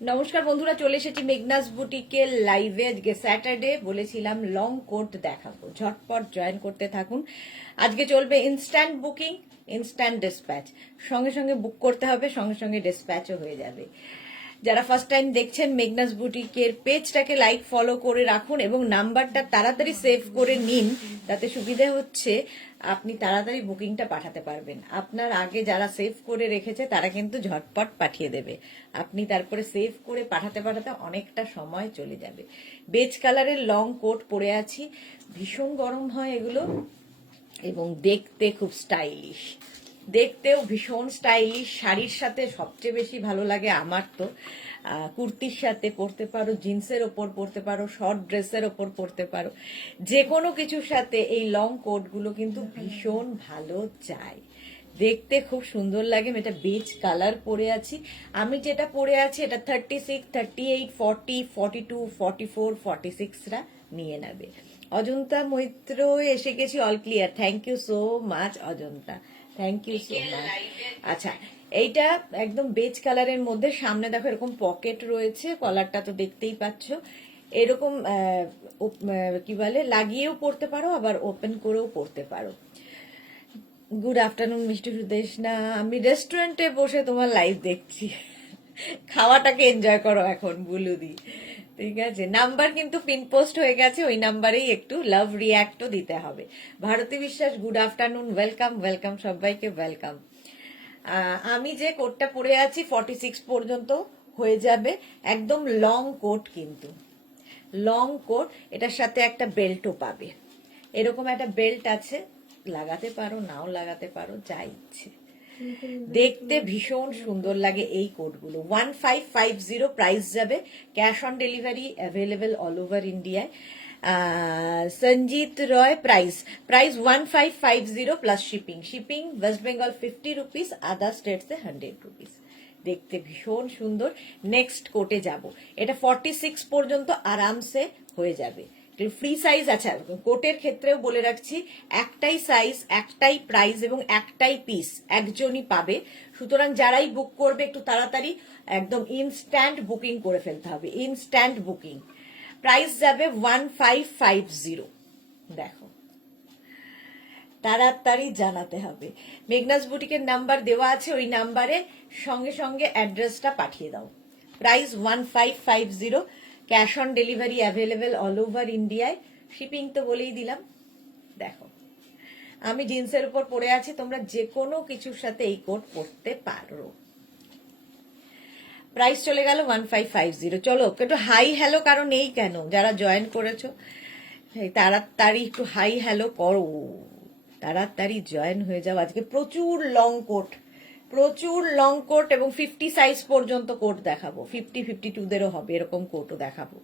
নমস্কার বন্ধুরা, চলে এসেছি মেঘনাস বুটিকের লাইভে। আজকে স্যাটারডে, বলেছিলাম লং কোট দেখাবো, ঝটপট জয়েন করতে থাকুন। আজকে চলবে ইনস্ট্যান্ট বুকিং, ইনস্ট্যান্ট ডিসপ্যাচ। সঙ্গে সঙ্গে বুক করতে হবে, সঙ্গে সঙ্গে ডিসপ্যাচও হয়ে যাবে। যারা ফার্স্ট টাইম দেখছেন মেঘনাস বুটিকের পেজটাকে লাইক ফলো করে রাখুন এবং নাম্বারটা তাড়াতাড়ি সেভ করে নিন। তাতে সুবিধা হচ্ছে আপনি তাড়াতাড়ি বুকিংটা পাঠাতে পারবেন। আপনার আগে যারা সেভ করে রেখেছে তারা কিন্তু ঝটপট পাঠিয়ে দেবে। আপনি তারপরে সেভ করে পাঠাতে পাঠাতে অনেকটা সময় চলে যাবে। বেজ কালারের লং কোট পরে আছি, ভীষণ গরম হয় এগুলো এবং দেখতে খুব স্টাইলিশ, দেখতেও ভীষণ স্টাইলিশ। শাড়ির সাথে সবচেয়ে বেশি ভালো লাগে আমার তো। কুর্তির সাথে পরতে পারো, জিন্সের ওপর পরতে পারো, শর্ট ড্রেসের ওপর পরতে পারো, যে কোনো কিছুর সাথে এই লং কোটগুলো কিন্তু ভীষণ ভালো যায়, দেখতে খুব সুন্দর লাগে। এটা বেজ কালার পরে আছি। আমি যেটা পরে আছি এটা 36, 38, 40, 42, 44, 46রা নিয়ে নেবে। অজন্তা মৈত্র এসে গেছি, all clear. Thank you so much Ajanta, thank you so much. আচ্ছা, এইটা একদম বেজ কালারের মধ্যে, সামনে দেখো এরকম পকেট রয়েছে, কলারটা তো দেখতেই পাচ্ছ। এরকম কি বলে, লাগিয়েও পরতে পারো, আবার ওপেন করেও পরতে পারো। গুড আফটারনুন মিষ্টি সুদেশ। না, আমি রেস্টুরেন্টে বসে তোমার লাইভ দেখছি, খাওয়াটাকে এনজয় করো এখন বুলুদি। ঠিক আছে, নাম্বার কিন্তু পিন পোস্ট হয়ে গেছে, ওই নাম্বারেই একটু লাভ রিয়াক্টও দিতে হবে। ভারতী বিশ্বাস, গুড আফটারনুন, ওয়েলকাম ওয়েলকাম, সবাইকে ওয়েলকাম। আমি যে কোটটা পরে আছি 46 পর্যন্ত হয়ে যাবে, একদম লং কোট, কিন্তু লং কোট। এটার সাথে একটা বেল্টও পাবে, এরকম একটা বেল্ট আছে, লাগাতে পারো নাও লাগাতে পারো, যা ইচ্ছে। দেখতে ভীষণ সুন্দর লাগে এই কোটগুলো। 1550 প্রাইস যাবে, cash on delivery available all over ইন্ডিয়ায়। Sanjit Roy, price 1550 plus shipping. Shipping West Bengal 50 rupees, other স্টেটসে 100 রুপিস। দেখতে ভীষণ সুন্দর। নেক্সট কোটে যাব, এটা 46 পর্যন্ত আরামসে হয়ে যাবে। ফ্রি সাইজ আছে কোটের ক্ষেত্রেও, বলে রাখছি একটাই সাইজ, একটাই প্রাইস এবং একটাই পিস একজনই পাবে। সুতরাং যারাই বুক করবে একটু তাড়াতাড়ি একদম ইনস্ট্যান্ট বুকিং করে ফেলতে হবে, ইনস্ট্যান্ট বুকিং। প্রাইস যাবে 1550। দেখো, তাড়াতাড়ি জানাতে হবে। মেঘনাস বুটিকের নাম্বার দেওয়া আছে, ওই নাম্বারে সঙ্গে সঙ্গে অ্যাড্রেসটা পাঠিয়ে দাও। Price 1550, cash on delivery available all over ইন্ডিয়ায়। শিপিং তো বলেই দিলাম। দেখো, আমি জিন্সের উপর পরে আছি, তোমরা যে কোনো কিছুর সাথে এই কোট পরতে পারো। প্রাইস চলে গেল 1550। চলো একটু হাই হ্যালো কারণ নেই কেন, যারা জয়েন করেছো তাড়াতাড়ি একটু হাই হ্যালো করো, তাড়াতাড়ি জয়েন হয়ে যাও। আজকে প্রচুর লং কোট, প্রচুর লং কোট এবং 50 সাইজ পর্যন্ত কোট দেখাবো, 50, 52দেরও হবে এরকম কোটও দেখাবো।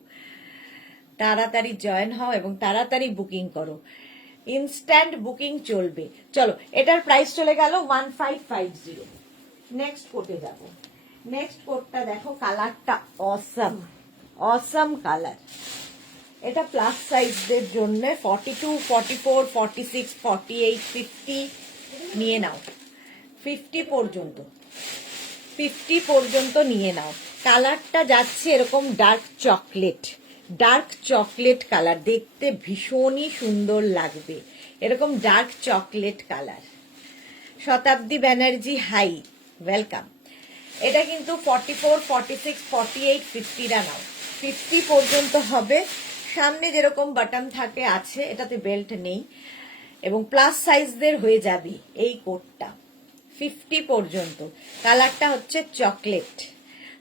তাড়াতাড়ি জয়েন হও এবং তাড়াতাড়ি বুকিং করো, ইনস্ট্যান্ট বুকিং চলবে। চলো, এটার প্রাইস চলে গেল 1550। নেক্সট কোটে যাব। নেক্সট কোটটা দেখো, কালারটা অসম, অসম কালার। এটা প্লাস সাইজদের জন্য 42, 44, 46, 48, 50 নিয়ে নাও। 50 পর্যন্ত, 50 পর্যন্ত নিয়ে নাও। কালারটা যাচ্ছে এরকম dark chocolate, dark chocolate colour, দেখতে ভীষণই সুন্দর লাগবে, এরকম ডার্ক চকলেট কালার। শতাব্দী ব্যানার্জি, হাই, ওয়েলকাম। এটা কিন্তু 44, 46, 48, 50রা নাও। 50 পর্যন্ত হবে। সামনে যেরকম বাটন থাকে আছে, এটাতে বেল্ট নেই এবং প্লাস সাইজদের হয়ে যাবে এই কোটটা। 50 পর্যন্ত। কালারটা হচ্ছে চকলেট।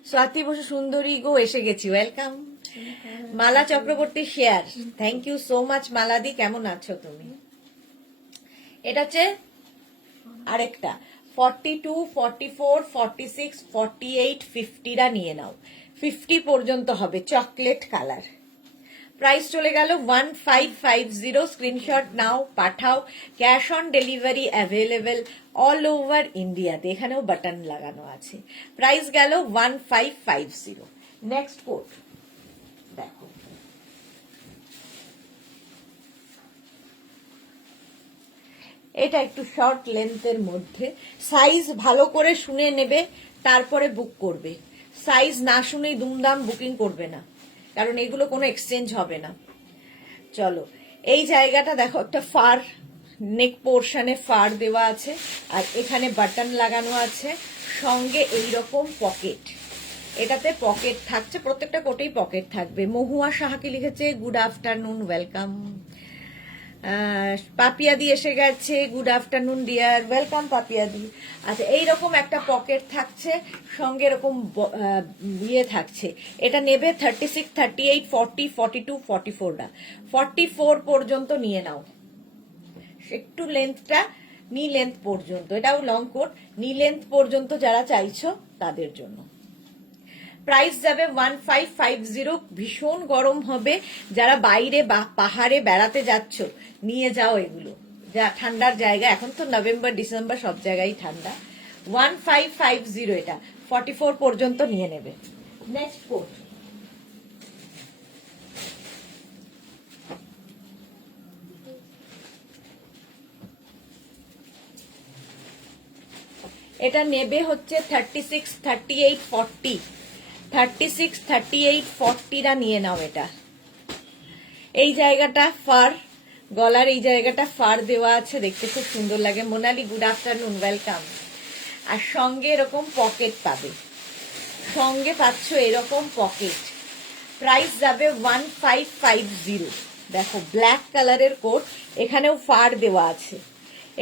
স্বাতি বসু সুন্দরী গো, এসে গেছি, welcome. Mala Chakraborty share, thank you so much মালাদি, কেমন আছো তুমি? এটা হচ্ছে আরেকটা 42, 44, 46, 48, 50রা নিয়ে নাও। 50 পর্যন্ত হবে, চকলেট কালার। প্রাইস চলে গেল 1550। স্ক্রিনশট নাও, পাঠাও। Cash on delivery available all over ইন্ডিয়াতে, এখানেও বাটন লাগানো আছে। প্রাইস গেল 1550। নেক্সট কোট দেখো, এটা একটু শর্ট লেন্থের মধ্যে, সাইজ ভালো করে শুনে নেবে, তারপরে বুক করবে। সাইজ না শুনেই দুমদাম বুকিং করবে না, কারণ এগুলো কোনো এক্সচেঞ্জ হবে না। চলো, এই জায়গাটা দেখো, একটা ফার নেক পোর্শনে ফার দেওয়া আছে, আর এখানে বাটন লাগানো আছে, সঙ্গে এইরকম পকেট। এটাতে পকেট থাকছে, প্রত্যেকটা কোটেই পকেট থাকবে। মহুয়া সাহাকে লিখেছে গুড আফটারনুন, ওয়েলকাম। পাপিয়াদি এসে গেছে, গুড আফটারনুন ডিয়ার, ওয়েলকাম পাপিয়াদি। আচ্ছা, এইরকম একটা পকেট থাকছে, সঙ্গে এরকম ইয়ে থাকছে। এটা নেবে 36, 38, 40, 42, 44টা, 44 পর্যন্ত নিয়ে নাও। একটু লেন্থটা নি লেন্থ পর্যন্ত, এটাও লং কোট, নি লেন্থ পর্যন্ত যারা চাইছো তাদের জন্য। প্রাইস যাবে 1550। ভীষণ গরম হবে, যারা বাইরে বা পাহাড়ে বেড়াতে যাচ্ছ নিয়ে যাও এগুলো, যা ঠান্ডার জায়গা। এখন তো নভেম্বর ডিসেম্বর সব জায়গায় ঠান্ডা। 1550 এটা 44 পর্যন্ত নিয়ে নেবে। নেক্সট কোট, এটা নেবে হচ্ছে 36, 38, 40, 36, 38, 40টা নিয়ে নাও। এটা এই জায়গাটা ফার, গলার এই জায়গাটা ফার দেওয়া আছে, দেখতে খুব সুন্দর লাগে। Monali good afternoon, welcome. আর সঙ্গে এরকম পকেট পাবে, সঙ্গে পাচ্ছ এরকম পকেট। প্রাইস যাবে 1550। দেখো, ব্ল্যাক কালারের কোট, এখানেও ফার দেওয়া আছে,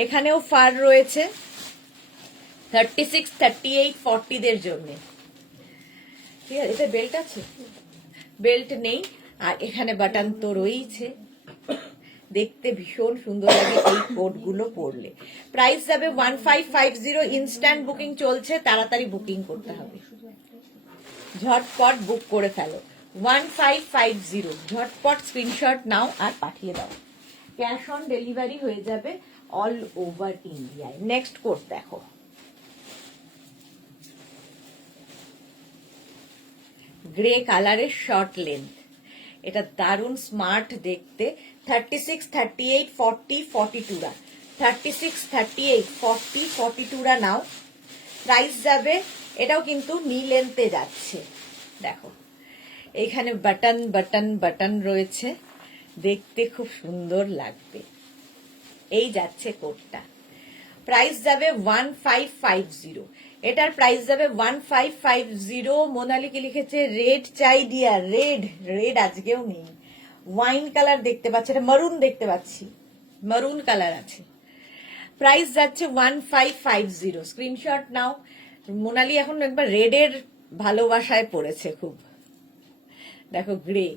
এখানেও ফার রয়েছে 36, 38, 40দের জন্য। ঠিক আছে, এটা বেল্ট আছে? বেল্ট নেই, আর এখানে বাটন তো রয়েছে। দেখতে ভীষণ সুন্দর লাগে এই কোটগুলো পরলে। প্রাইস যাবে 1550। ইনস্ট্যান্ট বুকিং চলছে, তাড়াতাড়ি বুকিং করতে হবে, ঝটপট বুক করে ফেলো। 1550, ঝটপট স্ক্রিনশট নাও আর পাঠিয়ে দাও। ক্যাশ অন ডেলিভারি হয়ে যাবে অল ওভার ইন্ডিয়ায়। নেক্সট কোট দেখো, গ্রে কালারের শর্ট লেন্থ, এটা দারুণ স্মার্ট দেখতে। 36, 38, 40, 42রা, 36, 38, 40, 42রা নাও। প্রাইস যাবে, এটাও কিন্তু নি লেন্থে যাচ্ছে। দেখো, এখানে বাটন বাটন বাটন রয়েছে, দেখতে খুব সুন্দর লাগবে। এই যাচ্ছে কোটটা। প্রাইস যাবে 1550। এটার প্রাইস যাবে 1550। মোনালিকে লিখেছে রেড চাই ডিয়ার, রেড, রেড আজকেও নেই। ওয়াইন কালার দেখতে পাচ্ছি, এটা মারুন দেখতে পাচ্ছি, মারুন কালার আছে। প্রাইস যাচ্ছে 1550। স্ক্রিনশট নাও। মোনালি এখন একবার রেডের ভালোবাসায় পড়েছে খুব। দেখো, গ্রে,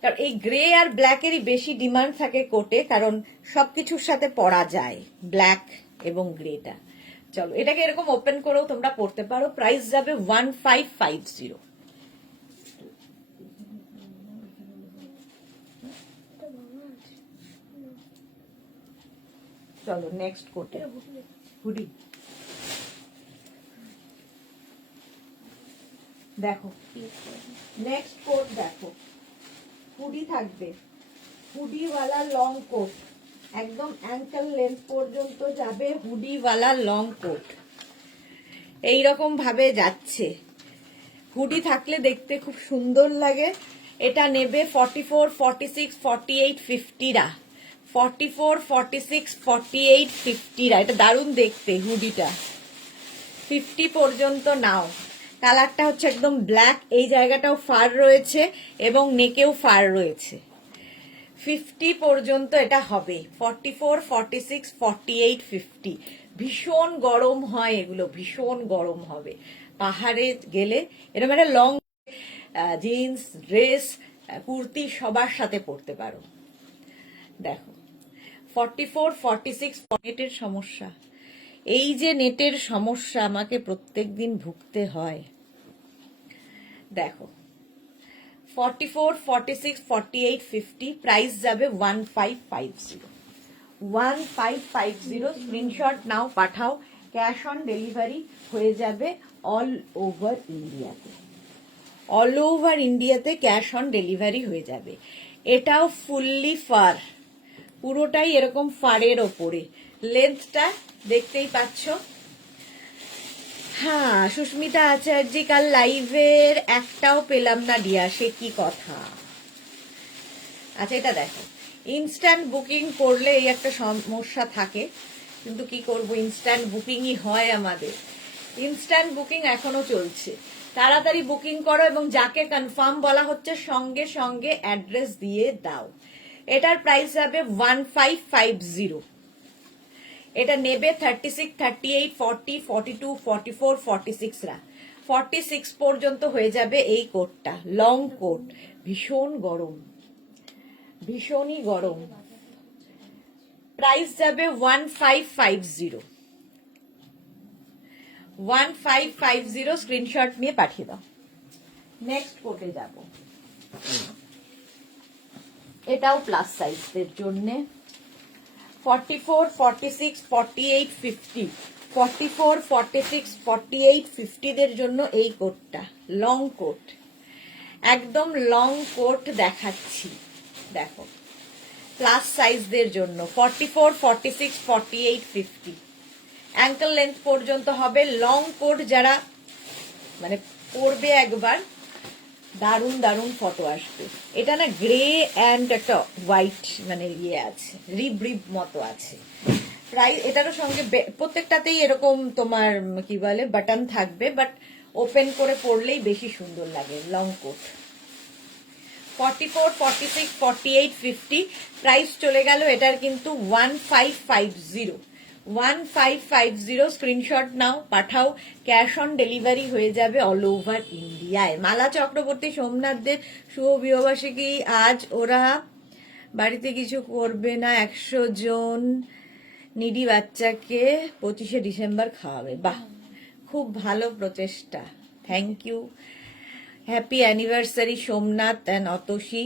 কারণ এই গ্রে আর ব্ল্যাকেরই বেশি ডিমান্ড থাকে কোটে, কারণ সবকিছুর সাথে পরা যায় ব্ল্যাক এবং গ্রেটা। চলো, এটাকে এরকম ওপেন করেও তোমরা পড়তে পারো। প্রাইস যাবে 1550। চলো নেক্সট কোটে, হুডি দেখো, নেক্সট কোট দেখো, হুডি থাকবে, হুডিওয়ালা লং কোট, একদম অ্যাঙ্কেল লেন্থ পর্যন্ত যাবে হুডিওয়ালা লং কোট। এইরকম ভাবে যাচ্ছে, হুডি থাকলে দেখতে খুব সুন্দর লাগে। এটা নেবে 44, 46, 48, 50রা, 44, 46, 48, 50রা। এটা দারুণ দেখতে হুডিটা। 50 পর্যন্ত নাও। কালারটা হচ্ছে একদম ব্ল্যাক, এই জায়গাটাও ফার রয়েছে এবং নেকেও ফার রয়েছে। 50 পর্যন্ত এটা হবে, 44, 46, 48, 50। ভীষণ গরম হয় এগুলো, ভীষণ গরম হবে। পাহাড়ে গেলে এরকম একটা লং জিন্স, ড্রেস, কুর্তি সবার সাথে পরতে পারো। দেখো, 44, 46, নেটের সমস্যা, এই যে নেটের সমস্যা আমাকে প্রত্যেকদিন ভুগতে হয়। দেখো, 44, 46, 48, 50, প্রাইস যাবে 1550। 1550। স্ক্রিনশট নাও, পাঠাও। ক্যাশ অন ডেলিভারি হয়ে যাবে অল ওভার ইন্ডিয়াতে, অল ওভার ইন্ডিয়াতে ক্যাশ অন ডেলিভারি হয়ে যাবে। এটাও ফুললি ফার, পুরোটাই এরকম ফারের ওপরে। লেন্থটা দেখতেই পাচ্ছ, হ্যাঁ, সুস্মিতা আচার্য কাল লাইভের একটাও পেলাম না ডিয়া, সে কি কথা। আচ্ছা এটা দেখো, ইনস্ট্যান্ট বুকিং করলে এই একটা সমস্যা থাকে, কিন্তু কি করব, ইনস্ট্যান্ট বুকিংই হয় আমাদের। ইনস্ট্যান্ট বুকিং এখনো চলছে, তাড়াতাড়ি বুকিং করো এবং যাকে কনফার্ম বলা হচ্ছে সঙ্গে সঙ্গে অ্যাড্রেস দিয়ে দাও। এটার প্রাইস যাবে 1550। এটা নেবে 36, 38, 40, 42, 44, 46 রা। 46 পর্যন্ত হয়ে যাবে এই কোটটা, লং কোট, ভীষণ গরম, ভীষণই গরম। প্রাইস যাবে 1550। 1550 স্ক্রিনশট নিয়ে পাঠিয়ে দাও। নেক্সট কোটে যাব, এটাও প্লাস সাইজদের জন্য। 44, 46, 48, 50, 44, 46, 48, 50 দের জন্য এই কোটটা, লং কোট, একদম লং কোট দেখাচ্ছি। দেখো, প্লাস সাইজদের জন্য 44, 46, 48, 50 অ্যাঙ্কেল লেন্থ পর্যন্ত হবে। লং কোট যারা মানে পরবে একবার, দারুন দারুন ফটো আসবে। এটা না গ্রে অ্যান্ড একটা হোয়াইট মানে ইয়ে আছে, রিব রিব মতো আছে। প্রাইস এটারও সঙ্গে প্রত্যেকটাতেই এরকম তোমার কি বলে বাটন থাকবে, বাট ওপেন করে পরলেই বেশি সুন্দর লাগে। লং কোট 44, 46, 48, 50 প্রাইস চলে গেল এটার কিন্তু 1550। 1550 স্ক্রিনশট নাও, পাঠাও, ক্যাশ অন ডেলিভারি হয়ে যাবে অল ওভার ইন্ডিয়ায়। মালা চক্রবর্তী সোমনাথদের শুভ বিবাহবার্ষিকী আজ, ওরা বাড়িতে কিছু করবে না, 100 জন নিডি বাচ্চাকে 25শে ডিসেম্বর খাওয়াবে। বাহ, খুব ভালো প্রচেষ্টা, thank you. Happy anniversary Somnath and Atasi,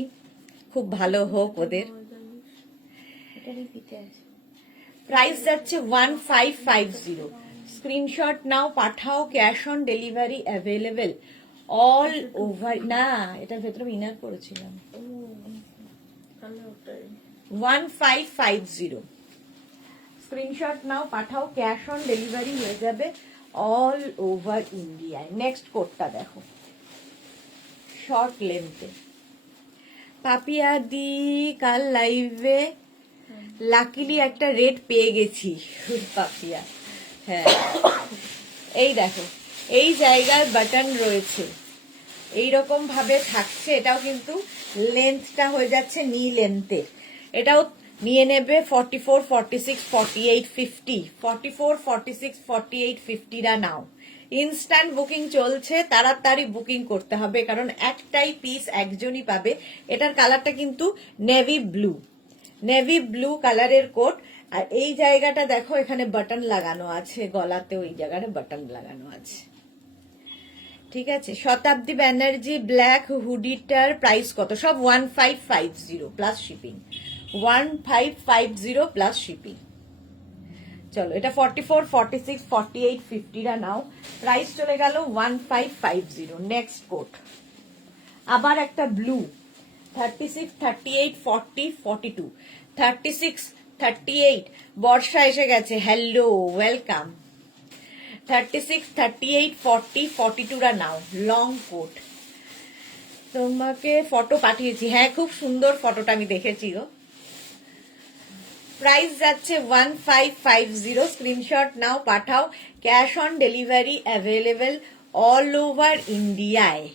খুব ভালো হোক ওদের। প্রাইস যাচ্ছে 1550। স্ক্রিনশট নাও, পাঠাও, cash on delivery available all over. না, এটার ভেতরে ইনার করেছিলাম। 1550 স্ক্রিনশট নাও, পাঠাও, ক্যাশ অন ডেলিভারি হয়ে যাবে অল ওভার ইন্ডিয়ায়। নেক্সট কোডটা দেখো, শর্ট লেন্থে। পাপিয়া দি কাল লাইভে লাকিলি একটা রেড পেয়ে গেছি পাপিয়া। হ্যাঁ, এই দেখো, এই জায়গায় বাটন রয়েছে, এইরকম ভাবে থাকছে। এটাও কিন্তু লেন্থটা হয়ে যাচ্ছে নি লেন্থের। এটাও নিয়ে নেবে 44, 46, 48, 50, 44, 46, 48, 50 রা নাও। ইনস্ট্যান্ট বুকিং চলছে, তাড়াতাড়ি বুকিং করতে হবে, কারণ একটাই পিস একজনই পাবে। এটার কালারটা কিন্তু নেভি ব্লু, নেভি ব্লু কালারের কোট। আর এই জায়গাটা দেখো, এখানে বাটন লাগানো আছে, গলাতেও এই জায়গাটা বাটন লাগানো আছে। ঠিক আছে, শতাব্দী ব্যানার্জি ব্ল্যাক হুডিটার প্রাইস কত? সব 1550 প্লাস শিপিং। 1550 plus shipping. চলো, এটা 44, 46, 48, 50 রা নাও। প্রাইস চলে গেল 1550। নেক্সট কোট, আবার একটা ব্লু, 36, 38, 40, 42, 36, 38 বর্ষা এসে গেছে, হ্যালো ওয়েলকাম। 36, 38, 40, 42 রা নাও, লং কোট। তোমাকে ফটো পাঠিয়েছি, হ্যাঁ খুব সুন্দর ফটোটা আমি দেখেছি গো। প্রাইস যাচ্ছে 1550। স্ক্রিনশট নাও, পাঠাও, cash on delivery available all over ইন্ডিয়ায়।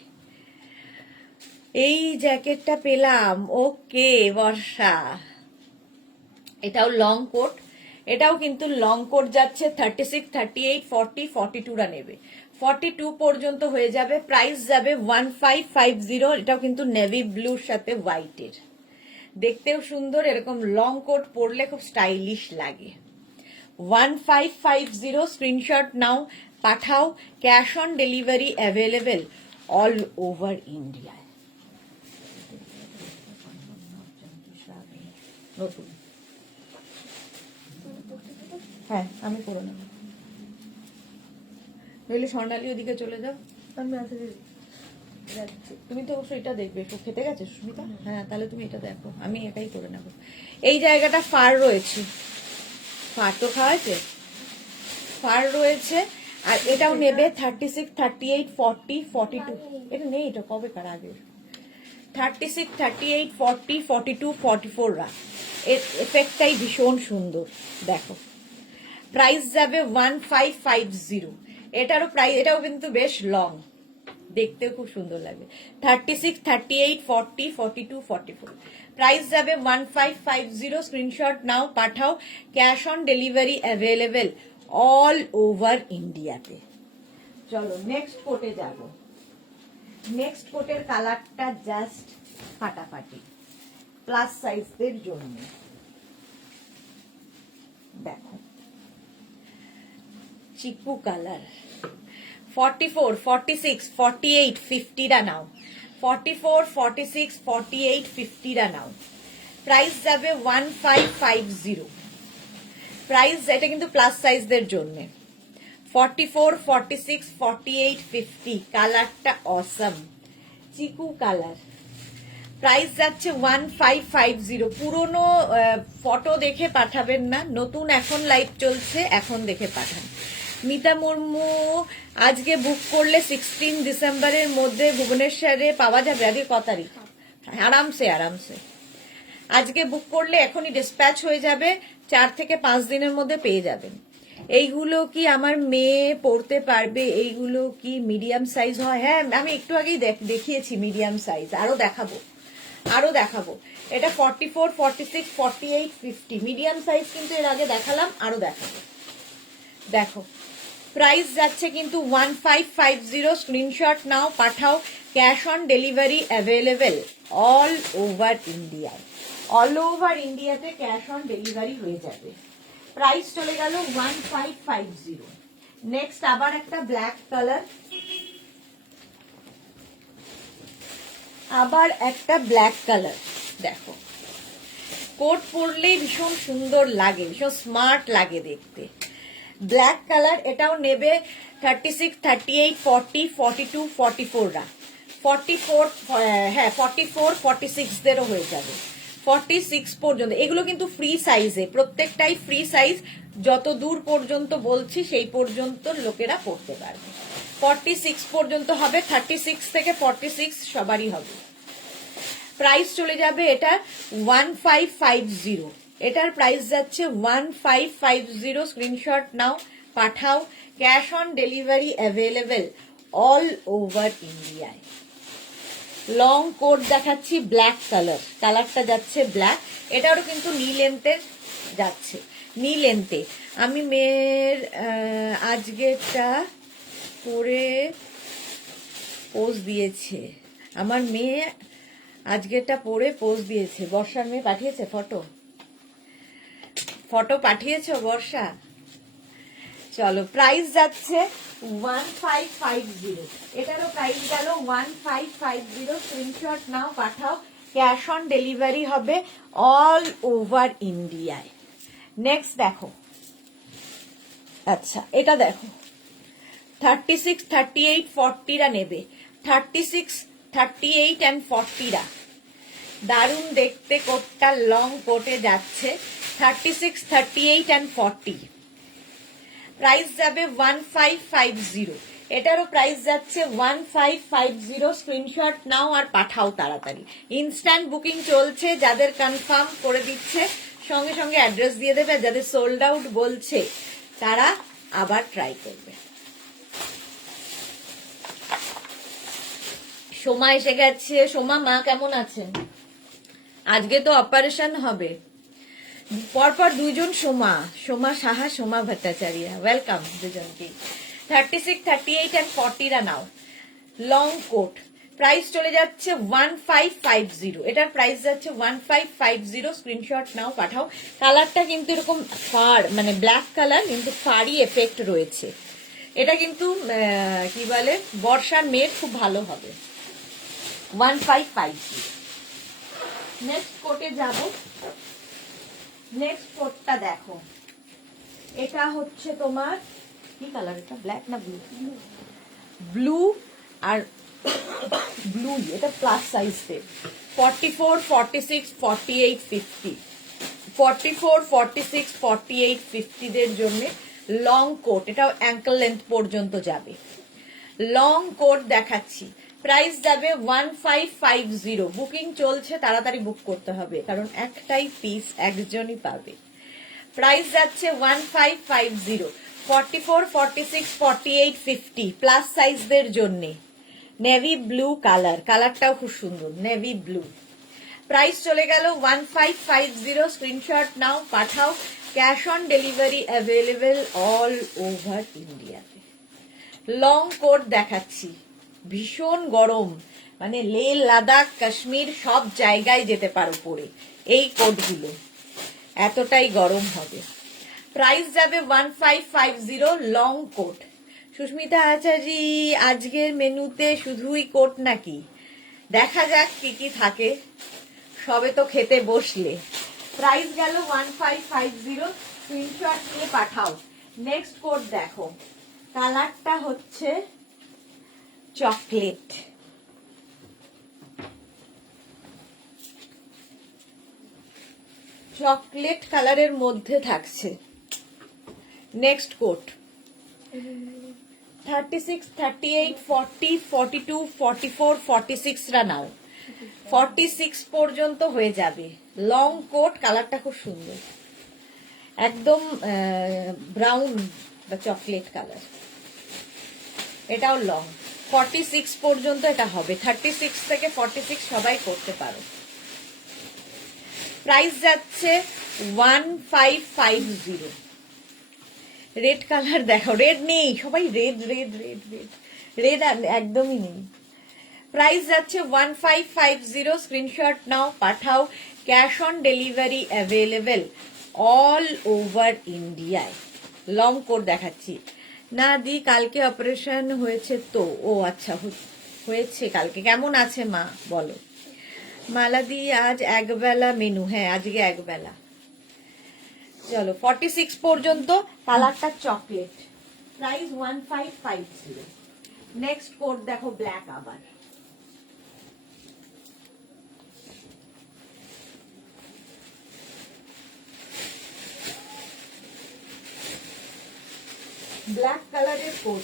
এই জ্যাকেটটা পেলাম, ওকে বর্ষা। এটাও লং কোট, এটাও কিন্তু লং কোট যাচ্ছে 36, 38, 40, 42 রা নেবে। 42 পর্যন্ত হয়ে যাবে। প্রাইস যাবে 1550। এটাও কিন্তু নেভি ব্লুর সাথে হোয়াইটের, দেখতেও সুন্দর, এরকম লং কোট পরলে খুব স্টাইলিশ লাগে। 1550 স্ক্রিনশট নাও, পাঠাও, cash on delivery available all over ইন্ডিয়ায়। নতুন, হ্যাঁ আমি করে নেব। নইলে স্বর্ণালী ওদিকে চলে যাও, আমি আসে যাচ্ছি। তুমি তো অবশ্যই এটা দেখবে, একটু খেতে গেছে সুস্মিতা। হ্যাঁ, তাহলে তুমি এটা দেখো, আমি একাই করে নেব। এই জায়গাটা ফার রয়েছে, ফার তো খাওয়াছে, ফার রয়েছে। আর এটাও নেবে 36, 38, 40, 42, এটা নেই, এটা কবে কার আগে 36, 38, 40, 42, 44 রা। এর এফেক্টটাই ভীষণ সুন্দর। দেখো প্রাইস যাবে 1550। এটারও প্রাইস, এটাও কিন্তু বেশ লং, দেখতেও খুব সুন্দর লাগে। 36, 38, 40, 42, 44, প্রাইস যাবে 1550। স্ক্রিনশট নাও, পাঠাও। Cash on delivery available all over ইন্ডিয়াতে। চলো নেক্সট কোটে যাব। নেক্সট কোটের কালারটা জাস্ট ফাটাফাটি, প্লাস সাইজদের জন্য। দেখো চিকু কালার, 44, 46, 48, 50 রা নাও। 44, 46, 48, 50 রা নাও। প্রাইস যাবে 1550। প্রাইস, এটা কিন্তু প্লাস সাইজদের জন্য। 44, 46, 48, 50, কালারটা অসম, চিকু কালার। প্রাইস যাচ্ছে 1550। পুরনো ফটো দেখে পাঠাবেন না, নতুন এখন লাইভ চলছে, এখন দেখে পাঠান। মিতা মুর্মু, আজকে বুক করলে 16 ডিসেম্বরের মধ্যে ভুবনেশ্বরে পাওয়া যাবে। আজকে ক তারিখ? আরামসে আরামসে আজকে বুক করলে এখনই ডিসপ্যাচ হয়ে যাবে, 4 থেকে 5 দিনের মধ্যে পেয়ে যাবেন। এইগুলো কি আমার মেয়ে পড়তে পারবে? এইগুলো কি মিডিয়াম সাইজ হয়? হ্যাঁ, আমি একটু আগেই দেখিয়েছি মিডিয়াম সাইজ, আরো দেখাবো, আরো দেখাবো। এটা 44, 46, 48, 50 মিডিয়াম সাইজ কিন্তু এর আগে দেখালাম, আরো দেখাবো। দেখো প্রাইস যাচ্ছে কিন্তু 1550। স্ক্রিনশট নাও, পাঠাও। Cash on delivery available all over ইন্ডিয়ায়। অল ওভার ইন্ডিয়াতে ক্যাশ অন ডেলিভারি হয়ে যাবে। প্রাইস চলে গেল 1550। নেক্সট আবার একটা ব্ল্যাক কালার, আবার একটা ব্ল্যাক কালার। দেখো কোট পরলেই ভীষণ সুন্দর লাগে, ভীষণ স্মার্ট লাগে দেখতে। ব্ল্যাক কালার, এটাও নেবে 36, 38, 40, 42, 44 রা। 44, হ্যাঁ 44, 46 দেরও হয়ে যাবে, 46 পর্যন্ত। এগুলো কিন্তু ফ্রি সাইজে, প্রত্যেকটাই ফ্রি সাইজ। যত দূর পর্যন্ত বলছি সেই পর্যন্ত লোকেরা পড়তে পারবে। 46 পর্যন্ত হবে, 36 থেকে 46 সবারই হবে। প্রাইস চলে যাবে এটা 1550। এটার প্রাইস যাচ্ছে 1550। স্ক্রিনশট নাও, পাঠাও। Cash on delivery available all over ইন্ডিয়ায়। লং কোট দেখাচ্ছি, ব্ল্যাক কালার, কালারটা যাচ্ছে ব্ল্যাক। এটারও কিন্তু নি লেন্থের যাচ্ছে, নি লেন্থে। আমি মেয়ের আজকেরটা পরে পোজ দিয়েছে, আমার মেয়ে আজকেরটা পরে পোজ দিয়েছে। বর্ষার মেয়ে পাঠিয়েছে ফটো, ফটো পাঠিয়েছো বর্ষা? চলো প্রাইস যাচ্ছে 1550। এটারও প্রাইস গেল 1550। স্ক্রিনশট নাও, পাঠাও। ক্যাশ অন ডেলিভারি হবে অল ওভার ইন্ডিয়ায়। নেক্সট দেখো, আচ্ছা এটা দেখো 36, 38, 40 রা নেবে। 36, 38 and 40 রা। দারুণ দেখতে কোটটা, লং কোটে যাচ্ছে। 36, 38 and 40, প্রাইস যাবে 1550। এটারও প্রাইস যাচ্ছে 1550। স্ক্রিনশট নাও আর পাঠাও তাড়াতাড়ি। ইনস্ট্যান্ট বুকিং চলছে, যাদের কনফার্ম করে দিচ্ছে সঙ্গে সঙ্গে অ্যাড্রেস দিয়ে দেবে। যাদের সোল্ড আউট বলছে তারা আবার ট্রাই করবে। সোমা এসে গেছে। সোমা মা কেমন আছেন? আজকে তো অপারেশন হবে, পরপর দুইজন সোমা, সোমা সাহা, সোমা ভট্টাচার্য। ওয়েলকাম দুজনকে। 36, 38 and 40 রা নাও। লং কোট, প্রাইস চলে যাচ্ছে 1550। এটার প্রাইস যাচ্ছে 1550। স্ক্রিনশট নাও, পাঠাও। কালারটা কিন্তু এরকম ফার, মানে ব্ল্যাক কালার, কিন্তু ফারি এফেক্ট রয়েছে। এটা কিন্তু কি বলে, বর্ষার মেয়ের খুব ভালো হবে। 1550। নেক্সট কোটে যাব। নেক্সট কোটটা দেখো, এটা হচ্ছে তোমার কি কালার? এটা ব্ল্যাক না ব্লু? ব্লু আর ব্লু। এটা প্লাস সাইজ। 44, 46, 48, 50, 44, 46, 48, 50 দের জন্য লং কোট, এটাও অ্যাঙ্কেল লেন্থ পর্যন্ত যাবে। লং কোট দেখাচ্ছি, প্রাইস যাবে 1550। বুকিং চলছে, তাড়াতাড়ি বুক করতে হবে কারণ একটাই পিস একজনই পাবে। প্রাইস যাচ্ছে 1550, 44, 46, 48, 50 প্লাস সাইজদের জন্য। নেভি ব্লু কালারটাও খুব সুন্দর, নেভি ব্লু। প্রাইস চলে গেল 1550। স্ক্রিনশট নাও, পাঠাও। Cash on delivery available all over ইন্ডিয়াতে। লং কোট দেখাচ্ছি, ভীষণ গরম, মানে লেহ লাদাখ কাশ্মীর সব জায়গায় যেতে পারো পরে এই কোটগুলো, এতটাই গরম হবে। প্রাইস যাবে 1550 লং কোট। সুস্মিতা আচার্যি, আজকের মেনুতে শুধুই কোট নাকি? দেখা যাক কি কি থাকে, সবে তো খেতে বসলে। প্রাইস গেল 1550, স্ক্রিনশট নিয়ে পাঠাও। নেক্সট কোট দেখো, কালারটা হচ্ছে চকলেট, চকলেট কালারের মধ্যে থাকছে। নেক্সট কোট 36, 38, 40, 42, 44, 46 রা নাও, 46 পর্যন্ত হয়ে যাবে। লং কোট, কালারটা খুব সুন্দর, একদম ব্রাউন বা চকলেট কালার, এটাও লং। 46 পর্যন্ত এটা হবে, 36 থেকে 46 সবাই করতে পারো। প্রাইস যাচ্ছে 1550। রেড কালার দেখো, রেড নেই, সবাই red red red red red একদমই নেই। প্রাইস যাচ্ছে 1550, স্ক্রিনশট নাও, পাঠাও। Cash on delivery available all over ইন্ডিয়ায়। লং কোট দেখাচ্ছি। না দি, কালকে অপারেশন হয়েছে তো? ও আচ্ছা, হয়েছে কালকে। কেমন আছে মা বলো? মালাদি, আজ একবেলা মেনু? হ্যাঁ, আজকে একবেলা। চলো 46 পর্যন্ত, কালারটা চকলেট। প্রাইস 1550। নেক্সট কোট দেখো, ব্ল্যাক, আবার ব্ল্যাক কালারের কোট।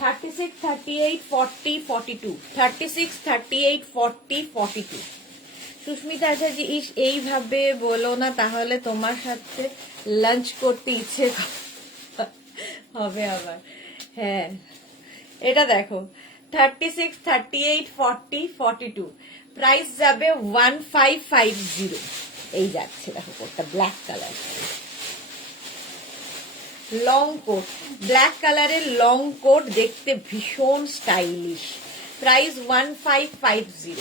36, 38, 40, 42, 36, 38, 40, 42। সুস্মিতা আচার্য, ইস এইভাবে বলো না, তাহলে তোমার সাথে লাঞ্চ করতে ইচ্ছে হবে আবার। হ্যাঁ, এটা দেখো 36, 38, 40, 42। প্রাইস যাবে 1550। এই যাচ্ছে, দেখো কোটটা black colour, long coat, black কালারের লং কোট, দেখতে ভীষণ স্টাইলিশ। প্রাইস 1550।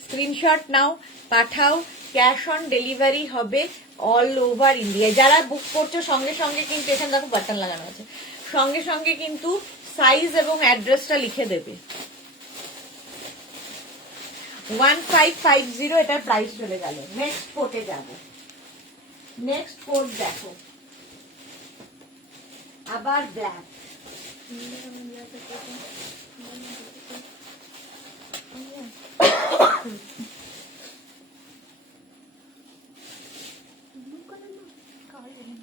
স্ক্রিনশট নাও, পাঠাও। ক্যাশ অন ডেলিভারি হবে অল ওভার ইন্ডিয়া। যারা বুক করছো সঙ্গে সঙ্গে কিন্তু, এখানে দেখো বাটন লাগানো আছে, সঙ্গে সঙ্গে কিন্তু সাইজ এবং অ্যাড্রেসটা লিখে দেবে। 1550 এটার প্রাইস চলে গেল। নেক্সট কোটে যাব। নেক্সট কোট দেখো, আবার ব্ল্যাক।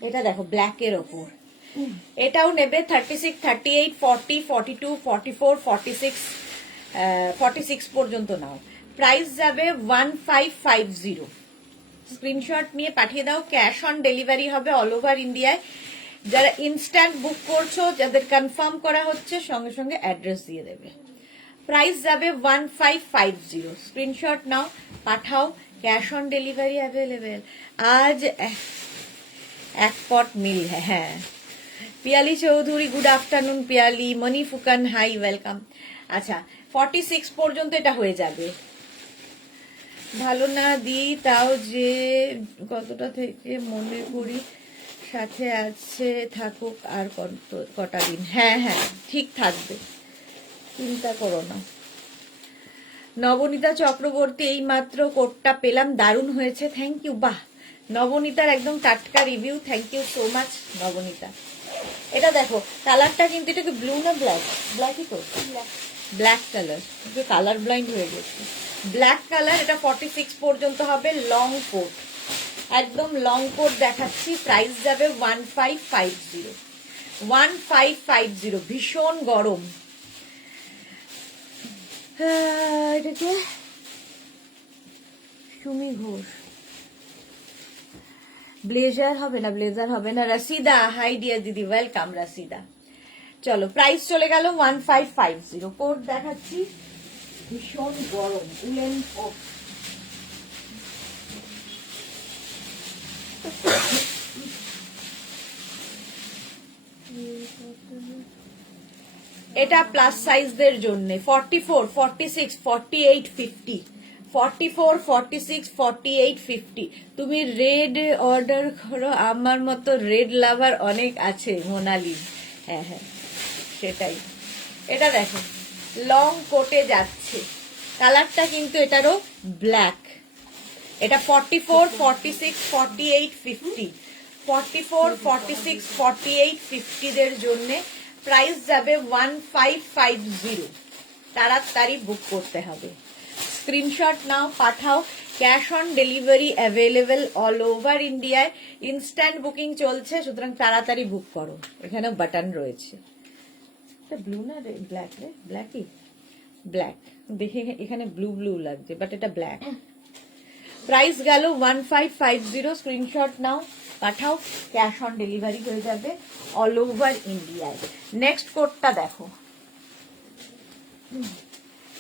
এটা দেখো ব্ল্যাকের ওপর, এটাও নেবে 36, 38, 40, 42, 44, 46, 46 পর্যন্ত নাও। প্রাইস যাবে 1550। স্ক্রিনশট নিয়ে পাঠিয়ে দাও। ক্যাশ অন ডেলিভারি হবে অল ওভার ইন্ডিয়ায়। যারা ইনস্ট্যান্ট বুক করছো, যাদের কনফার্ম করা হচ্ছে, সঙ্গে সঙ্গে অ্যাড্রেস দিয়ে দেবে। প্রাইস যাবে 1550। স্ক্রিনশট নাও, পাঠাও। Cash on delivery available. আজ এক পট মিল হ্যাঁ। Piyali Chowdhury, good afternoon Piyali. Moni Phukan, hi, welcome. আচ্ছা, 46 পর্যন্ত এটা হয়ে যাবে। ভালো না দি, তাও যে কতটা থেকে মনে করি সাথে আছে, থাকুক আর কটা দিন। হ্যাঁ হ্যাঁ, ঠিক থাকবে, চিন্তা করো না। নবনীতা চক্রবর্তী, এই মাত্র কোটটা পেলাম, দারুণ হয়েছে, থ্যাংক ইউ। বাহ, নবনীতার একদম টাটকা review, thank you so much Nabanita. এটা দেখো, কালারটা কিন্তু, এটা কি ব্লু না ব্ল্যাক? ব্ল্যাকই তো, ব্ল্যাক কালার, কালার ব্লাইন্ড হয়ে গেছে। ব্ল্যাক কালার, এটা 46 পর্যন্ত হবে, লং কোট। একদম লং কোট দেখাচ্ছি, প্রাইস যাবে 1550। 1550, ভীষণ গরম। এটাকে সুমি ঘোষ, ব্লেজার হবে না, ব্লেজার হবে না। রাশিদা, হাই ডিয়ার দিদি, ওয়েলকাম রাশিদা। চলো, প্রাইস চলে গেল 1550। কোট দেখাচ্ছি, ভীষণ গরম, উলেন কোট। এটা প্লাস সাইজদের জন্য 44, 46, 48, 50, 44, 46, 48, 50। তুমি রেড অর্ডার করো, আমার মতো রেড লাভার অনেক আছে মোনালি। হ্যাঁ হ্যাঁ, সেটাই। এটা দেখো, লং কোটে যাচ্ছে, কালারটা কিন্তু এটারও ব্ল্যাক। এটা 44, 46, 48, 50, 44, 46, 48, 50 দের জন্য প্রাইস যাবে 1550। তাড়াতাড়ি বুক করতে হবে, স্ক্রিনশট নাও, পাঠাও। Cash on delivery available all over ইন্ডিয়ায়, ইনস্ট্যান্ট বুকিং চলছে, সুতরাং তাড়াতাড়ি বুক করো। এখানে বাটন রয়েছে। ব্লু না রে, ব্ল্যাক রে, ব্ল্যাকই, ব্ল্যাক দেখে এখানে ব্লু ব্লু লাগছে, বাট এটা ব্ল্যাক। প্রাইস গেল 1550, স্ক্রিনশট নাও, পাঠাও, ক্যাশ অন ডেলিভারি হয়ে যাবে অল ওভার ইন্ডিয়ায়। নেক্সট কোডটা দেখো,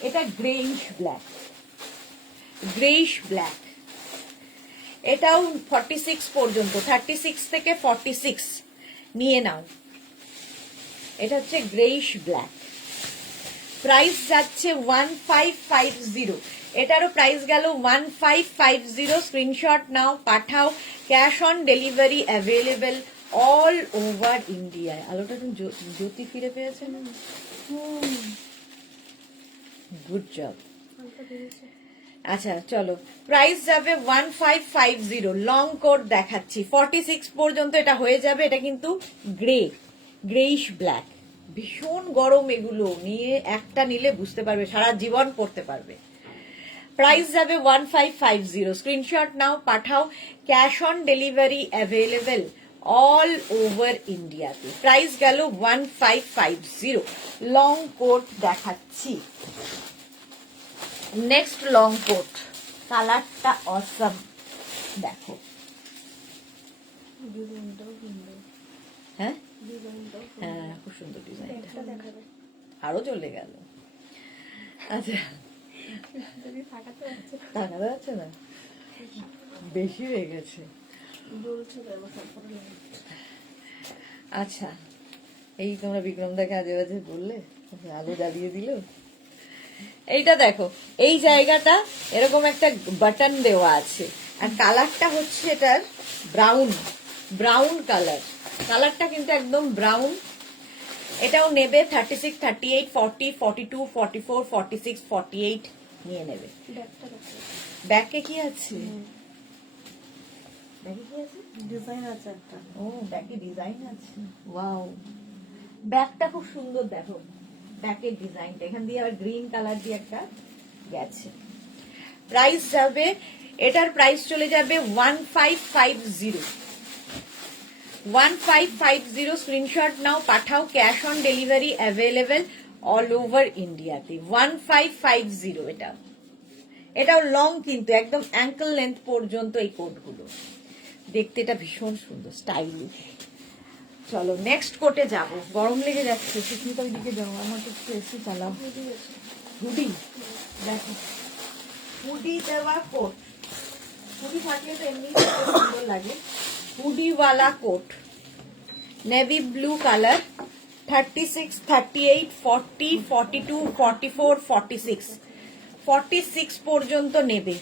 এটা গ্রেইশ ব্ল্যাক, গ্রেইশ ব্ল্যাক। এটাও 46 পর্যন্ত, 36 থেকে 46 নিয়ে নাও। এটা হচ্ছে গ্রেইশ ব্ল্যাক, প্রাইস যাচ্ছে 1550। এটারও প্রাইস গেল 1550, স্ক্রিনশট নাও, পাঠাও, cash on delivery available all over ইন্ডিয়ায়। আলোটা তুমি জ্যোতি ফিরে পেয়েছে না? Good job. আচ্ছা চলো, প্রাইস যাবে 1550। লং কোট দেখাচ্ছি, 46 পর্যন্ত এটা হয়ে যাবে। এটা কিন্তু গ্রে, গ্রেইশ ব্ল্যাক, ভীষণ গরম। এগুলো নিয়ে একটা নিলে বুঝতে পারবে, সারা জীবন পড়তে পারবে। প্রাইস যাবে 1550, স্ক্রিনশট নাও, পাঠাও, cash on delivery available all over ইন্ডিয়াতে। প্রাইস গেল 1550। লং কোট দেখাচ্ছি, নেক্সট লং কোট, কালারটা অসম, দেখো। হ্যাঁ হ্যাঁ, খুব সুন্দর ডিজাইন, আরো চলে গেল। আচ্ছা, টাকা যাচ্ছে না, বেশি হয়ে গেছে। আচ্ছা, এই তোমরা বিক্রম দাকে আজে বাজে বললে, আলো জ্বালিয়ে দিল। এইটা দেখো, এই জায়গাটা এরকম একটা বাটন দেওয়া আছে, আর কালারটা হচ্ছে এটার ব্রাউন, ব্রাউন কালার। কালারটা কিন্তু একদম ব্রাউন। এটাও নেবে 36, 38, 40, 42, 44, 46, 48 নিয়ে নেবে। ব্যাকে কি আছে? ব্যাকে কি আছে? ডিজাইন আছে একটা। ও, ব্যাকে ডিজাইন আছে, ওয়াও। ব্যাকটা খুব সুন্দর, দেখো ব্যাকের ডিজাইনটা, এখান দিয়ে আবার গ্রিন কালার দিয়ে একটা গেছে। প্রাইস যাবে, এটার প্রাইস চলে যাবে 1550। 1550, স্ক্রিনশট নাও, পাঠাও, cash on delivery available all over ইন্ডিয়াতে। 1550 এটা। এটাও লং, কিন্তু একদম অ্যাঙ্কেল লেন্থ পর্যন্ত এই কোটগুলো। দেখতে এটা ভীষণ সুন্দর, স্টাইলিশ। চলো নেক্সট কোটে যাব, গরম লেগে যাচ্ছে। সুস্মিতা ওইদিকে যাও, আমার একটু এসি চালাও। হুডি দেখো, হুডি দেওয়া কোট, হুডি থাকলে তো এমনি সুন্দর লাগে। হুডিওয়ালা কোট, নেভি ব্লু কালার, 36, 38, 40, 42, 44, 46, 46 পর্যন্ত নেবে।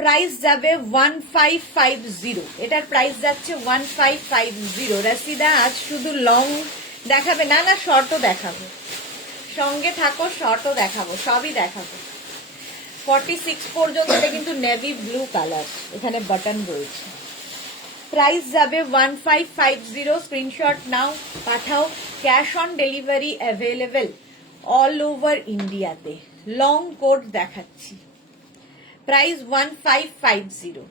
প্রাইস যাবে 1550। এটার প্রাইস যাচ্ছে 1550। রাশিদা, আজ শুধু লং দেখাবে? না না, শর্টও দেখাবো, সঙ্গে থাকো, শর্টও দেখাবো, সবই দেখাবো। 46 পর্যন্ত। এটা কিন্তু নেভি ব্লু কালার, এখানে বাটন রয়েছে। প্রাইস যাবে 1550, স্ক্রিনশট নাও, পাঠাও, cash on delivery available all over ইন্ডিয়াতে। লং কোট দেখাচ্ছি, প্রাইস 1550।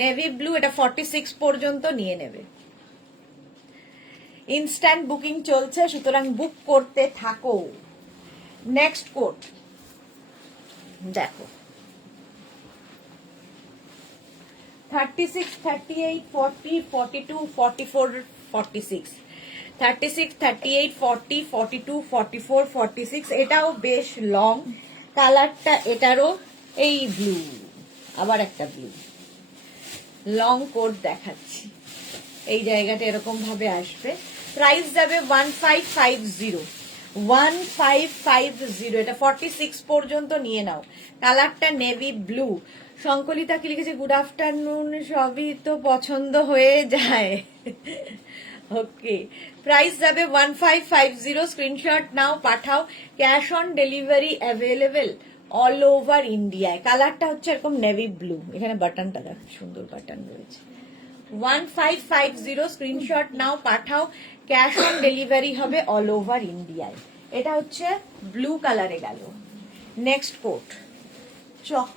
নেভি ব্লু, এটা 46 পর্যন্ত নিয়ে নেবে। ইনস্ট্যান্ট বুকিং চলছে, সুতরাং বুক করতে থাকো। নেক্সট কোট দেখো, 36, 38, 40, 42, 44, 46, 36, 38, 40, 42, 44, 46, এটাও বেশ লং। কালারটা এটারও এই ব্লু, আবার একটা ব্লু। লং কোট দেখাচ্ছি, এই জায়গাটা এরকম ভাবে আসবে। প্রাইস যাবে 1550, 1550। এটা 46 পর্যন্ত নিয়ে নাও। কালারটা নেভি ব্লু। সংকলিতা কি লিখেছে, গুড আফটারনুন, সবই তো পছন্দ হয়ে যায়। ওকে, প্রাইস যাবে 1550। স্ক্রিনশট নাও, পাঠাও। Cash on delivery available all over ইন্ডিয়ায়। কালারটা হচ্ছে এরকম নেভি ব্লু, এখানে বাটনটা দেখ, সুন্দর বাটন রয়েছে। 1550 স্ক্রিনশট নাও, পাঠাও। ক্যাশ অন ডেলিভারি হবে অল ওভার ইন্ডিয়ায়। এটা হচ্ছে ব্লু কালারে গেল। নেক্সট কোট,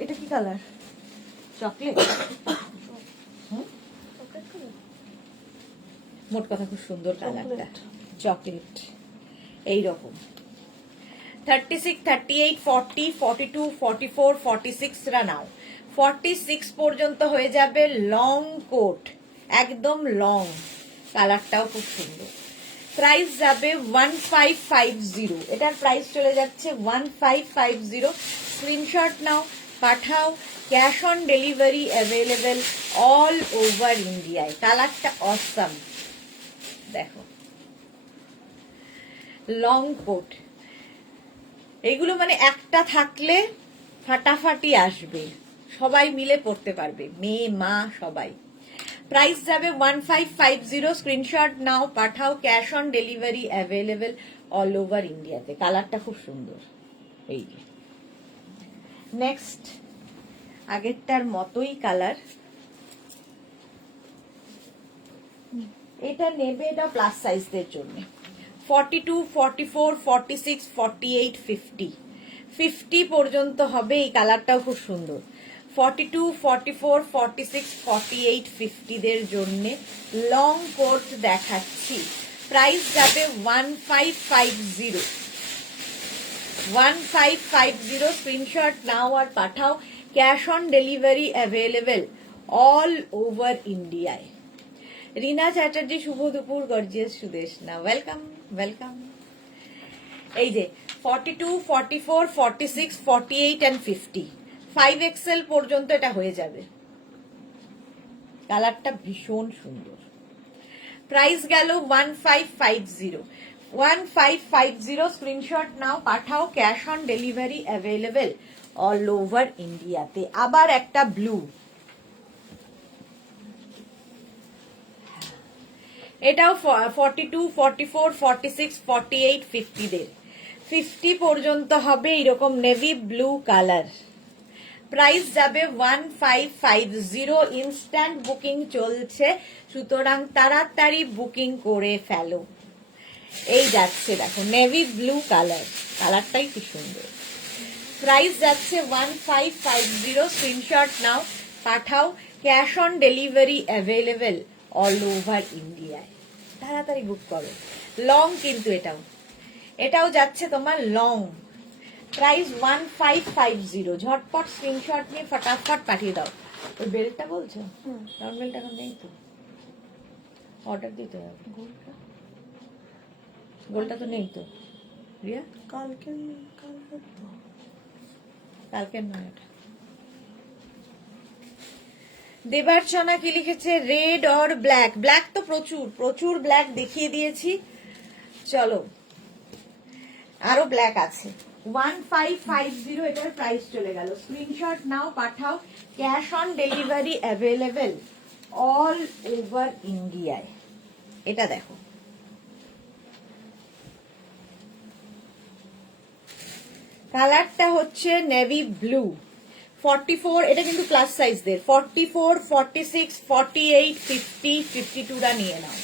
এটা কি কালার? চকলেট। মোট কথা খুব সুন্দর কালারটা, চকলেট এইরকম। 36, 38, 40, 42, 44, 46 রা নাও। 46 পর্যন্ত হয়ে যাবে। লং কোট, একদম লং, কালারটাও খুব সুন্দর। প্রাইস যাবে 1550। এটার প্রাইস চলে যাচ্ছে 1550। স্ক্রিনশট নাও, পাঠাও। Cash on delivery available all over ইন্ডিয়ায়। কালারটা অসাম, দেখো লং কোট। এইগুলো মানে একটা থাকলে ফাটাফাটি আসবে, সবাই মিলে পড়তে পারবে, মেয়ে মা সবাই। প্রাইস যাবে 1550। স্ক্রিনশট নাও, পাঠাও। Cash on delivery available all over ইন্ডিয়াতে। কালারটা খুব সুন্দর। এই নেক্সট, আগেরটার মতোই কালার। এটা নেবে, এটা প্লাস সাইজদের জন্য। 42, 44, 46, 48, 50, 50 পর্যন্ত হবে। এই কালারটাও খুব সুন্দর। 42, 44, 46, 48, 50 দের জন্য লং কোট দেখাচ্ছি। প্রাইস যাবে 1550, 1550। স্ক্রিনশট নাও আর পাঠাও। Cash on delivery available all over ইন্ডিয়ায়। রিনা চ্যাটার্জি, শুভ দুপুর। Gorgeous Sudeshna, welcome welcome. এই যে 42, 44, 46, 48 and 50, 5XL পর্যন্ত এটা হয়ে যাবে। কালারটা ভীষণ সুন্দর। প্রাইস গেল 1550, 1550। স্ক্রিনশট নাও, পাঠাও। Cash on delivery available all over ইন্ডিয়াতে। আবার একটা ব্লু, এটাও 42, 44, 46, 48, 50 দের। 50 পর্যন্ত হবে এইরকম নেভি ব্লু কালার। প্রাইস যাবে 1550। ইনস্ট্যান্ট বুকিং চলছে, সুতরাং তাড়াতাড়ি বুকিং করে ফেলো। এই যাচ্ছে, দেখো নেভি ব্লু কালার, কালারটাই কি সুন্দর। প্রাইস যাচ্ছে 1550। স্ক্রিনশট নাও, পাঠাও। Cash on delivery available all over ইন্ডিয়ায়। তাড়াতাড়ি বুক করো। লং কিন্তু এটাও যাচ্ছে তোমার লং। প্রাইস 1550। ঝটপট স্ক্রিনশট নিয়ে ফটাফট পাঠিয়ে দাও। ওই বেলটা বলছো, রাউন্ড বেলটা এখন নেই তো, অর্ডার দিতে হবে। গোলটা তো নেই তো রিয়া, কালকে নয়। এটা দেবার্চনা কি লিখেছে, রেড অর ব্ল্যাক? ব্ল্যাক তো প্রচুর প্রচুর ব্ল্যাক দেখিয়ে দিয়েছি, চলো আরো ব্ল্যাক আছে। 1550 এটার প্রাইস চলে গেল। স্ক্রিনশট নাও, পাঠাও। Cash on delivery available all over ইন্ডিয়ায়। এটা দেখো, কালারটা হচ্ছে নেভি ব্লু। 44, এটা কিন্তু প্লাস সাইজদের। 44, 46, 48, 50, 52 টা নিয়ে নাও।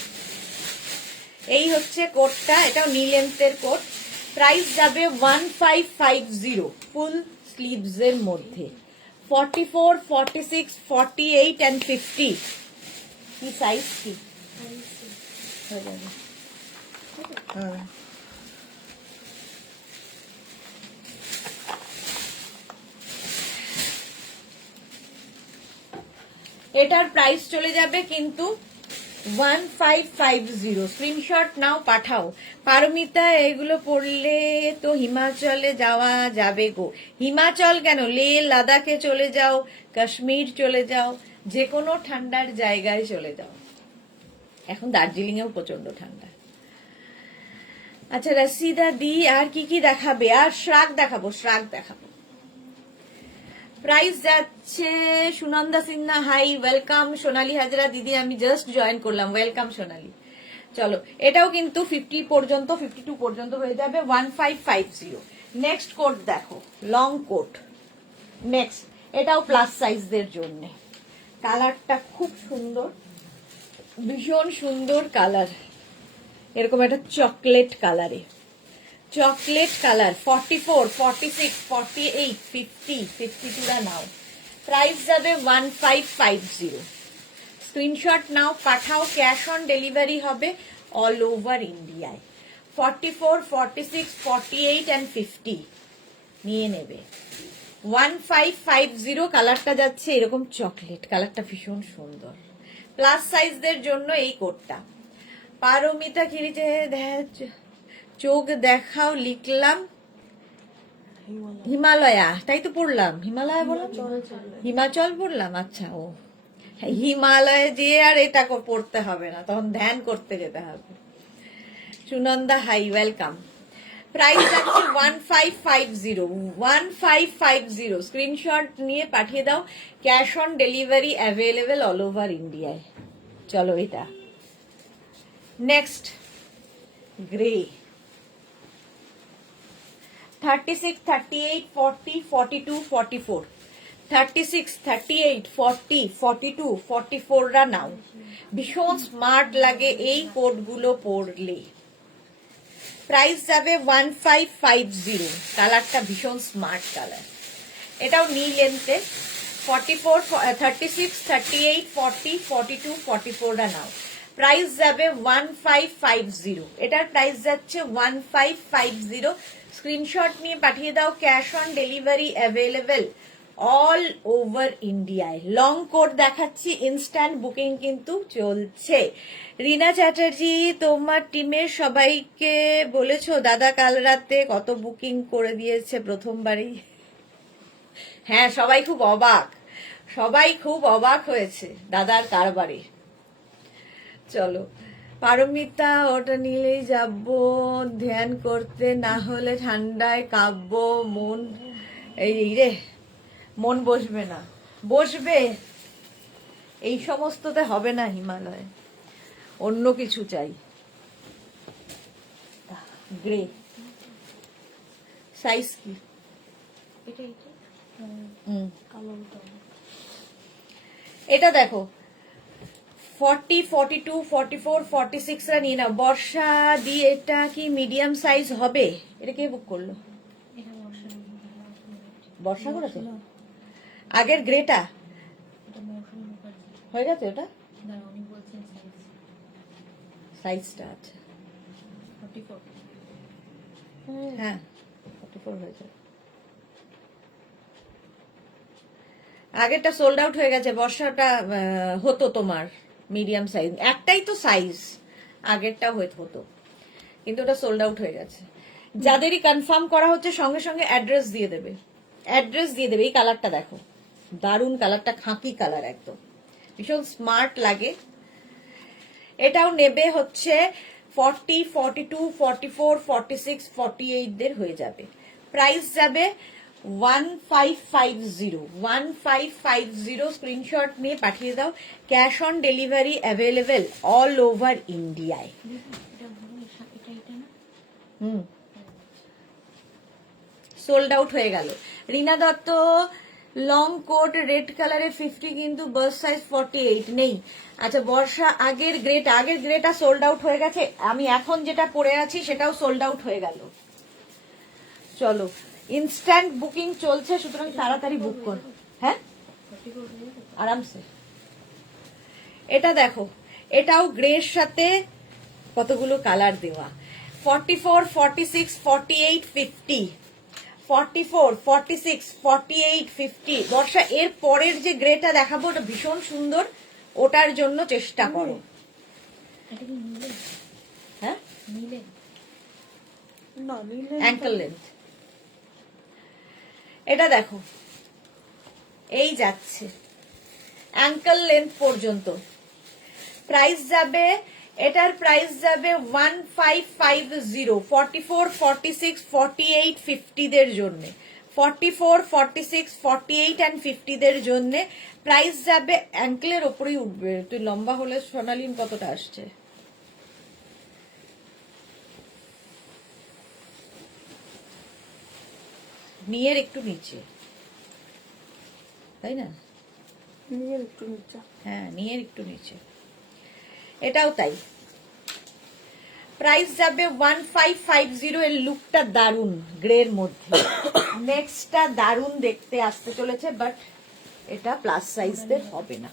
এই হচ্ছে কোটটা, এটাও নি লেন্থের কোট। প্রাইস যাবে 1550 ফুল স্লিভস এর মধ্যে। 44, 46, 48 and 50 কি সাইজ কি হয়ে যাবে? হ্যাঁ এটার প্রাইস চলে যাবে কিন্তু 1550। স্ক্রিনশট নাও, পাঠাও। পারমিতা, এগুলো পড়লে তো হিমাচলে যাওয়া যাবে গো। হিমাচল কেন, লে লাদাখে চলে যাও, কাশ্মীর চলে যাও, যে কোনো ঠান্ডার জায়গায় চলে যাও। এখন দার্জিলিং এও প্রচন্ড ঠান্ডা। আচ্ছা রসিদা দি, আর কি কি দেখাবে? আর শ্রাগ দেখাবো, শ্রাগ দেখাবো। প্রাইস যাচ্ছে সুনন্দা সিনহা, হাই ওয়েলকাম। সোনালী হাজরা দিদি, আমি জাস্ট জয়েন করলাম, ওয়েলকাম সোনালী। চলো, এটাও কিন্তু 50 পর্যন্ত, 52 পর্যন্ত হয়ে যাবে, 1550। নেক্সট কোট দেখো, লং কোট। নেক্সট, এটাও প্লাস সাইজদের জন্য। কালারটা খুব সুন্দর, ভীষণ সুন্দর কালার, এরকম একটা চকলেট কালারে, চকলেট কালার। 44, 46, 48, 50, 52 নাও। প্রাইস যাবে 1550। স্ক্রিনশট নাও, পাঠাও। ক্যাশ অন ডেলিভারি হবে অল ওভার ইন্ডিয়ায়। 44, 46, 48 and 50 নিয়ে নেবে। 1550। কালারটা যাচ্ছে এরকম চকলেট কালারটা, ভীষণ সুন্দর। প্লাস সাইজদের জন্য এই কোটটা। পারমিতা কি চোখ দেখাও, লিখলাম হিমালয়া, তাই তো পড়লাম, হিমালয়া বললাম, হিমাচল পড়লাম। আচ্ছা, ও হিমালয়ে যেয়ে আর এটা পড়তে হবে না, তখন ধ্যান করতে যেতে হবে। Sunanda, hi welcome. প্রাইস আছে 1550, 1550। স্ক্রিনশট নিয়ে পাঠিয়ে দাও। Cash on delivery available all over ইন্ডিয়ায়। চলো, এটা নেক্সট গ্রে। 36, 38, 40, 42, 44, 36, 38, 40, 42, 44 রা নাও। ভীষণ স্মার্ট লাগে এই কোডগুলো পরলে। প্রাইস যাবে 1550। কালারটা ভীষণ স্মার্ট কালার, এটাও নি লেন্থে। 44, 36, 38, 40, 42, 44 রা নাও। প্রাইস যাবে 1550। এটার প্রাইস যাচ্ছে 1550। স্ক্রিনশট নিয়ে পাঠিয়ে দাও। Cash on delivery available all over ইন্ডিয়ায়। লং কোট দেখাচ্ছি, ইনস্ট্যান্ট বুকিং কিন্তু চলছে। রিনা চ্যাটার্জি, তোমার টিমের সবাইকে বলেছো দাদা কাল রাতে কত বুকিং করে দিয়েছে প্রথমবারই? হ্যাঁ, সবাই খুব অবাক, সবাই খুব অবাক হয়েছে দাদার কারবারে। চলো, পারমিতা, ওটা নিলেই যাব ধ্যান করতে, না হলে ঠান্ডায় কাঁপবো, মন এই রে, মন বসবে না। বসবে, এই সমস্ততে হবে না হিমালয়, অন্য কিছু চাই। গ্রে সাইজ কি? এটা দেখো 40, 42, 44, 46 রা নিয়ে নাও। বর্ষা দি, এটা কি মিডিয়াম সাইজ হবে? এটা কে বুক করলো? বর্ষা করেছে আগের গ্রেটা হয়ে গেছে, ওটা সাইজটা আছে। হ্যাঁ, 44 হয়েছে। আগেরটা সোল্ড আউট হয়ে গেছে, বর্ষাটা হতো তোমার মিডিয়াম সাইজ, একটাই তো সাইজ, আগেরটাও হতো, কিন্তু ওটা সোল্ড আউট হয়ে গেছে। যাদেরই কনফার্ম করা হচ্ছে সঙ্গে সঙ্গে অ্যাড্রেস দিয়ে দেবে, অ্যাড্রেস দিয়ে দেবে। এই কালারটা দেখো, দারুণ কালারটা, খাকি কালার, একদম ভীষণ স্মার্ট লাগে। এটাও নেবে হচ্ছে 40, 42, 44, 46, 48 দের হয়ে যাবে। প্রাইস যাবে 1550, 1550। স্ক্রিনশট নিয়ে পাঠিয়ে দাও। Cash on delivery available all over ইন্ডিয়ায়। সোল্ড আউট হয়ে গেল। রিনা দত্ত, লং কোট রেড কালারের 50 কিন্তু বাস সাইজ 48 নেই। আচ্ছা, বর্ষা আগের গ্রেটা সোল্ড আউট হয়ে গেছে। আমি এখন যেটা পরে আছি সেটাও সোল্ড আউট হয়ে গেল। চলো, ইনস্ট্যান্ট বুকিং চলছে, সুতরাং তাড়াতাড়ি বুক কর। হ্যাঁ আরামসে। এটা দেখো, এটাও গ্রের সাথে কতগুলো কালার দেওয়া। 44, 46, 48, 50, 44, 46, 48, 50। বর্ষা এর পরের যে গ্রেটা দেখাবো ওটা ভীষণ সুন্দর, ওটার জন্য চেষ্টা করো। হ্যাঁ অ্যাঙ্কেল লেন্থ। এটা দেখো, এই যাচ্ছে অ্যাঙ্কেল লেন্থ পর্যন্ত। প্রাইস যাবে, এটার প্রাইস যাবে 1550। 44, 46, 48, 50 দের জন্য, 44, 46, 48 and 50 দের জন্য প্রাইস যাবে। অ্যাঙ্কেলের ওপরেই উঠবে। তুই লম্বা হলে সোনালিন কতটা আসছে? নিয়ের একটু নিচে, তাই না? নিয়ের একটু নিচে, হ্যাঁ নিয়ের একটু নিচে। এটাও তাই। প্রাইস যাবে 1550। এর লুকটা দারুন গ্রের মধ্যে। নেক্সটটা দারুন দেখতে আসতে চলেছে, বাট এটা প্লাস সাইজদের হবে না।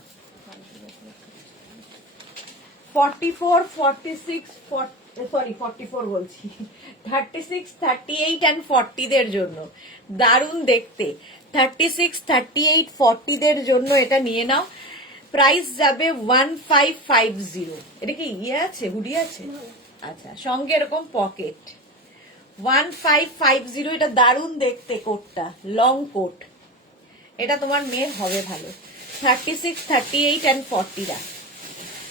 44, 46, 44 বলছি, 36, 38 and 40 দের জন্য দারুন দেখতে। 36, 38, 40 দের জন্য এটা নিয়ে নাও। প্রাইস যাবে 1550। এটা কি ইয়ে আছে, হুডি আছে? আচ্ছা, সঙ্গে এরকম পকেট। 1550। এটা দারুন দেখতে কোটটা, লং কোট। এটা তোমার মেয়ের হবে ভালো। 36, 38 and 40 রা।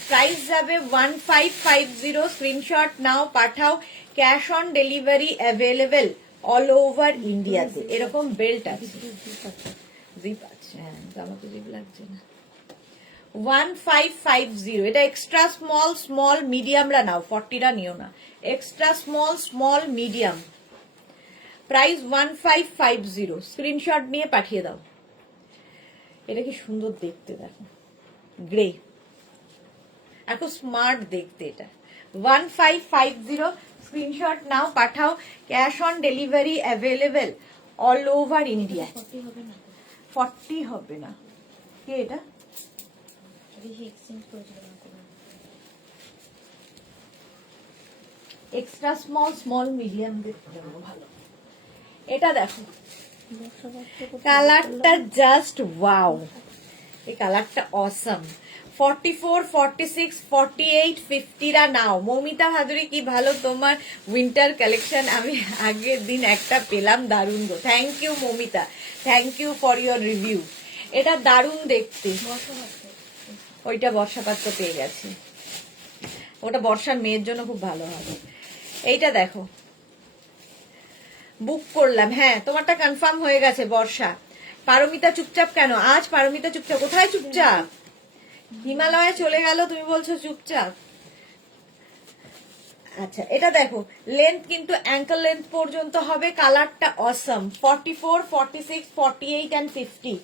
প্রাইস যাবে 1550। স্ক্রিনশট নাও, পাঠাও। Cash on delivery available all over ইন্ডিয়াতে। এরকম বেল্ট আছে, জিপ আছে। হ্যাঁ আমাকে জিপ লাগছে না। 1550। এটা এক্সট্রা স্মল, স্মল মিডিয়ামরা নাও, 40রা নিও না। Extra small, small medium. Price 1550। Screenshot নিয়ে পাঠিয়ে দাও। এটা কি সুন্দর দেখতে, দেখো গ্রে, এত স্মার্ট দেখতে এটা। 1550। স্ক্রিনশট নাও, পাঠাও। Cash on delivery available all over India. 40 হবে না। কে এটা? এক্সট্রা স্মল, স্মল মিডিয়াম দেখতে ভালো। এটা দেখো, কালারটা জাস্ট ওয়াও। এই কালারটা অসাম। 44, 46, 48, 50 রা নাও। মৌমিতা ভাদুরী কি ভালো তোমার উইন্টার কালেকশন। আমি আগের দিন একটা পেলাম, দারুণ গো। Thank you Moumita, thank you for your review. এটা দারুণ দেখতে। ওইটা বর্ষাপাত্র পেয়ে গেছে, ওটা বর্ষার মেয়ের জন্য খুব ভালো হবে। এইটা দেখো, বুক করলাম। হ্যাঁ তোমারটা কনফার্ম হয়ে গেছে বর্ষা। পারমিতা চুপচাপ কেন আজ? পারমিতা চুপচাপ কোথায়? চুপচাপ হিমালয়ে চলে গেল, তুমি বলছো চুপচাপ। আচ্ছা এটা দেখো, লেন্থ কিন্তু অ্যাঙ্কেল লেন্থ পর্যন্ত হবে। কালারটা অসম। 44, 46, 48 and 50।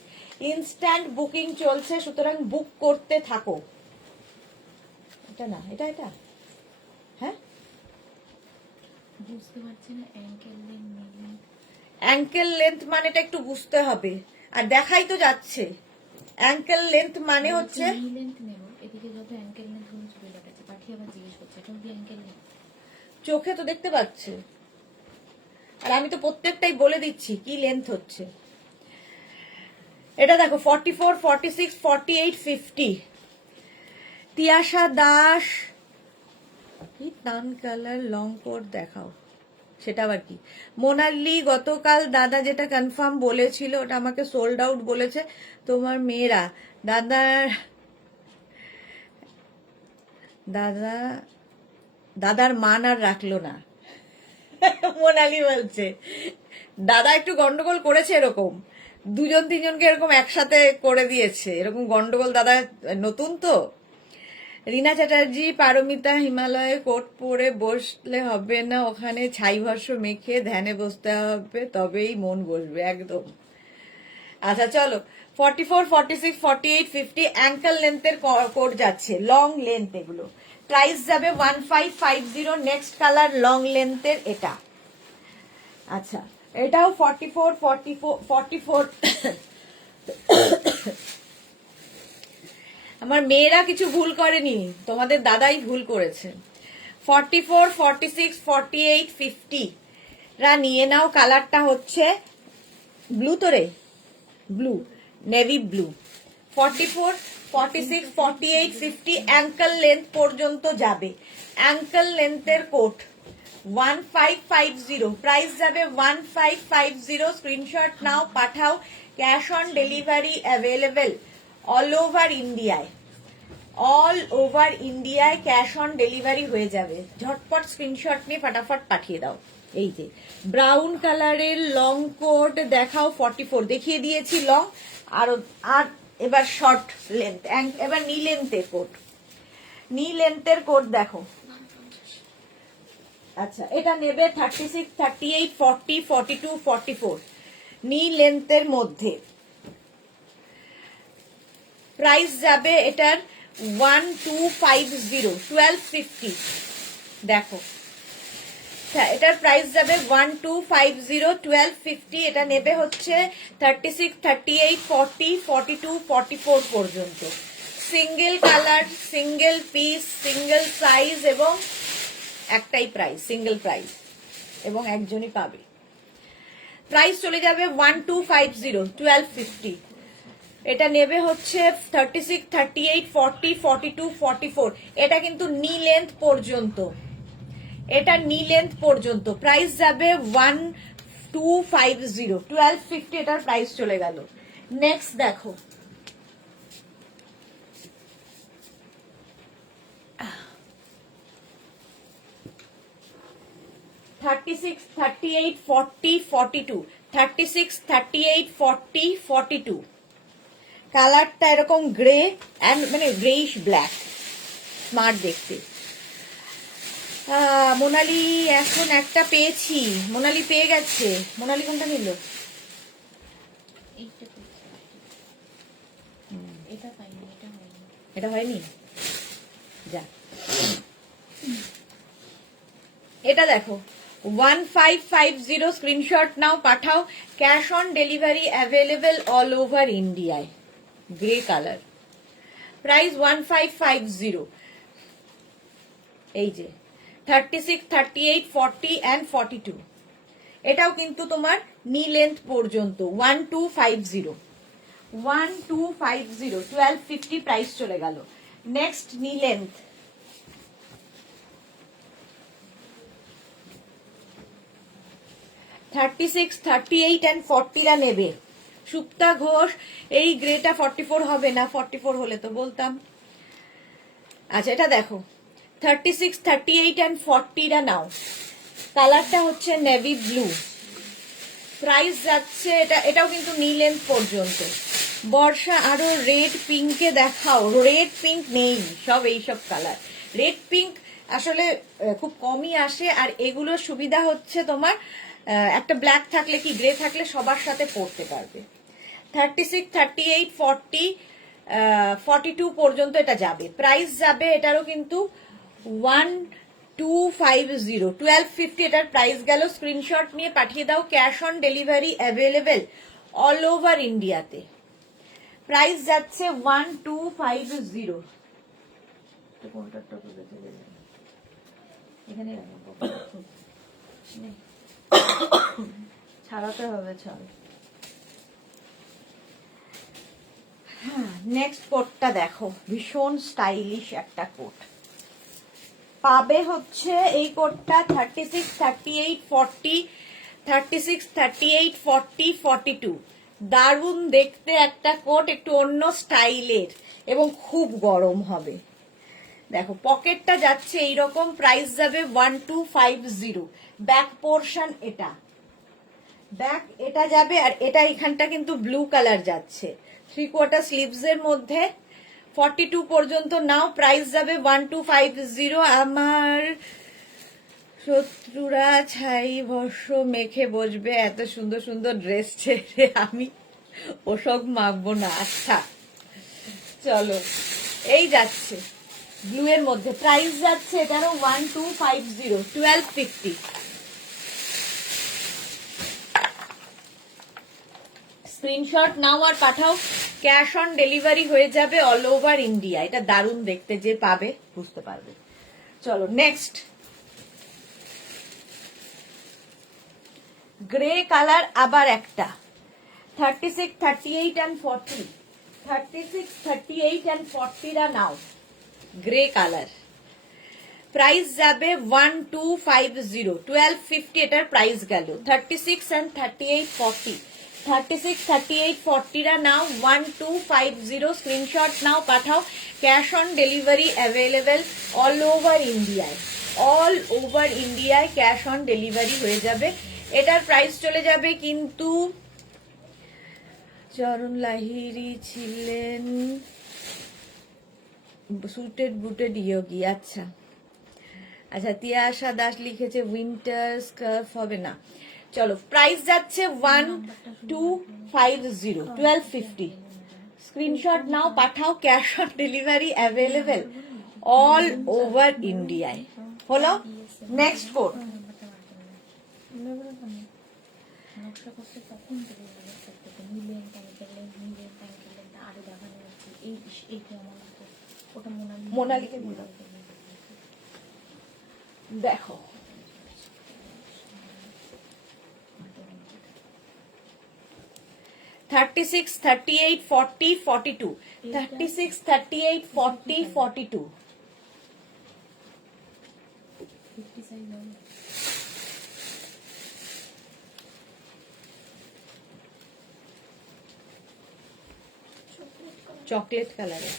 ইনস্ট্যান্ট বুকিং চলছে, সুতরাং বুক করতে থাকো। এটা না, এটা এটা হ্যাঁ বুঝতে পারছি না। অ্যাঙ্কেল লেন্থ মানেটা একটু বুঝতে হবে, আর দেখাই তো যাচ্ছে। অ্যাঙ্কেল লেন্থ মানে হচ্ছে চোখে তো দেখতে পাচ্ছে, আর আমি তো প্রত্যেকটাই বলে দিচ্ছি কি লেন্থ হচ্ছে। এটা দেখো 44, 46, 48, 50। তিয়াশা দাস, কি টান কালার লং কোট দেখাও, সেটা আবার কি? মোনালি গতকাল দাদা যেটা কনফার্ম বলেছিল ওটা আমাকে সোল্ড আউট বলেছে তোমার মেয়েরা। দাদার মান আর রাখলো না। মোনালি বলছে দাদা একটু গন্ডগোল করেছে, এরকম দুজন তিনজনকে এরকম একসাথে করে দিয়েছে, এরকম গন্ডগোল। দাদা নতুন তো। রিনা চ্যাটার্জি, পারমিতা হিমালয়ে কোট পরে বসলে হবে না, ওখানে ছাই ভস্য মেখে ধ্যানে বসতে হবে, তবেই মন বসবে একদম। আচ্ছা চলো, 44, 46, 48, 50 অ্যাঙ্কেল লেন্থের কোট যাচ্ছে, লং লেন্থ এগুলো। প্রাইস যাবে 1550। নেক্সট কালার লং লেন্থের এটা। আচ্ছা এটাও 44, 44, আমার মেয়েরা কিছু ভুল করেনি, তোমাদের দাদাই ভুল করেছে। 44, 46, 48, 50 রা নিয়ে নাও। কালারটা হচ্ছে ব্লু, তো রে blue, navy blue. 44, 46, 48, 50 ankle length পর্যন্ত যাবে। অ্যাঙ্কেল লেন্থের কোট 1550, প্রাইস যাবে 1550। স্ক্রিনশট নাও, পাঠাও। Cash on delivery available all over ইন্ডিয়ায়। অল ওভার ইন্ডিয়ায় ক্যাশ অন ডেলিভারি হয়ে যাবে। ঝটপট স্ক্রিনশট নিয়ে ফাটাফট পাঠিয়ে দাও। এই যে ব্রাউন কালারের লং কোট দেখাও। 44 দেখিয়ে দিয়েছি লং, আর এবার শর্ট লেন্থ, এবার নি লেন্থের কোট। নি লেন্থের কোট দেখো। আচ্ছা, এটা নেবে 36, 38, 40, 42, 44 নি লেন্থের মধ্যে। প্রাইস যাবে এটার 1250, 1250। দেখো, এটার প্রাইস যাবে 1250, 1250। এটা নেবে হচ্ছে 36, 38, 40, 42, 44 পর্যন্ত। Single colour, single piece, single size এবং একটাই প্রাইস, সিঙ্গেল প্রাইস, এবং একজনই পাবে। প্রাইস চলে যাবে 1250, 1250। এটা নেবে হচ্ছে 36, 38, 40, 42, 44। এটা কিন্তু নি লেন্থ পর্যন্ত, এটা নি লেন্থ পর্যন্ত। প্রাইস যাবে 1250, 1250 এটার প্রাইস চলে গেল। নেক্সট দেখো, $36, 38, 40, 42, 36, 38, 40, 42। কালারটা এরকম গ্রে অ্যান্ড মানে গ্রেইশ ব্ল্যাক, স্মার্ট দেখতে। মোনালি এখন একটা পেয়েছি, মোনালি পেয়ে গেছে। মোনালি কোনটা নিল? এটা হয়নি, যা। এটা দেখো 1550, স্ক্রিনশট নাও, পাঠাও। Cash on delivery available all over ইন্ডিয়ায়। Grey colour, price 1550। এই যে 36, 38, 40 অ্যান্ড 42। এটাও কিন্তু তোমার নি লেন্থ পর্যন্ত। 1250, 1250, 1250 প্রাইস চলে গেল। নেক্সট নি লেন্থ, $36, 38 অ্যান্ড 40 রা নেবে। সুপ্তা ঘোষ, এই গ্রেটা 44 হবে না, 44 হলে তো বলতাম। আচ্ছা, এটা দেখো 36, 38 অ্যান্ড 40 রা নাও। কালারটা হচ্ছে নেভি ব্লু। প্রাইস যাচ্ছে, এটাও কিন্তু নি লেন্থ পর্যন্ত। বর্ষা, আরো রেড পিঙ্কে দেখাও। রেড পিঙ্ক নেই, সব এইসব কালার। রেড পিঙ্ক আসলে খুব কমই আসে, আর এগুলোর সুবিধা হচ্ছে তোমার একটা ব্ল্যাক থাকলে কি গ্রে থাকলে সবার সাথে পরতে পারবে। 36, 38, 40, 42 পর্যন্ত এটা যাবে। প্রাইস যাবে এটারও কিন্তু 1250, 1250 এটার প্রাইস গেল। স্ক্রিনশট নিয়ে পাঠিয়ে দাও। Cash on delivery available all over ইন্ডিয়াতে। প্রাইস যাচ্ছে 1250। এখানে ছাড়াতে হবে, চল। হ্যাঁ, নেক্সট কোটটা দেখো, ভীষণ স্টাইলিশ একটা কোট পাবে হচ্ছে। এই কোটটা 36, 38, 40, 36, 38, 40, 42। দারুণ দেখতে একটা কোট, একটু অন্য স্টাইলের এবং খুব গরম হবে। দেখো পকেটটা যাচ্ছে এইরকম। প্রাইস যাবে 1250। ব্যাক পোর্শন এটা, ব্যাক এটা যাবে, আর এটা এখানটা কিন্তু ব্লু কালার যাচ্ছে। 3/4 স্লিভস এর মধ্যে 42 পর্যন্ত নাও। প্রাইস যাবে 1250। আমার শত্রুরা ছাই ভস্য মেখে বসবে, এত সুন্দর সুন্দর ড্রেস ছেড়ে আমি ওসব মাখবো না। আচ্ছা চলো, এই যাচ্ছে ব্লু এর মধ্যে। প্রাইস যাচ্ছে এটারও 1250, 1250। স্ক্রিনশট নাও আর পাঠাও। ক্যাশ অন ডেলিভারি হয়ে যাবে অল ওভার ইন্ডিয়া। এটা দারুণ দেখতে, যে পাবে বুঝতে পারবে। চলো নেক্সট, গ্রে কালার আবার একটা, 36, 38 and 40, 36, 38 and 40 রা নাও। গ্রে কালার, প্রাইস যাবে 1250, 1250 এটার প্রাইস গেল। 36 and 38, 40, 36, 38, 40 রা নাও 1250। স্ক্রিনশট নাও, পাঠাও। Cash on delivery available all over ইন্ডিয়ায়, অল ওভার ইন্ডিয়ায় ক্যাশ অন ডেলিভারি হয়ে যাবে। এটার প্রাইস চলে যাবে কিন্তু, চরণ লাহিড়ী ছিলেন সুটেড বুটেড ইয়োগী। আচ্ছা আচ্ছা, তিয়াশা দাস লিখেছে উইন্টার স্কার্ফ হবে না। চলো প্রাইস যাচ্ছে 1250, 1250। স্ক্রিনশট নাও, পাঠাও। Cash on delivery available all over ইন্ডিয়ায়। হলো নেক্সট কোড, নকশা করতে তখন মিলিয়ন টাইম গেলেন, মিলিয়ন টাইম গেলেন, আরো দেখানো হচ্ছে এইটা আমার মতো, ওটা মোনালিকে দেখো। $36, $38, $40, $42, $36, $38, $40, $42। 50 সাইজ হবে। চকলেট কালারে,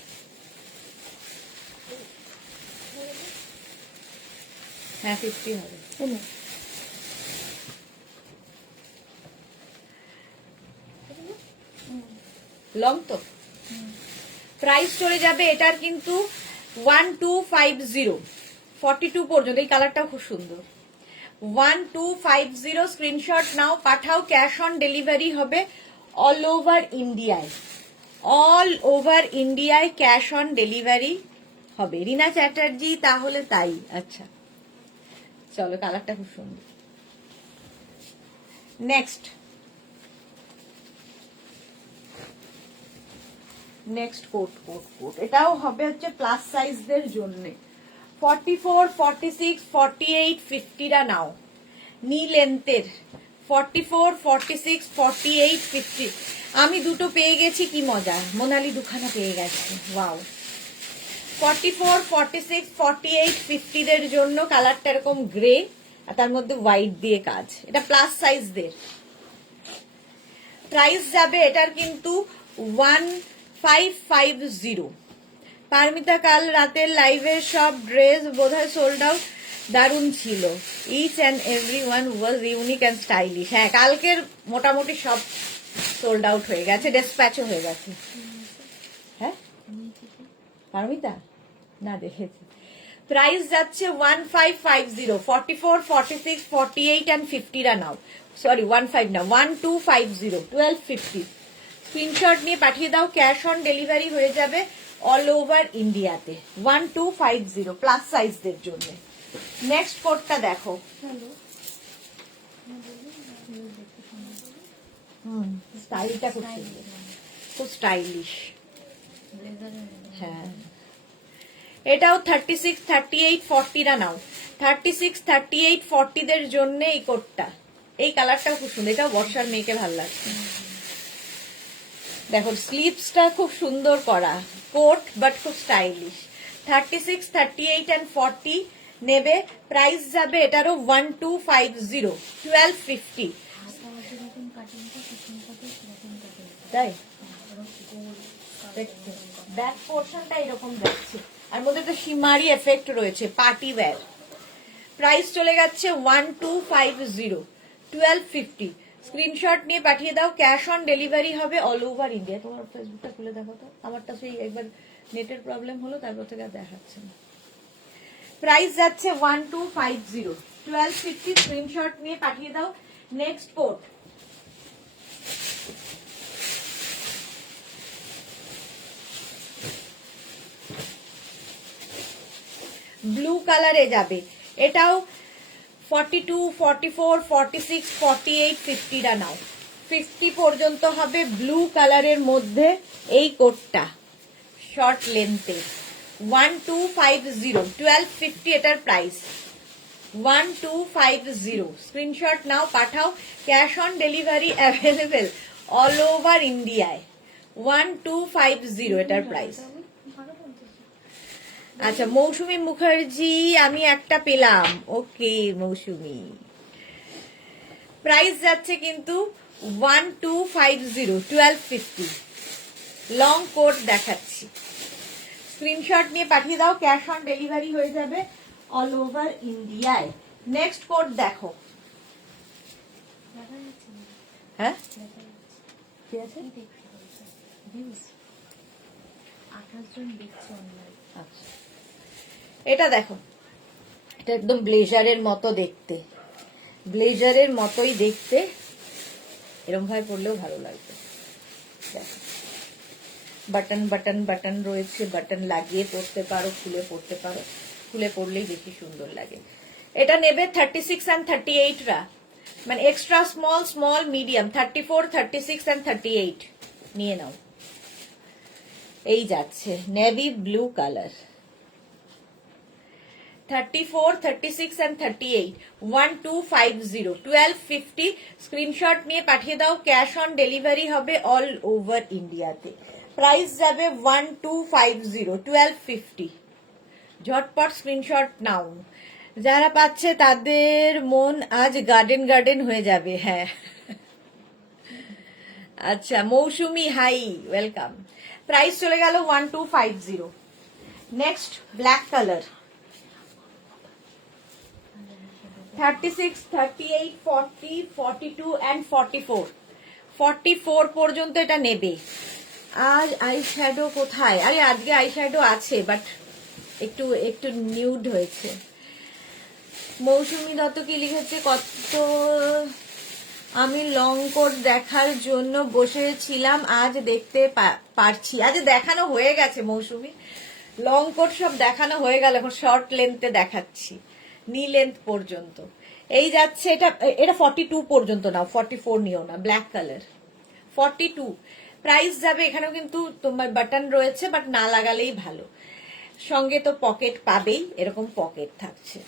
হ্যাঁ 50 হবে। লং তো প্রাইস চলে যাবে এটার কিন্তু 1250, 42 পর্যন্ত। এই কালারটাও খুব সুন্দর। 1250 স্ক্রিনশট নাও, পাঠাও। ক্যাশ অন ডেলিভারি হবে অল ওভার ইন্ডিয়ায়, অল ওভার ইন্ডিয়ায় ক্যাশ অন ডেলিভারি হবে। রিনা চ্যাটার্জি তাহলে তাই, আচ্ছা চলো, কালারটা খুব সুন্দর। Next, next coat, coat coat এটাও হবে হচ্ছে প্লাস সাইজদের জন্য। 44, 46, 48, 50 রা নাও। নি লেন্থের 44, 46, 48, 50। আমি দুটো পেয়ে গেছি, কি মজা। মোনালি দুখানা পেয়ে গেছে, ওয়াও। 44, 46, 48, 50 দের জন্য কালারটা এরকম গ্রে আর তার মধ্যে হোয়াইট দিয়ে কাজ। এটা প্লাস সাইজদের। প্রাইস যাবে এটার কিন্তু 1550। পারমিতা কাল রাতের লাইভের সব ড্রেস বোধহয় সোল্ড আউট, দারুণ ছিল। Each and every one was unique and stylish. হ্যাঁ, কালকের মোটামুটি সব সোল্ড আউট হয়ে গেছে, ডেসপ্যাচও হয়ে গেছে। হ্যাঁ পারমিতা না, দেখেছি। প্রাইস যাচ্ছে 1550, 44, 46, 48 and 50 রা নাও। সরি 15 না, 1250, 1250। স্ক্রিনশট নিয়ে পাঠিয়ে দাও। ক্যাশ অন ডেলিভারি হয়ে যাবে অল ওভার ইন্ডিয়াতে। 1250 প্লাস সাইজদের জন্য। নেক্সট কোডটা দেখো। স্টাইলটা খুব সুন্দর, খুব স্টাইলিশ। হ্যাঁ, এটাও 36, 38, 40 রা নাও। 36, 38, 40 দের জন্য এই কোটটা। এই কালারটাও খুব সুন্দর, এটাও বর্ষার মেয়েকে ভালো লাগছে। দেখো স্লিভসটা খুব সুন্দর করা, কোট বাট খুব স্টাইলিশ। 36, 38 and 40 নেবে। প্রাইস যাবে এটারও 1250, 1250। তাই ব্যাক পোর্শনটা এরকম যাচ্ছে, আর মধ্যে একটা শিমারি এফেক্ট রয়েছে, পার্টি ওয়্যার। প্রাইস চলে যাচ্ছে 1250, 1250। স্ক্রিনশট নিয়ে পাঠিয়ে দাও। ক্যাশ অন ডেলিভারি হবে অল ওভার ইন্ডিয়া। তোমার ফেসবুকটা খুলে দেখো তো, আমারটা সেই একবার নেটের প্রবলেম হলো, তারপর থেকে আর দেখাচ্ছে না। প্রাইস যাচ্ছে 1250, 1250। স্ক্রিনশট নিয়ে পাঠিয়ে দাও। নেক্সট কোড, ব্লু কালারে যাবে। এটাও 42, 44, 46, 48, 50 রা নাও। 50 পর্যন্ত হবে ব্লু কালারের মধ্যে এই কোটটা শর্ট লেন্থে 1250 1250 এটার প্রাইস 1250 স্ক্রিনশট নাও পাঠাও cash on delivery available all over ইন্ডিয়ায় 1250 এটার প্রাইস আচ্ছা মৌসুমী মুখার্জি আমি একটা পেলাম ওকে মৌসুমী প্রাইস যাচ্ছে কিন্তু 1250 1250 লং কোট দেখাচ্ছি স্ক্রিনশট নিয়ে পাঠিয়ে দাও ক্যাশ অন ডেলিভারি হয়ে যাবে অল ওভার ইন্ডিয়ায় নেক্সট কোট দেখো হ্যাঁ কি আছে 28 জন দেখছে অনলাইন। আচ্ছা এটা দেখো এটা একদম ব্লেজারের মতো দেখতে ব্লেজারের মতোই দেখতে এরকম ভাবে পরলেও ভালো লাগবে দেখো বাটন বাটন বাটন রয়েছে বাটন লাগিয়ে পরতে পারো খুলে পরতে পারো খুলে পরলেই বেশি সুন্দর লাগে এটা নেবে 36 and 38 রা মানে extra small small medium 34 36 and 38 নিয়ে নাও এই যাচ্ছে navy blue colour 34 36 and 38 1250 1250 screenshot নিয়ে পাঠিয়ে দাও ক্যাশ অন ডেলিভারি হবে অল ওভার ইন্ডিয়াতে প্রাইস যাবে 1250 1250 ঝটপট স্ক্রিনশট নাও যারা পাচ্ছে তাদের মন আজ গার্ডেন গার্ডেন হয়ে যাবে হ্যাঁ আচ্ছা মৌসুমি হাই ওয়েলকাম প্রাইস চলে গেল 1250 নেক্সট ব্ল্যাক কালার 36 38 40 42 and 44 44 পর্যন্ত এটা নেবে আজ আই শ্যাডো কোথায় আরে আজকে আই শ্যাডো আছে বাট একটু একটু নিউড হয়েছে মৌসুমী দত্ত কি লিখেছে কত আমি লং কোট দেখার জন্য বসেছিলাম আজ দেখতে পারছি আজ দেখানো হয়ে গেছে মৌসুমী লং কোট সব দেখানো হয়ে গেল এখন শর্ট লেন্থে দেখাচ্ছি নি লেন্থ পর্যন্ত এই যাচ্ছে এটা এটা 42 পর্যন্ত নাও 44 নিও না ব্ল্যাক কালার 42 প্রাইস যাবে এখানেও কিন্তু তোমার বাটন রয়েছে বাট না লাগালেই ভালো সঙ্গে তো পকেট পাবেই এরকম পকেট থাকছে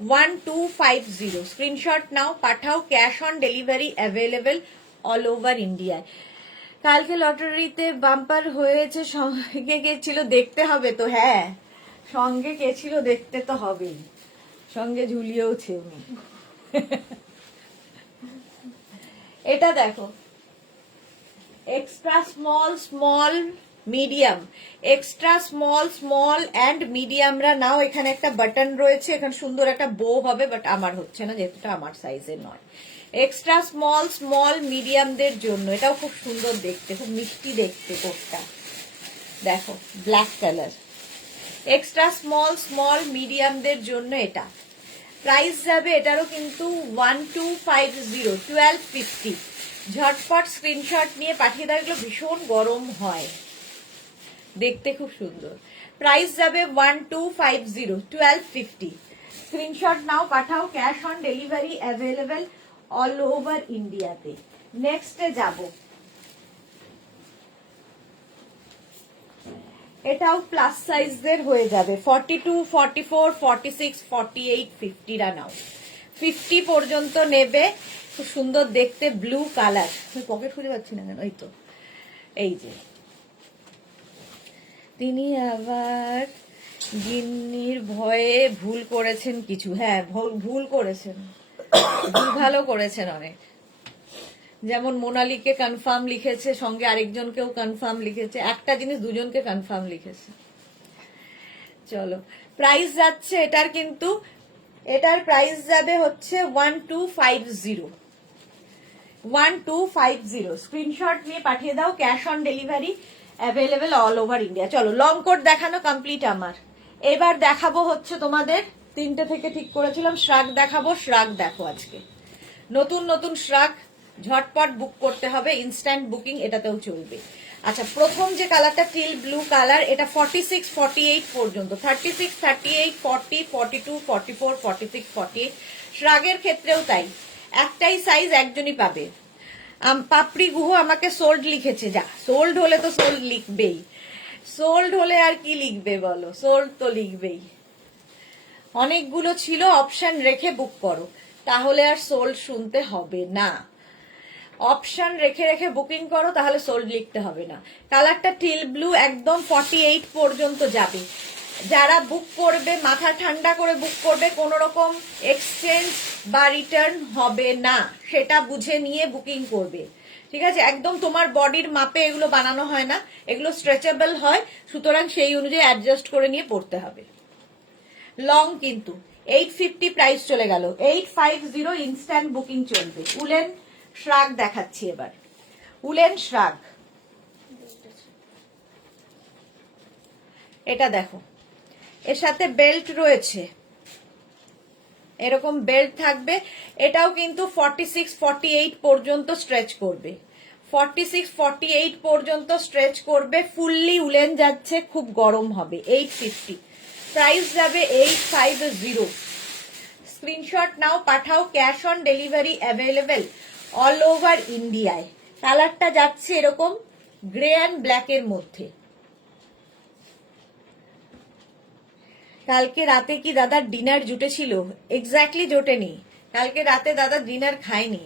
1250 স্ক্রিনশট নাও পাঠাও cash on delivery available all over ইন্ডিয়ায় কালকে লটারিতে বাম্পার হয়েছে সঙ্গে কে ছিল দেখতে হবে তো হ্যাঁ সঙ্গে কে ছিল দেখতে তো হবেই সঙ্গে ঝুলিয়েওছে উনি এটা দেখো extra small small medium extra small small and মিডিয়ামরা নাও এখানে একটা বাটন রয়েছে এখানে সুন্দর একটা বো হবে বাট আমার হচ্ছে না যেহেতু আমার সাইজের নয় এক্সট্রা স্মল স্মল মিডিয়ামদের জন্য এটাও খুব সুন্দর দেখতে খুব মিষ্টি দেখতে কোটটা দেখো black colour extra small small মিডিয়ামদের জন্য এটা প্রাইস যাবে এটারও কিন্তু 1250 1250 ঝটপট স্ক্রিনশট নিয়ে পাঠিয়ে দাও এগুলো ভীষণ গরম হয় দেখতে খুব সুন্দর প্রাইস যাবে 1250 1250 স্ক্রিনশট নাও পাঠাও cash on delivery available all over ইন্ডিয়াতে নেক্সটে যাব এটাও প্লাস সাইজদের হয়ে যাবে 42 44 46 48 50 রা নাও 50 পর্যন্ত নেবে খুব সুন্দর দেখতে ব্লু কালার আমি পকেট খুঁজে পাচ্ছি না কেন এই তো এই যে তিনি আবার গিন্নির ভয়ে ভুল করেছেন কিছু হ্যাঁ ভুল করেছেন ভুল ভালো করেছেন অনেক যেমন মোনালিকে কনফার্ম লিখেছে সঙ্গে আরেকজনকেও কনফার্ম লিখেছে একটা জিনিস দুজনকে কনফার্ম লিখেছে চলো প্রাইস যাচ্ছে এটার কিন্তু এটার প্রাইস যাবে হচ্ছে 1250 1250 স্ক্রিনশট নিয়ে পাঠিয়ে দাও cash on delivery available all over India চলো লং কোট দেখানো কমপ্লিট আমার এবার দেখাবো হচ্ছে তোমাদের 3টে থেকে ঠিক করেছিলাম শ্রাগ দেখাবো শ্রাগ দেখো আজকে নতুন নতুন শ্রাগ ঝটপট বুক করতে হবে ইনস্ট্যান্ট বুকিং এটাতেও চলবে আচ্ছা প্রথম যে কালারটা টিল ব্লু কালার এটা 46 48 পর্যন্ত 36 38 40 42 44 46 48 শ্রাগের ক্ষেত্রেও তাই একটাই সাইজ একজনই পাবে পাপড়ি গুহ আমাকে সোল্ড লিখেছে, যা সোল্ড হলে তো সোল্ড লিখবেই, সোল্ড হলে আর কি লিখবে বলো, সোল্ড তো লিখবেই। অনেকগুলো ছিল, অপশন রেখে বুক করো, তাহলে আর সোল্ড শুনতে হবে না। অপশন রেখে রেখে বুকিং করো, তাহলে সোল্ড লিখতে হবে না। কালারটা টিল ব্লু, একদম 48 পর্যন্ত যাবে। যারা বুক করবে মাথা ঠান্ডা করে বুক করবে, কোন রকম এক্সচেঞ্জ বা রিটার্ন হবে না, সেটা বুঝে নিয়ে বুকিং করবে, ঠিক আছে? একদম তোমার বডির মাপে এগুলো বানানো হয় না, এগুলো স্ট্রেচেবল হয়, সুতরাং সেই অনুযায়ী অ্যাডজাস্ট করে নিয়ে পড়তে হবে। লং কিন্তু 850 প্রাইস চলে গেল, 850 ইনস্ট্যান্ট বুকিং চলবে। উলেন শ্রাগ দেখাচ্ছি এবার, উলেন শ্রাগ, এটা দেখো, এর সাথে বেল্ট রয়েছে, এরকম বেল্ট থাকবে। এটাও কিন্তু 46 48 পর্যন্ত স্ট্রেচ করবে, 46 48 পর্যন্ত স্ট্রেচ করবে। ফুললি উলেন যাচ্ছে, খুব গরম হবে। 850 প্রাইস যাবে 850। স্ক্রিনশট নাও, পাঠাও, cash on delivery available all over ইন্ডিয়ায়। কালারটা যাচ্ছে এরকম গ্রে অ্যান্ড ব্ল্যাক এর মধ্যে। কালকে রাতে কি দাদার ডিনার জুটেছিল? এক্স্যাক্টলি জোটেনি, কালকে রাতে দাদা ডিনার খায়নি।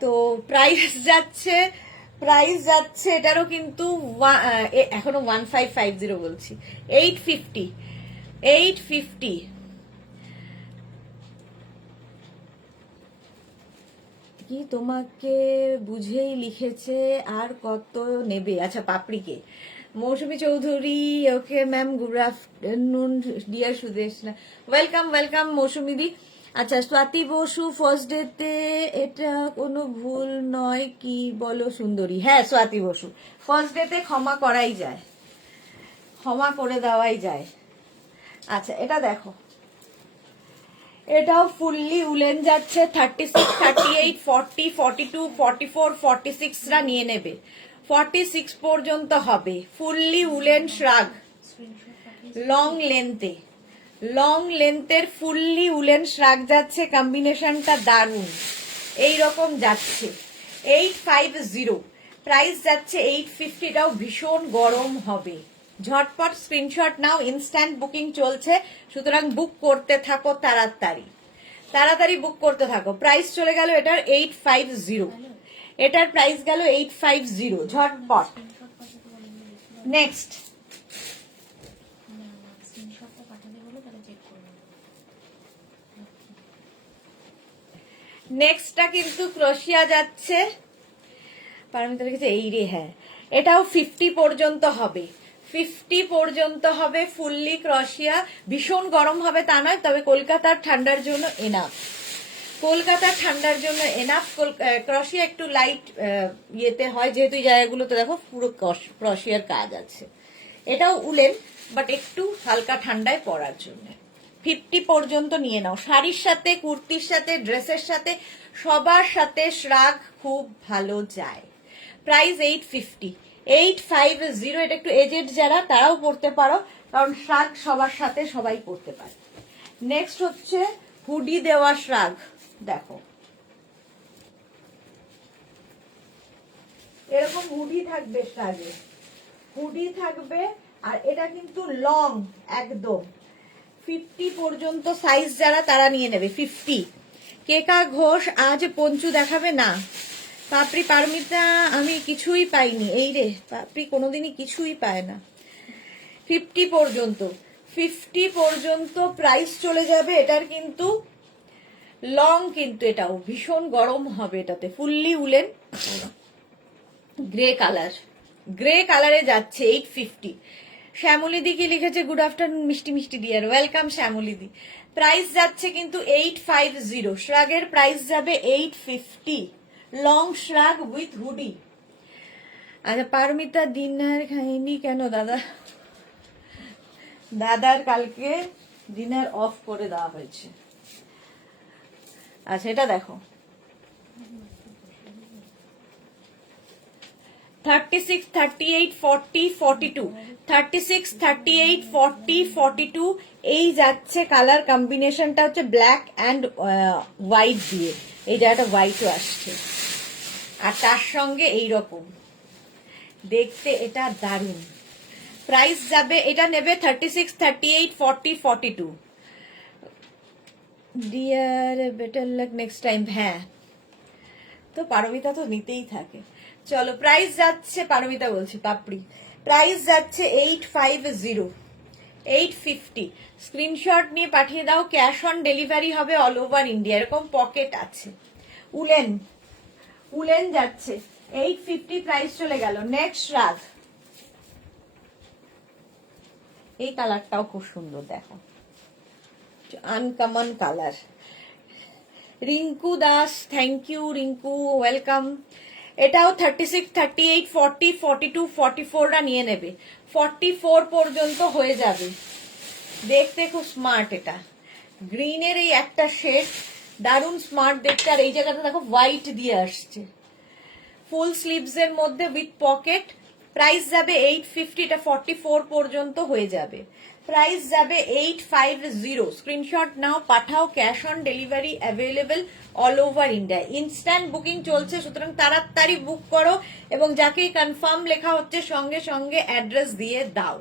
তো প্রাইস যাচ্ছে, এটারও কিন্তু এখনো 1550 বলছি, 850। কি তোমাকে বুঝেই লিখেছে, আর কত নেবে? আচ্ছা পাপড়িকে। Mousumi Chowdhury, okay ma'am, good afternoon dear Sudeshna, welcome welcome Mousumi দি। আচ্ছা স্বাতি বসু, ফার্স্ট ডেতে এটা কোনো ভুল নয় কি বলো সুন্দরী? হ্যাঁ স্বাতি বসু, ফার্স্ট ডেতে ক্ষমা করাই যায়, ক্ষমা করে দেওয়াই যায়। আচ্ছা এটা দেখো, এটাও ফুললি উলেন যাচ্ছে, 36 38 40 42 44 46 রা নিয়ে নেবে, 46 পর্যন্ত হবে। ফুললি উলেন শ্রাগ, লং লেন্থে, লং লেন্থের ফুললি উলেন শ্রাগ যাচ্ছে, কম্বিনেশনটা দারুণ, এইরকম যাচ্ছে। 850 প্রাইস যাচ্ছে, 850। এটাও ভীষণ গরম হবে। ঝটপট স্ক্রিনশট নাও, ইনস্ট্যান্ট বুকিং চলছে, সুতরাং বুক করতে থাকো, তাড়াতাড়ি তাড়াতাড়ি বুক করতে থাকো। প্রাইস চলে গেল এটার 850, এটার প্রাইস গেল 850, ঝটপট। নেক্সট নেক্সটটা কিন্তু ক্রোশিয়া যাচ্ছে, পারমিতা লিখেছে এই রে, হ্যাঁ এটাও 50 পর্যন্ত হবে, 50 পর্যন্ত হবে ফুললি ক্রোশিয়া। ভীষণ গরম হবে তা নয়, তবে কলকাতার ঠান্ডার জন্য এনাফ, কলকাতার ঠান্ডার জন্য এনাফ। ক্রোশিয়া একটু লাইট ইয়েতে হয়, যেহেতু এই জায়গাগুলোতে দেখো পুরো ক্রোশিয়ার কাজ আছে। এটাও উলেন, বাট একটু হালকা ঠান্ডায় পরার জন্য। 50 পর্যন্ত নিয়ে নাও, শাড়ির সাথে, কুর্তির সাথে, ড্রেসের সাথে, সবার সাথে শ্রাগ খুব ভালো যায়। প্রাইস 850, 850। এটা একটু এজেড যারা তারাও পড়তে পারো, কারণ শ্রাগ সবার সাথে সবাই পড়তে পারে। নেক্সট হচ্ছে হুডি দেওয়া শ্রাগ, দেখো এরকম হুডি থাকবে, শ্রাগে হুডি থাকবে, আর এটা কিন্তু লং একদম। 50 পর্যন্ত সাইজ যারা তারা নিয়ে নেবে, 50। কেকা ঘোষ আজ পঞ্চু দেখাবে না? পাপড়ি পারমিতা, আমি কিছুই পাইনি, এই রে পাপড়ি কোনোদিনই কিছুই পায় না। 50 পর্যন্ত, 50 পর্যন্ত প্রাইস চলে যাবে। এটার কিন্তু লং, কিন্তু এটাও ভীষণ গরম হবে। এটাতে fully woollen, grey colour, grey কালারে যাচ্ছে 850। শ্যামলিদি কি লিখেছে? গুড আফটারনুন মিষ্টি মিষ্টি ডিয়ার, ওয়েলকাম শ্যামলিদি। প্রাইস যাচ্ছে কিন্তু 850, শ্রাগের প্রাইস যাবে 850, লং শ্রাগ উইথ হুডি। আচ্ছা পারমিতা ডিনার খাইনি কেন দাদা? দাদার কালকে ডিনার অফ করে দেওয়া হয়েছে। আচ্ছা এটা দেখো, 36 38 40 42, 36 38 40 42 এই যাচ্ছে। কালার কম্বিনেশনটা হচ্ছে ব্ল্যাক অ্যান্ড হোয়াইট দিয়ে, এই জায়গাটা হোয়াইটও আসছে। আর তার সঙ্গে এই রকম দেখতে এটা দারুণ। প্রাইস যাবে, এটা নেবে 36, 38, 40, 42। Dear better luck next time. হ্যাঁ, তো পারমিতা তো নিতেই থাকে। চলো প্রাইস যাচ্ছে, পারমিতা বলছি, পাপড়ি, প্রাইস যাচ্ছে 850, 850। স্ক্রিনশট নিয়ে পাঠিয়ে দাও, ক্যাশ অন ডেলিভারি হবে অল ওভার ইন্ডিয়া। এরকম পকেট আছে, উলেন, উলেন যাচ্ছে 850, প্রাইস চলে গেল। নেক্সট রাগ, এই কালারটাও খুব সুন্দর, দেখো uncommon colour. Rinku Das, thank you Rinku, welcome. এটাও 36, 38, 40, 42, 44রা নিয়ে নেবে। 44 পর্যন্ত হয়ে যাবে। দেখতে খুব স্মার্ট, এটা গ্রিনের এই একটা শেড, দারুণ স্মার্ট দেখতে। আর এই জায়গাটা দেখো হোয়াইট দিয়ে আসছে, ফুল স্লিভস এর মধ্যে উইথ পকেট। প্রাইস যাবে 850, এটা 44 পর্যন্ত হয়ে যাবে। প্রাইস যাবে 850। স্ক্রিনশট নাও, পাঠাও, cash on delivery available all over India. Instant booking চলছে, সুতরাং তাড়াতাড়ি বুক করো এবং যাকেই কনফার্ম লেখা হচ্ছে সঙ্গে সঙ্গে অ্যাড্রেস দিয়ে দাও।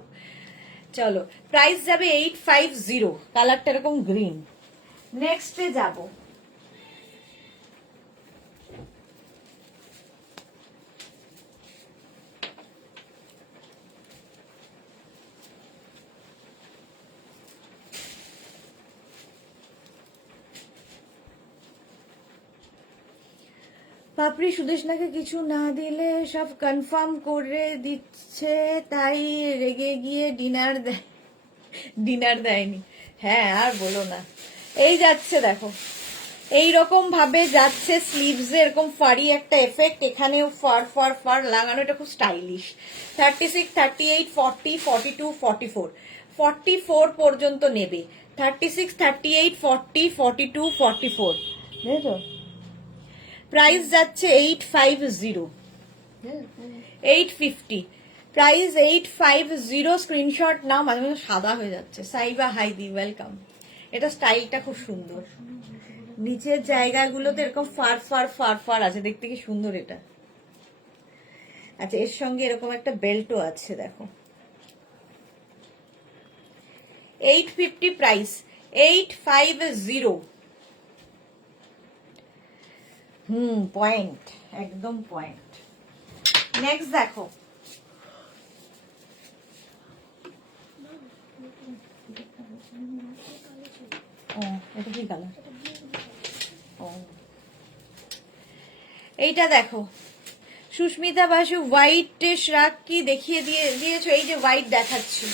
চলো প্রাইস যাবে 850, কালারটা এরকম গ্রিন। নেক্সটে যাবো, পাপড়ি সুদেশনাকে কিছু না দিলে সব কনফার্ম করে দিচ্ছে, তাই রেগে গিয়ে ডিনার দেয়নি। হ্যাঁ আর বলো না, এই যাচ্ছে দেখো, এই রকম ভাবে যাচ্ছে স্লিভস এরকম ফাড়ি একটা এফেক্ট, এখানেও ফার ফার ফার লাগানো, এটা খুব স্টাইলিশ। 36, 38, 40, 42, 44, 44 পর্যন্ত নেবে। 36, 38, 40, 42, 44, বুঝেছো? প্রাইস যাচ্ছে 850, 850, প্রাইস 850। স্ক্রিনশট নাও, মাঝে মাঝে সাদা হয়ে যাচ্ছে। সাইবা হাইদি, ওয়েলকাম। এটা স্টাইলটা খুব সুন্দর, নিচের জায়গাগুলোতে এরকম ফার ফার ফার ফার আছে, দেখতে কি সুন্দর এটা। আচ্ছা, এর সঙ্গে এরকম একটা বেল্টও আছে, দেখো। 850 প্রাইস, 850। পয়েন্ট, একদম পয়েন্ট। নেক্সট দেখো, ও এটা কি কালার? ও এইটা দেখো, সুস্মিতা বাসু, হোয়াইট শ্রাক কি দেখিয়ে দিয়েছো? এই যে হোয়াইট দেখাচ্ছি,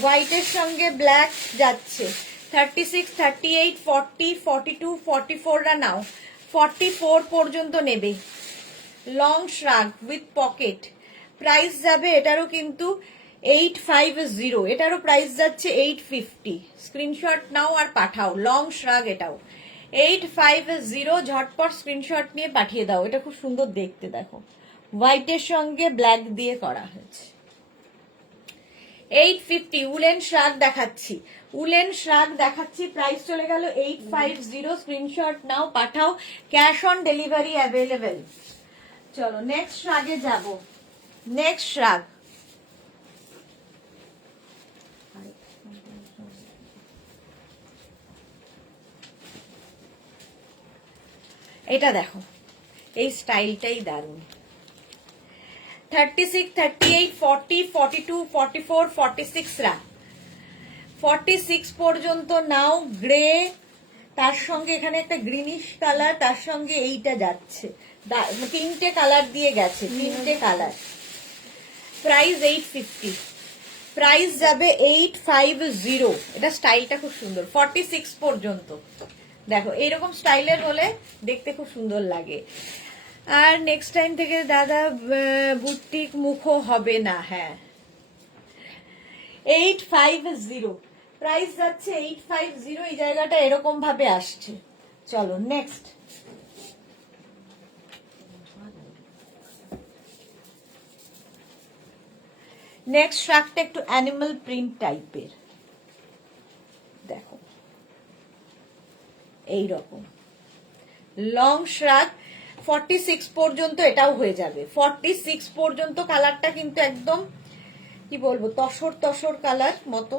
হোয়াইটের সঙ্গে ব্ল্যাক যাচ্ছে। 36, 38, 40, 42, 44রা নাও। 44 পর্যন্ত নেবে। লং শ্রাগ উইথ পকেট, প্রাইস যাবে এটারও কিন্তু 850, এটারও প্রাইস যাচ্ছে 850। স্ক্রিনশট নাও আর পাঠাও, লং শ্রাগ এটাও 850। ঝটপট স্ক্রিনশট নিয়ে পাঠিয়ে দাও। এটা খুব সুন্দর দেখতে, দেখো হোয়াইটের সঙ্গে ব্ল্যাক দিয়ে করা হয়েছে। 850। উলেন শ্রাগ দেখাচ্ছি, উলেন শ্রাগ দেখাচ্ছি, প্রাইস চলে গেল 850। স্ক্রিনশট নাও, পাঠাও, ক্যাশ অন ডেলিভারি অ্যাভেলেবেল। চলো নেক্সট শ্রাগে যাব। নেক্সট শ্রাগ, এটা দেখো, এই স্টাইলটাই দারুণ। 36, 38, 40, 42, 44, 46রা 46 পর্যন্ত নাও। গ্রে, তার সঙ্গে এখানে একটা গ্রিনিশ কালার, তার সঙ্গে এইটা যাচ্ছে, তিনটে কালার দিয়ে গেছে, তিনটে কালার। প্রাইস 850, প্রাইস যাবে 850। এটা স্টাইলটা খুব সুন্দর, 46 পর্যন্ত। দেখো এইরকম স্টাইলের হলে দেখতে খুব সুন্দর লাগে। আর নেক্সট টাইম থেকে দাদা বুটিক মুখো হবে না। হ্যাঁ, 850, প্রাইস যাচ্ছে 850। এই জায়গাটা এরকম ভাবে আসছে। চলো নেক্সট, নেক্সট শ্রাগটা একটু অ্যানিমাল প্রিন্ট টাইপের, দেখো এইরকম লং শ্রাগ। 46 পর্যন্ত এটাও হয়ে যাবে। 46 পর্যন্ত কালারটা কিন্তু একদম কি বলবো তসর তসর কালার মতো,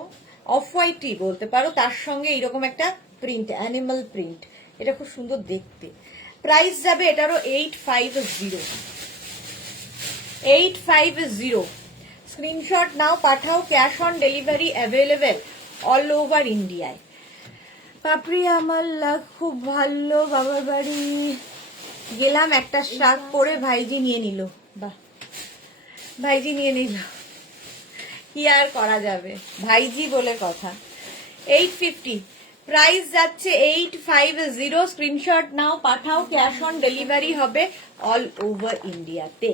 অফ হোয়াইটই বলতে পারো, তার সঙ্গে এইরকম একটা প্রিন্ট, অ্যানিমাল প্রিন্ট, এটা খুব সুন্দর দেখতে। প্রাইস যাবে এটারও 850। 850। স্ক্রিনশট নাও, পাঠাও, cash on delivery available all over ইন্ডিয়ায়। পাপড়ি আমার লাগ খুব ভালো, বাবার বাড়ি গেলাম একটা শাক পরে ভাইজি নিয়ে নিল। বাহ, ভাইজি নিয়ে নিল, কি আর করা যাবে, ভাইজি বলে কথা। 850 প্রাইস যাচ্ছে 850। স্ক্রিনশট নাও, পাঠাও, ক্যাশ অন ডেলিভারি হবে অল ওভার ইন্ডিয়াতে।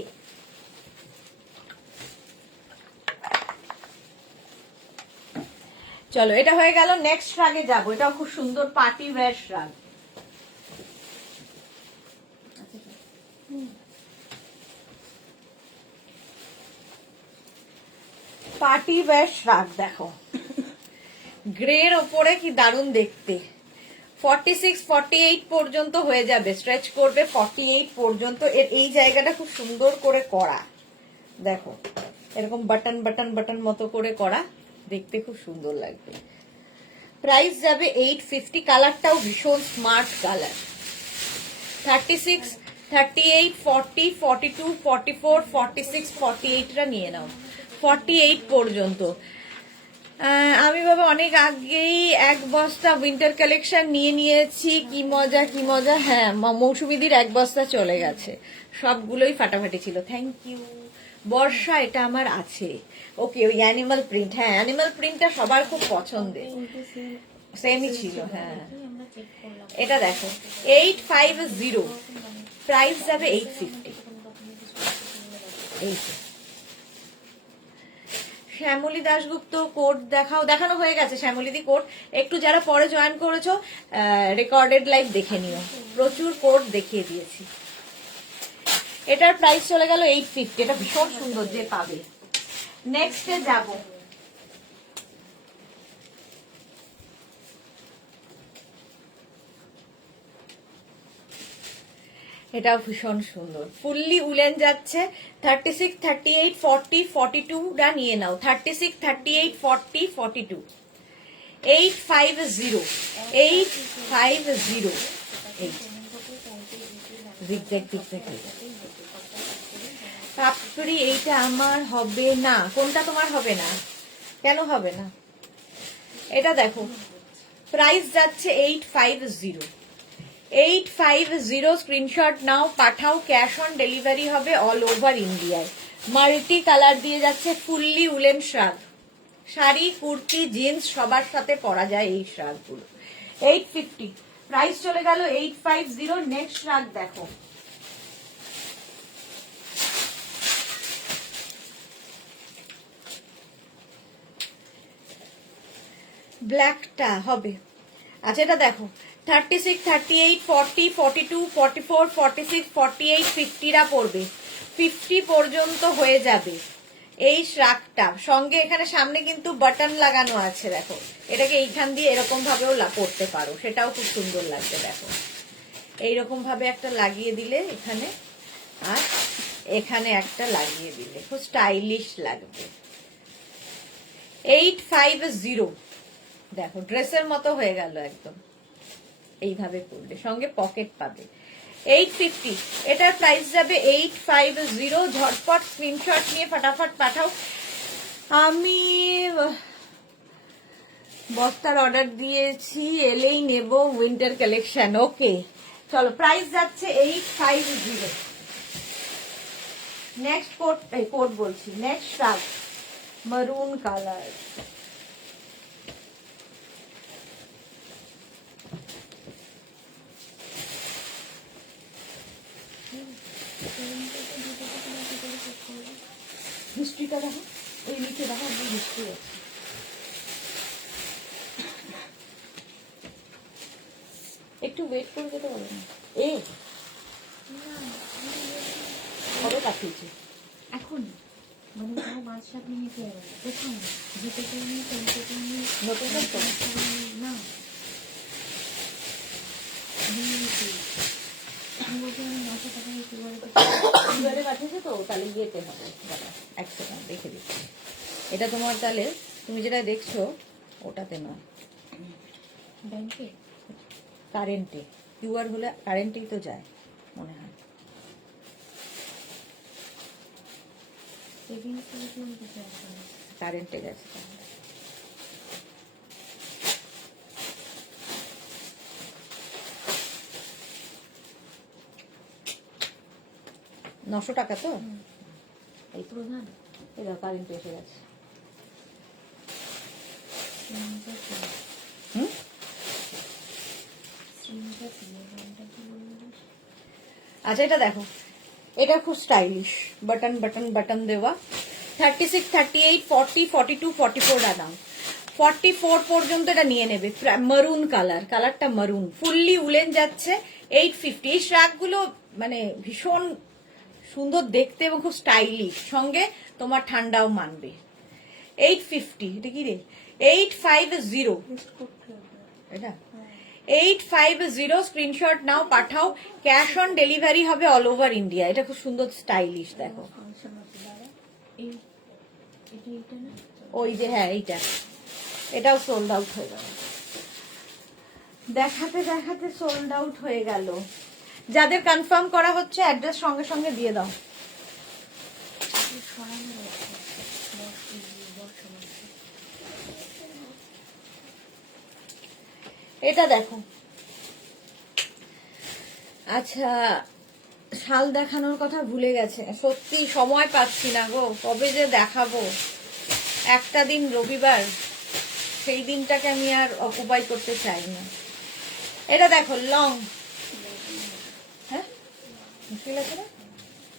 চলো এটা হয়ে গেল, নেক্সট শ্রাগে যাবো। এটাও খুব সুন্দর পার্টি ওয়্যার শ্রাগ। পার্টি ওয়্যার শ্রাগ দেখো, গ্রের ওপরে কি দারুণ দেখতে। 46 48 পর্যন্ত হয়ে যাবে, স্ট্রেচ করবে 48 পর্যন্ত। এর এই জায়গাটা খুব সুন্দর করে করা, দেখো এরকম বাটন বাটন বাটন মতো করে করা, দেখতে খুব সুন্দর লাগবে। প্রাইস যাবে 850। কালারটাও ভীষণ স্মার্ট কালার। 36 38 40 42 44 46 48টা নিয়ে নাও, 48 পর্যন্ত। আমি বাবা অনেক আগেই এক বস্তা উইন্টার কালেকশন নিয়ে নিয়েছি, কি মজা কি মজা। হ্যাঁ, মৌসুমীদির এক বস্তা চলে গেছে, সবগুলোই ফাটাফাটি ছিল। থ্যাংক ইউ বর্ষা, এটা আমার আছে। ওকে, ওই অ্যানিমাল প্রিন্ট, হ্যাঁ অ্যানিমাল প্রিন্টটা সবার খুব পছন্দের, সেমই ছিল। হ্যাঁ এটা দেখো 850, প্রাইস যাবে 850। এই শ্যামলী দাশগুপ্ত কোড দেখাও, দেখানো হয়ে গেছে শ্যামলীদি কোড। একটু যারা পরে জয়েন করেছো রেকর্ডেড লাইভ দেখে নিও, প্রচুর কোড দেখিয়ে দিয়েছি। এটার প্রাইস চলে গেল 850। এটা ভীষণ সুন্দর, যে পাবে। নেক্সটে যাব, এটাও ভীষণ সুন্দর, ফুললি উলেন যাচ্ছে। 36 38 40 42টা নিয়ে নাও, 36 38 40 42। 850 850। Zigzag zigzag. পাপড়ি এইটা আমার হবে না। কোনটা তোমার হবে না? কেন হবে না? এটা দেখো, প্রাইস যাচ্ছে 850। 850। স্ক্রিনশট নাও, পাঠাও, ক্যাশ অন ডেলিভারি হবে অল ওভার ইন্ডিয়ায়। মাল্টি কালার দিয়ে যাচ্ছে, fully woollen শ্রাগ, sari kurti jeans সবার সাথে পরা যায় এই শ্রাগগুলো। 850 প্রাইস চলে গেল 850। নেক্সট শ্রাগ দেখো, ব্ল্যাকটা হবে। আচ্ছা এটা দেখো, 36 38 40 42 44 46 48 50রা পড়বে, 50 পর্যন্ত হয়ে যাবে এই শ্রাগটা। সঙ্গে এখানে সামনে কিন্তু বাটন লাগানো আছে, দেখো এটাকে এইখান দিয়ে এরকম ভাবেও পড়তে পারো, সেটাও খুব সুন্দর লাগবে। দেখো এইরকম ভাবে একটা লাগিয়ে দিলে এখানে, আর এখানে একটা লাগিয়ে দিলে খুব স্টাইলিশ লাগবে। 850। দেখো ড্রেসের মতো হয়ে গেল একদম, এইভাবে করলে সঙ্গে পকেট পাবে। 850। এটার প্রাইস যাবে 850। ঝটপট স্ক্রিনশট নিয়ে ফটাফট পাঠাও। আমি বস্তার অর্ডার দিয়েছি, এলেই নেব উইন্টার কালেকশন। ওকে চলো, প্রাইস যাচ্ছে 850। নেক্সট কোট বলছি, নেক্সট শ্রাগ মারুন কালার। হিস্ট্রিটা দেখো, এই নিচে দেখো হিস্ট্রি আছে। একটু ওয়েট করে যেতে পারো না? কবে পাঠিয়েছি? এখন মানে কোনো মাছ শাক নিয়ে কি হবে দেখুন, যেতে চাইনি তেলতে চাইনি নতুন না বলছি আমি 900 টাকা এবারে পাঠিয়েছে তো, তাহলে ইয়েতে হবে। দাঁড়াও, এক সেকেন্ড দেখে দিচ্ছি। এটা তোমার তাহলে তুমি যেটা দেখছো ওটাতে নয়, ব্যাংকে কারেন্টে। কিউআর হলে কারেন্টেই তো যায় মনে হয়। সেভিংস করেছিলাম কিছু একটা কারেন্টে গেছে তাহলে। $900 তো এই প্রধান এই দাও, কারেন্টে এসে গেছে। হুম, আচ্ছা এটা দেখো, এটা খুব স্টাইলিশ, বাটন বাটন বাটন দেওয়া। 36, 38, 40, 42, 44 দাম। 44 পর্যন্ত এটা নিয়ে নেবে। মারুন কালার, কালারটা মারুন, ফুললি উলেন যাচ্ছে। 850। এই শ্রাগগুলো মানে ভীষণ সুন্দর দেখতে এবং খুব স্টাইলিশ, সঙ্গে তোমার ঠান্ডাও মানবে। 850, এটা কি রে? 850 এটা 850। স্ক্রিনশট নাও, পাঠাও। ক্যাশ অন ডেলিভারি হবে অল ওভার ইন্ডিয়া। এটা খুব সুন্দর স্টাইলিশ, দেখো। ফাংশন আছে দাদা এই এটা না ওই যে হ্যাঁ এইটা, এটাও সোল্ড আউট হয়ে গেল। দেখাতে দেখাতে সোল্ড আউট হয়ে গেল। যাদের কনফার্ম করা হচ্ছে অ্যাড্রেস সঙ্গে সঙ্গে দিয়ে দাও। সরানো রয়েছে বর্ষমান এটা দেখো। আচ্ছা, শাল দেখানোর কথা ভুলে গেছে, সত্যি সময় পাচ্ছি না গো, কবে যে দেখাবো। একটা দিন রবিবার, সেই দিনটাকে আমি আর অকুপাই করতে চাই না। এটা দেখো লং, হ্যাঁ মুশকিল আছে না?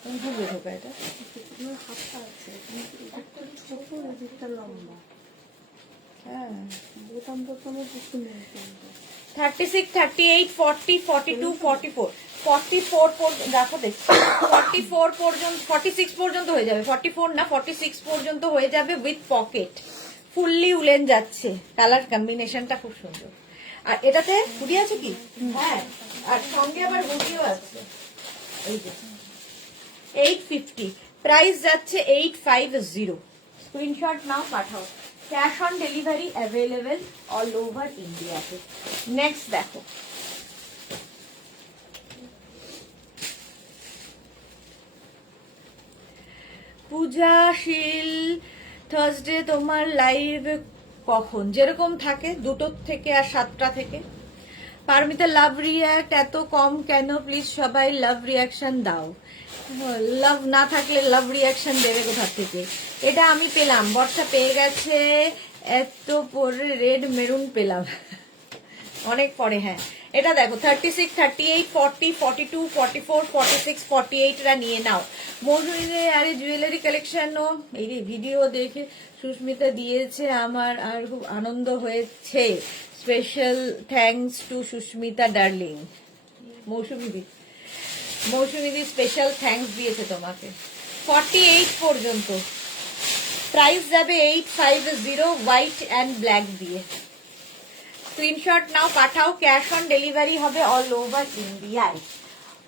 তুমি ভুলবে ঢোকা এটা। আমার হাতটা আছে কিন্তু একটা ছোট একটা লম্বা, হ্যাঁ বোতাম বোতামও কিছু নেই কিন্তু। 36, 38, 40, 42, 44, 44 দেখো দেখছি। 44 পর্যন্ত, 46 পর্যন্ত হয়ে যাবে। 44 না, 46 পর্যন্ত হয়ে যাবে উইথ পকেট। ফুললি উলেন যাচ্ছে। কালার কম্বিনেশনটা খুব সুন্দর। আর এটাতে হুডি আছে কি? হ্যাঁ, আর সঙ্গে আবার হুডিও আছে। এই যে 850, প্রাইস যাচ্ছে 850। স্ক্রিনশট নাও, পাঠাও। Cash on delivery available all over ইন্ডিয়াতে। নেক্সট দেখো, পূজাশীল থার্সডে তোমার লাইভ কখন? যেরকম থাকে, 2টো থেকে আর 7টা থেকে। পারমিতা লাভ রিয়াক্ট এত কম কেন? প্লিজ সবাই লাভ রিয়াকশন দাও। লাভ না থাকলে লাভ রিয়াকশন দেবে কোথা থেকে? এটা আমি পেলাম, বর্ষা পেয়ে গেছে। এত পরে রেড মেরুন পেলাম অনেক পরে। হ্যাঁ এটা দেখো, 36, 38, 40, 42, 44, 46, 48 রা নিয়ে নাও। মৌসুমীতে আরে জুয়েলারি কালেকশনও এই যে ভিডিও দেখে সুস্মিতা দিয়েছে আমার, আর খুব আনন্দ হয়েছে। Special thanks to Susmita darling. মৌসুমীদি স্পেশাল থ্যাঙ্কস দিয়েছে তোমাকে। 48 পর্যন্ত প্রাইস যাবে 850, হোয়াইট অ্যান্ড ব্ল্যাক দিয়ে। স্ক্রিনশট নাও, পাঠাও। ক্যাশ অন ডেলিভারি হবে অল ওভার ইন্ডিয়ায়।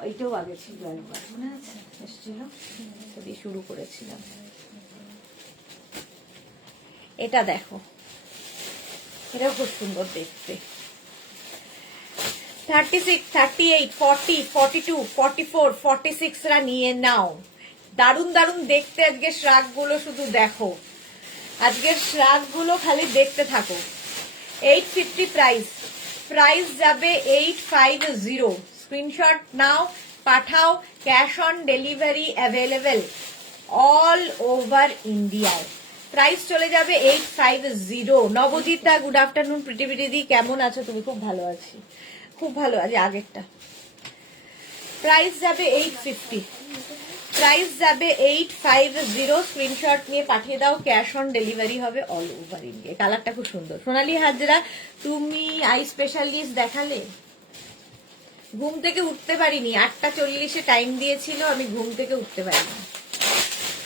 ওইটাও আগে ছিল একবার, মনে আছে? এসেছিল, সেটি শুরু করেছিলাম। এটা দেখো, এটা খুব সুন্দর দেখতে। 36, 38, 40, 42, 44, 46 রা নিয়ে নাও। দারুণ দারুণ দেখতে আজকে শ্রাগগুলো, শুধু দেখো আজকের শ্রাগগুলো, খালি দেখতে থাকো। 850 প্রাইস যাবে 850। স্ক্রিনশট নাও, পাঠাও। Cash on delivery available all over ইন্ডিয়ায়। প্রাইস চলে যাবে 850। নবজিতা গুড আফটারনুন। প্রিটি দি কেমন আছো তুমি? খুব ভালো আছি, খুব ভালো আছি। আগেরটা প্রাইস যাবে 850, প্রাইস যাবে 850। স্ক্রিনশট নিয়ে পাঠিয়ে দাও। ক্যাশ অন ডেলিভারি হবে অল ওভার ইন্ডিয়া। কালারটা খুব সুন্দর। সোনালী হাজরা, তুমি আই স্পেশালিস্ট দেখালে? ঘুম থেকে উঠতে পারিনি, 8:40 টাইম দিয়েছিল, আমি ঘুম থেকে উঠতে পারিনি।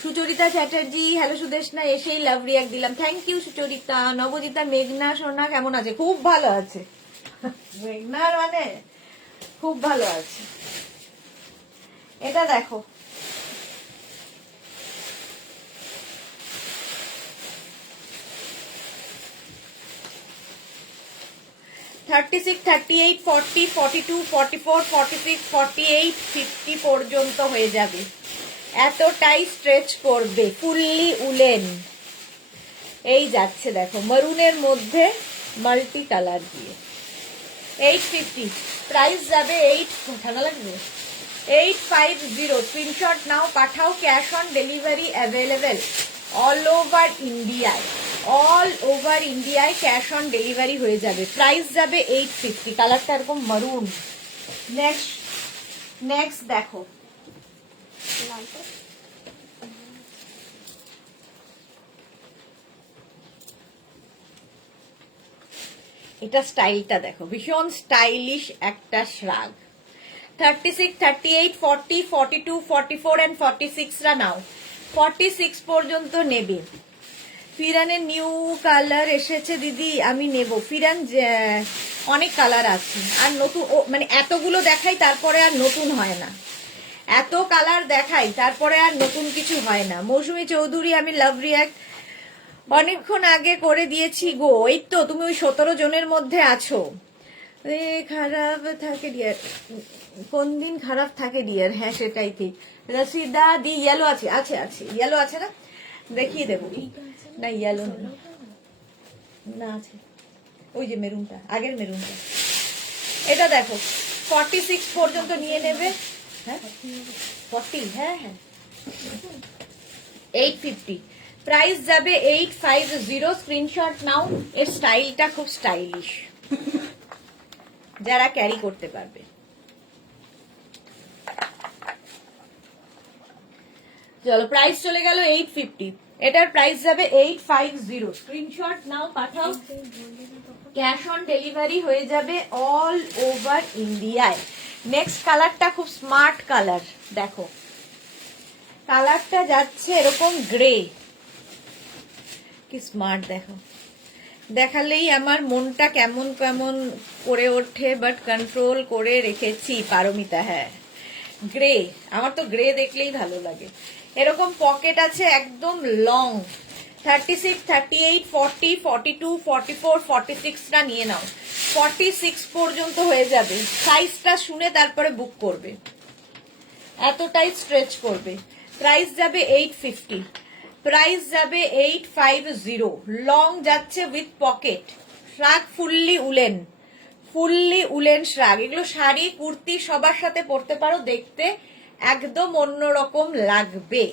সুচরিতা চ্যাটার্জি, হ্যালো সুদেশনা, এসেই লাভ রিয়াক্ট দিলাম। Thank you Sucharita. নবজিতা, মেঘনা সোনা কেমন আছে? খুব ভালো আছে মেঘনার মানে খুব ভালো আছে। এটা দেখো, থার্টি সিক্স, 38, 40, 42, 44, 46, 48, 50 পর্যন্ত হয়ে যাবে। এতটাই স্ট্রেচ করবে, ফুললি উলেন। এই যাচ্ছে দেখো মারুনের মধ্যে মাল্টি কালার দিয়ে। 850, প্রাইস যাবে 8, ঠান্ডা লাগবে, 850। স্ক্রিনশট নাও, পাঠাও, cash on delivery available all over ইন্ডিয়ায়। অল ওভার ইন্ডিয়ায় ক্যাশ অন ডেলিভারি হয়ে যাবে। প্রাইস যাবে 850। কালারটা এরকম মারুন। নেক্সট দেখো, লালটা এটা স্টাইলটা দেখো, ভীষণ স্টাইলিশ একটা শ্রাগ। 36, 38, 40, 42, 44 and 46 রা নাও। 46 পর্যন্ত নেবে। ফিরানের নিউ কালার এসেছে দিদি, আমি নেব। ফিরান অনেক কালার আছে, আর নতুন মানে এতগুলো দেখাই তারপরে আর নতুন হয় না। এত কালার দেখাই তারপরে আর নতুন কিছু হয় না। মৌসুমী চৌধুরী, আমি লাভ রিয়াক্ট অনেকক্ষণ আগে করে দিয়েছি গো। এই তো তুমি ওই 17 জনের মধ্যে আছো। খারাপ থাকে ডিয়ার, কোন দিন খারাপ থাকে ডিয়ার? হ্যাঁ সেটাই ঠিক। রসিদা দি ইয়েলো আছে, আছে আছে ইয়েলো আছে না, দেখিয়ে দেবো। না ইয়েলো না, আছে ওই যে মেরুনটা, আগের মেরুনটা। এটা দেখো 46 পর্যন্ত নিয়ে নেবে। হ্যাঁ 40, হ্যাঁ হ্যাঁ 850। প্রাইস যাবে 850। স্ক্রিনশট নাও। এর স্টাইলটা খুব স্টাইলিশ, যারা ক্যারি করতে পারবে। চলো প্রাইস চলে গেল 850। এটার প্রাইস যাবে 850। স্ক্রিনশট নাও, পাঠাও, ক্যাশ অন ডেলিভারি হয়ে যাবে অল ওভার ইন্ডিয়ায়। নেক্সট কালারটা খুব স্মার্ট কালার, দেখো কালারটা যাচ্ছে এরকম গ্রে, কি স্মার্ট দেখো। দেখালেই আমার মনটা কেমন কেমন করে ওঠে, বাট কন্ট্রোল করে রেখেছি পারমিতা। হ্যাঁ গ্রে, আমার তো গ্রে দেখলেই ভালো লাগে। এরকম পকেট আছে একদম লং। 36, 38, 40, 42, 44, 46 টা নিয়ে নাও। 46 পর্যন্ত হয়ে যাবে। সাইজটা শুনে তারপরে বুক করবে, এতটাই স্ট্রেচ করবে। প্রাইস যাবে 850। প্রাইস যাবে 850। লং যাচ্ছে with pocket, শ্রাগ fully woollen, fully woollen শ্রাগ। এগুলো শাড়ি কুর্তি সবার সাথে পরতে পারো, দেখতে একদম অন্যরকম লাগবে।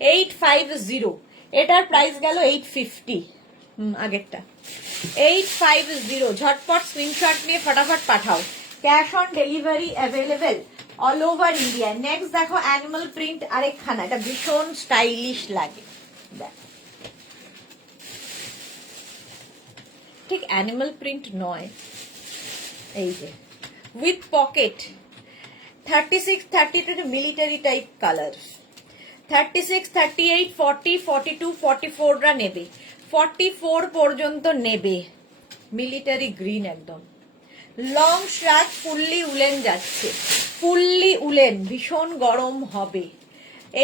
850। এটার প্রাইস গেল 850, আগেরটা 850। ঝটপট স্ক্রিনশট নিয়ে ফটাফট পাঠাও, cash on delivery available all over India. Next দেখো অ্যানিমাল প্রিন্ট আরেকখানা, এটা ভীষণ স্টাইলিশ লাগে। দেখো ঠিক অ্যানিমাল প্রিন্ট নয়, এই যে with pocket. 36, 32 military type colour. 36, 38, 40, 42, 44 রা নেবে। 44 পর্যন্ত নেবে। মিলিটারি গ্রিন একদম লং শ্রাগ, ফুললি উলেন যাচ্ছে, ফুললি উলেন, ভীষণ গরম হবে।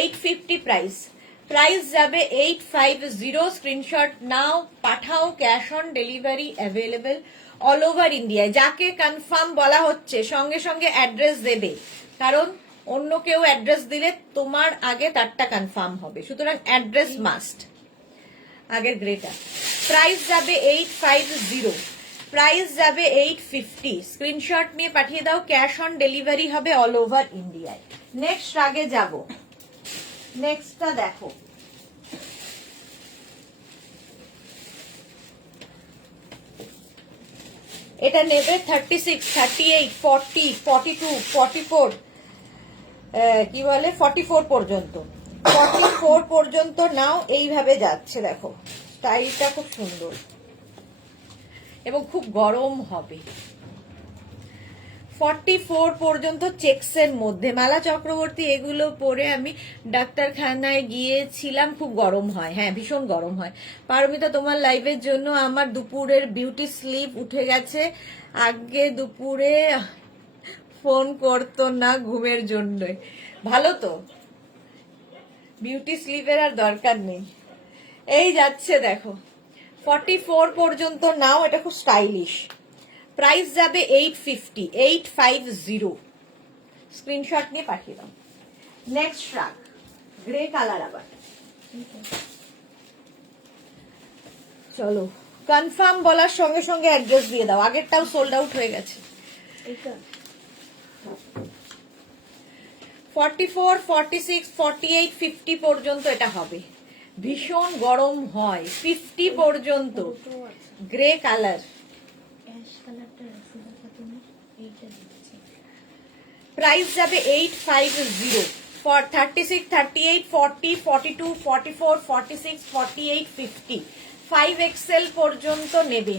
850 প্রাইস। প্রাইস যাবে 850। স্ক্রিনশট নাও, পাঠাও, cash on delivery available all over ইন্ডিয়ায়। যাকে কনফার্ম বলা হচ্ছে সঙ্গে সঙ্গে অ্যাড্রেস দেবে, কারণ অন্য কেউ অ্যাড্রেস দিলে তোমার আগে তারটা কনফার্ম হবে, সুতরাং অ্যাড্রেস মাস্ট। আগের গ্রেটা। প্রাইস যাবে 850। প্রাইস যাবে 850। স্ক্রিনশট নিয়ে পাঠিয়ে দাও, ক্যাশ অন ডেলিভারি হবে অল ওভার ইন্ডিয়ায়। নেক্সট আগে যাব, নেক্সটটা দেখো, এটা নেবে 36, 38, 40, 42, 44, কি বলে 44 পর্যন্ত। 44 পর্যন্ত নাও। এইভাবে যাচ্ছে দেখো, স্টাইলটা খুব সুন্দর এবং খুব গরম হবে। 44 পর্যন্ত চেক্সের মধ্যে। মালা চক্রবর্তী, এগুলো পরে আমি ডাক্তারখানায় গিয়েছিলাম, খুব গরম হয়। হ্যাঁ ভীষণ গরম হয়। পারমিতা, তোমার লাইভের জন্য আমার দুপুরের বিউটি স্লিপ উঠে গেছে। আগে দুপুরে ফোন করতো না ঘুমের জন্য। ভালো তো, বিউটি স্লিভের আর দরকার নেই। এই যাচ্ছে দেখো 44 পর্যন্ত নাও, এটা খুব স্টাইলিশ। প্রাইস যাবে 850, 850। স্ক্রিনশট নিয়ে পাঠিয়ে দাও। নেক্সট শ্রাগ, গ্রে কালার আবার। চলো কনফার্ম বলার সঙ্গে সঙ্গে অ্যাড্রেস দিয়ে দাও, আগেরটাও সোল্ড আউট হয়ে গেছে। এইটা 44, 46, 48, 50 পর্যন্ত এটা হবে। ভীষণ গরম হয় 50 পর্যন্ত। দুটো আছে। গ্রে কালার, অ্যাশ কালারটা রসুন খাতুনের এইটা দিচ্ছি। প্রাইস যাবে 850 ফর 36, 38, 40, 42, 44, 46, 48, 50। 5XL পর্যন্ত নেবে,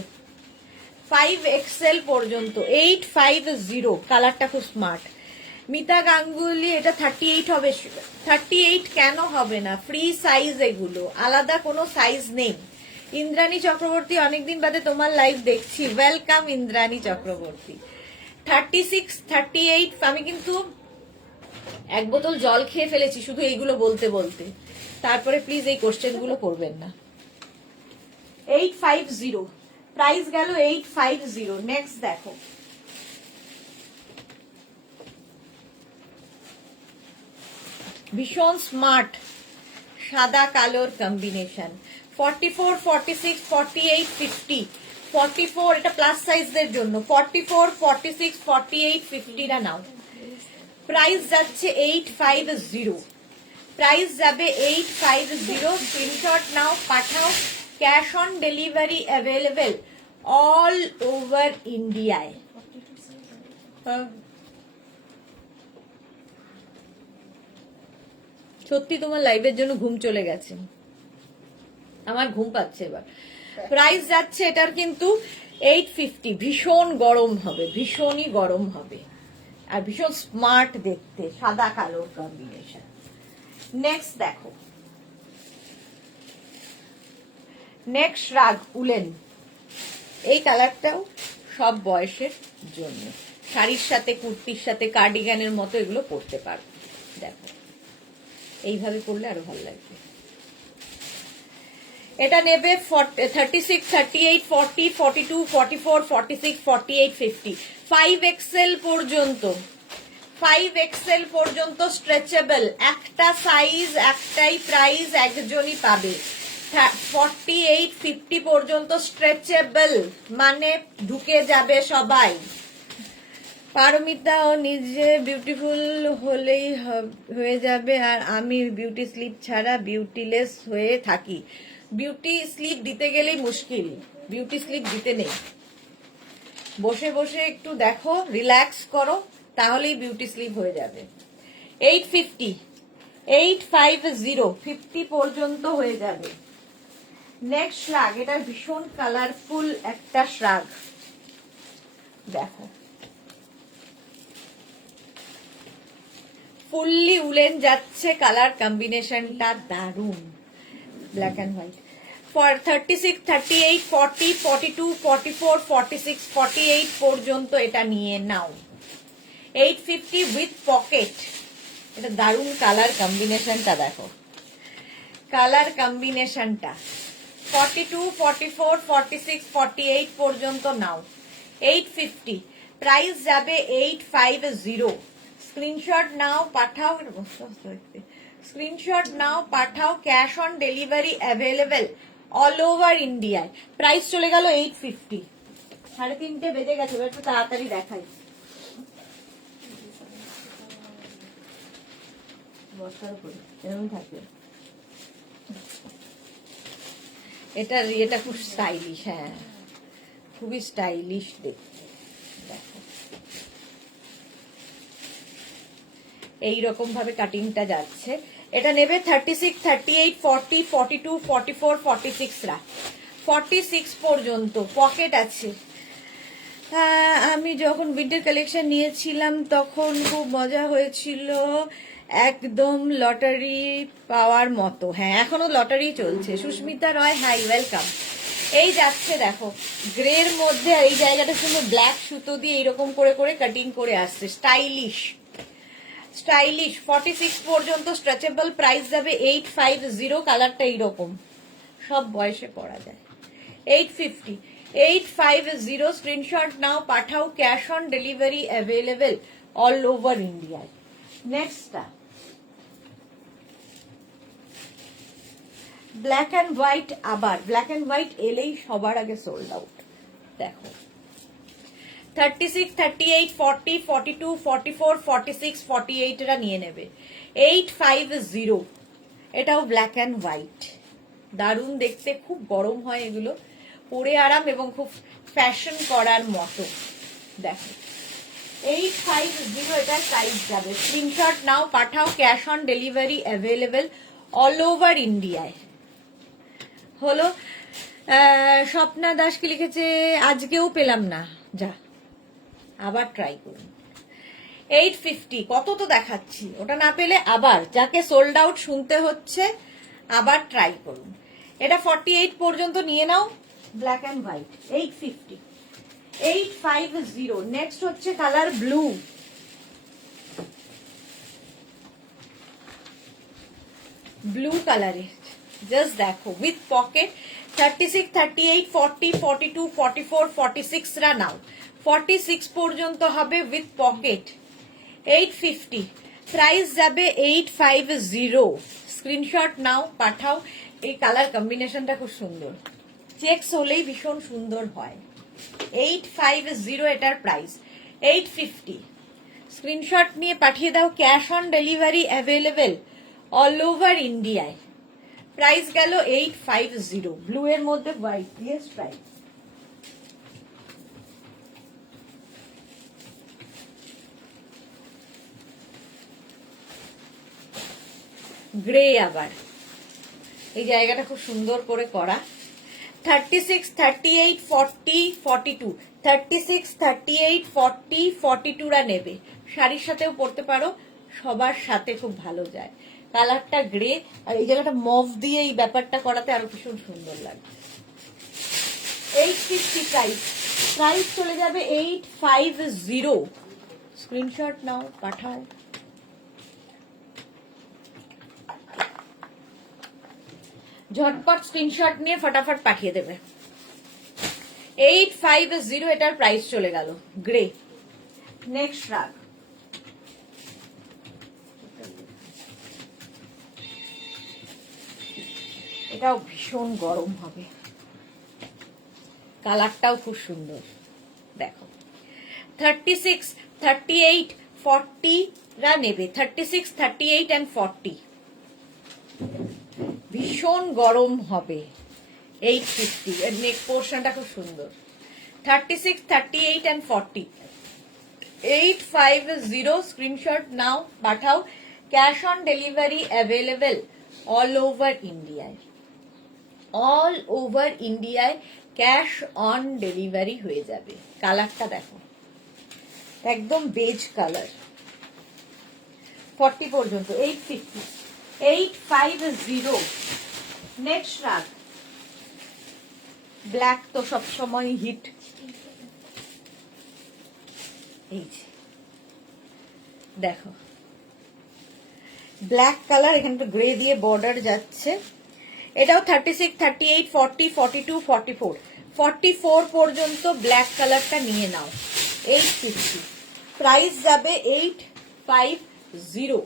5XL পর্যন্ত 850। কালারটা খুব স্মার্ট। মিতা গাঙ্গুলি, এটা 38 হবে। 38 কেন হবে না? ফ্রি সাইজ এগুলো, আলাদা কোনো সাইজ নেই। ইন্দ্রাণী চক্রবর্তী, অনেকদিন বাদে তোমার লাইভ দেখছি, ওয়েলকাম ইন্দ্রাণী চক্রবর্তী। 36, 38, আমি কিন্তু এক বোতল জল খেয়ে ফেলেছি শুধু এইগুলো বলতে বলতে। তারপরে প্লিজ এই কোশ্চেন গুলো করবেন না। 850 প্রাইস গেল 850। নেক্সট দেখো ভীষণ স্মার্ট সাদা কালোর কম্বিনেশন। 44, 46, 48, 50। 44 এটা প্লাস সাইজদের জন্য। 44, 46, 48, 50 টা নাও। প্রাইস যাচ্ছে 850। প্রাইস যাবে 850। স্ক্রিনশট নাও, পাঠাও। Cash on delivery available all over ইন্ডিয়ায়। সত্যি তোমার লাইভের জন্য ঘুম চলে গেছে, আমার ঘুম পাচ্ছে এবার। প্রাইস যাচ্ছে এটার কিন্তু 850। ভীষণ গরম হবে, ভীষণই গরম হবে, আর ভীষণ স্মার্ট দেখতে, সাদা কালোর কম্বিনেশন। নেক্সট দেখো, নেক্সট রাগ উলেন। এই কালারটাও সব বয়সের জন্য, শাড়ির সাথে, কুর্তির সাথে, কার্ডিগানের মতো এগুলো পরতে পারো। দেখো এইভাবে করলে আরো ভালো লাগবে। এটা নেবে 36, 38, 40, 42, 44, 46, 48, 50। 5XL পর্যন্ত, 5XL পর্যন্ত স্ট্রেচেবল। একটা সাইজ, একটাই প্রাইস, একজনই পাবে। 48, 50 পর্যন্ত স্ট্রেচেবল, মানে ঢুকে যাবে সবাই। পারমিতা ও নিজে বিউটিফুল হলেই হয়ে যাবে, আর আমি বিউটি স্লিপ ছাড়া বিউটিলেস হয়ে থাকি। বিউটি স্লিপ দিতে গেলেই মুশকিল, বিউটি স্লিপ দিতে নেই। বসে বসে একটু দেখো, রিল্যাক্স করো, তাহলেই বিউটি স্লিপ হয়ে যাবে। 850, 850, 50 পর্যন্ত হয়ে যাবে। নেক্সট শ্রাগ, এটা ভীষণ কালারফুল একটা শ্রাগ। দেখো ফুললি উলেন যাচ্ছে, কালার কম্বিনেশনটা দারুন, ব্ল্যাক অ্যান্ড হোয়াইট। ফর 36, 38, 40, 42, 44, 46, 48 পর্যন্ত এটা নিয়ে নাও। 850 উইথ পকেট। এটা দারুন কালার কম্বিনেশনটা দেখো, কালার কম্বিনেশনটা। 42, 44, 46, 48 পর্যন্ত নাও। 850 প্রাইস যাবে 850। স্ক্রিনশট নাও, পাঠাও। স্ক্রিনশট নাও, পাঠাও। Cash on delivery available all over ইন্ডিয়ায়। প্রাইস চলে গেল 850। 3:30 বেজে গেছে, একটু তাড়াতাড়ি দেখাই। বসার উপরে এরকম থাকে। এটা খুব স্টাইলিশ, হ্যাঁ খুবই স্টাইলিশ দেখতে। দেখো এইরকম ভাবে কাটিংটা যাচ্ছে। এটা নেবে 36, 38, 40, 42, 44, 46 রা। 46 পর্যন্ত পকেট আছে। আমি যখন উইন্টার কালেকশন নিয়েছিলাম তখন খুব মজা হয়েছিল, একদম লটারি পাওয়ার মতো। হ্যাঁ এখনো লটারি চলছে। সুস্মিতা রয়, হাই, ওয়েলকাম। এই যাচ্ছে দেখো গ্রের মধ্যে, এই জায়গাটা শুধু ব্ল্যাক সুতো দিয়ে এইরকম করে করে কাটিং করে আসছে, স্টাইলিশ। স্টাইলিশ 46 পর্যন্ত স্ট্রেচেবল, প্রাইস যাবে 850, কালারটা এইরকম, সব বয়সে পরা যায়। 850, 850, স্ক্রিনশট নাও, পাঠাও, cash on delivery available all over ইন্ডিয়ায়। নেক্সটটা ব্ল্যাক অ্যান্ড হোয়াইট, আবার ব্ল্যাক অ্যান্ড হোয়াইট এলেই সবার আগে সোল্ড আউট। দেখো 36, 38, 40, 42, 44, 46, 48 এরা নিয়ে নেবে। 850, এটাও ব্ল্যাক অ্যান্ড হোয়াইট, দারুণ দেখতে, খুব গরম হয় এগুলো, পরে আরাম এবং খুব ফ্যাশন করার মতো। দেখো 850 এটার প্রাইস যাবে। স্ক্রিনশট নাও, পাঠাও, cash on delivery available all over ইন্ডিয়ায়। হলো স্বপ্না দাস কি লিখেছে, আজকেও পেলাম না, যা আবার ট্রাই করুন। 850, কত তো দেখাচ্ছি, ওটা না পেলে আবার, যাকে সোল্ড আউট শুনতে হচ্ছে আবার ট্রাই করুন। এটা 48 পর্যন্ত নিয়ে নাও, ব্ল্যাক অ্যান্ড হোয়াইট। 850, 850। নেক্সট হচ্ছে কালার ব্লু, ব্লু কালারের, জাস্ট দেখো উইথ পকেট। 36, 38, 40, 42, 44, 46 রা নাও, 46 পর্যন্ত হবে উইথ পকেট। 850, প্রাইস যাবে 850। স্ক্রিনশট নাও, পাঠাও। এই কালার কম্বিনেশনটা খুব সুন্দর, চেকস হলেই ভীষণ সুন্দর হয়। 850 এটার প্রাইস। 850, স্ক্রিনশট নিয়ে পাঠিয়ে দাও, cash on delivery available all over ইন্ডিয়ায়। প্রাইস গেল 850, ব্লু এর মধ্যে হোয়াইট দিয়ে স্ট্রাইপ। গ্রে, আবার এই জায়গাটা খুব সুন্দর করে করা। 36, 38, 40, 42, 36, 38, 40, 42 রা নেবে, শাড়ির সাথেও পরতে পারো, সবার সাথে খুব ভালো যায়। কালারটা গ্রে, আর এই জায়গাটা মভ দিয়ে এই ব্যাপারটা করাতে আরো ভীষণ সুন্দর লাগে। 850 প্রাইস, প্রাইস চলে যাবে 850। স্ক্রিনশট নাও, পাঠাও। ঝটপট স্ক্রিনশট নিয়ে ফটাফট পাঠিয়ে দেবে। 850 এটার প্রাইস চলে গেল, গ্রে। নেক্সট রাগ, এটাও ভীষণ গরম হবে, কালারটাও খুব সুন্দর। দেখো 36, 38, 40 রা নেবে, 36, 38 and 40, ভীষণ গরম হবে। 850, এর নেক পোর্শনটা খুব সুন্দর। 36, 38 and 40, 850। স্ক্রিনশট নাও, পাঠাও, cash on delivery available all over ইন্ডিয়ায়। অল ওভার ইন্ডিয়ায় ক্যাশ অন ডেলিভারি হয়ে যাবে। কালারটা দেখো, একদম বেজ কালার। 40 পর্যন্ত 850, 850। নেক্সট রাগ, ব্ল্যাক তো সবসময় হিট। এই যে দেখো ব্ল্যাক কালার, এখানে তো গ্রে দিয়ে বর্ডার যাচ্ছে। এটাও 36, 38, 40, 42, 44, 44 পর্যন্ত ব্ল্যাক কালারটা নিয়ে নাও। 850, প্রাইস যাবে 850।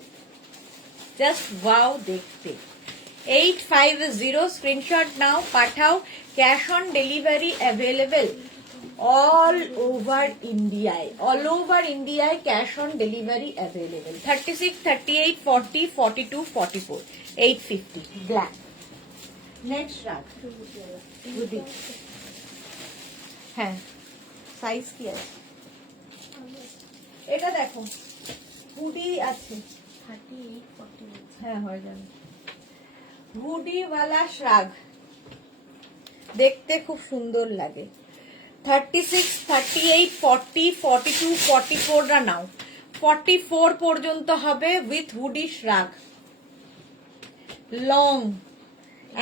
জাস্ট ওয়াও দেখতে। 850, স্ক্রিনশট নাও, পাঠাও, cash on delivery available all over ইন্ডিয়ায়। অল ওভার ইন্ডিয়ায় cash on delivery available. 36, 38, 40, 42, 44, 850, black. Next রাগ, বুদ্ধি। হ্যাঁ, সাইজ কি আছে? এটা দেখো, হুডি আছে। 38, 40, হ্যাঁ, হয়ে যাবে। হুডিওয়ালা শ্রাগ, দেখতে খুব সুন্দর লাগে। 36, 38, 40, 42, 44 রা নাও। 44 পর্যন্ত হবে উইথ হুডি শ্রাগ, লং,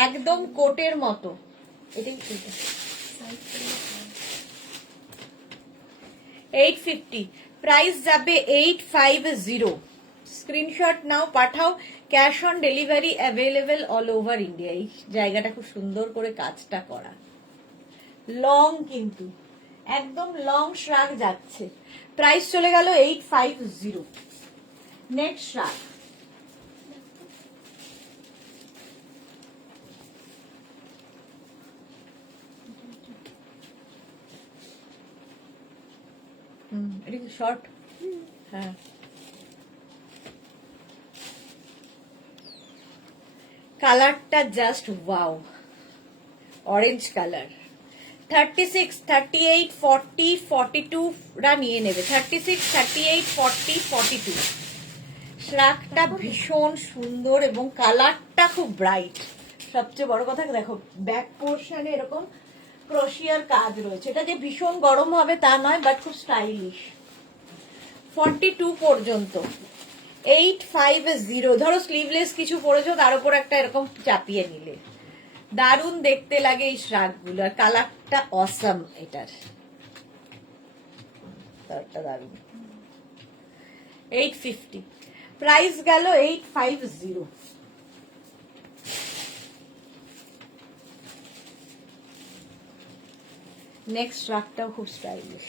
একদম কোটের মতো। এটাই ঠিক আছে। 850, প্রাইস যাবে 850। স্ক্রিনশট নাও, পাঠাও। Cash on delivery available all over India. এই জায়গাটা খুব সুন্দর করে কাজটা করা, লং কিন্তু একদম লং শ্রাগ যাচ্ছে। প্রাইস চলে গেল 850। নেক্সট শ্রাগ, এটা কি শর্ট? হ্যাঁ, কালারটা জাস্ট ওয়াও, অরেঞ্জ কালার। 36, 38, 40, 42 রা নিয়ে নেবে। 36, 38, 40, 42। শ্রাগটা ভীষণ সুন্দর এবং কালারটা খুব ব্রাইট। সবচেয়ে বড় কথা দেখো, ব্যাক পোর্শনে এরকম ক্রোশিয়ার কাজ রয়েছে। এটা যে ভীষণ গরম হবে তা নয়, বাট খুব স্টাইলিশ। 42 পর্যন্ত। 850। ধরো স্লিভলেস কিছু পরেছো, তার উপর একটা এরকম চাপিয়ে নিলে দারুণ দেখতে লাগে এই শ্রাগগুলো। আর কালারটা অসাম এটার, কালারটা দারুণ। 850। প্রাইস গেল 850। নেক্সট শ্রাগটাও খুব স্টাইলিশ,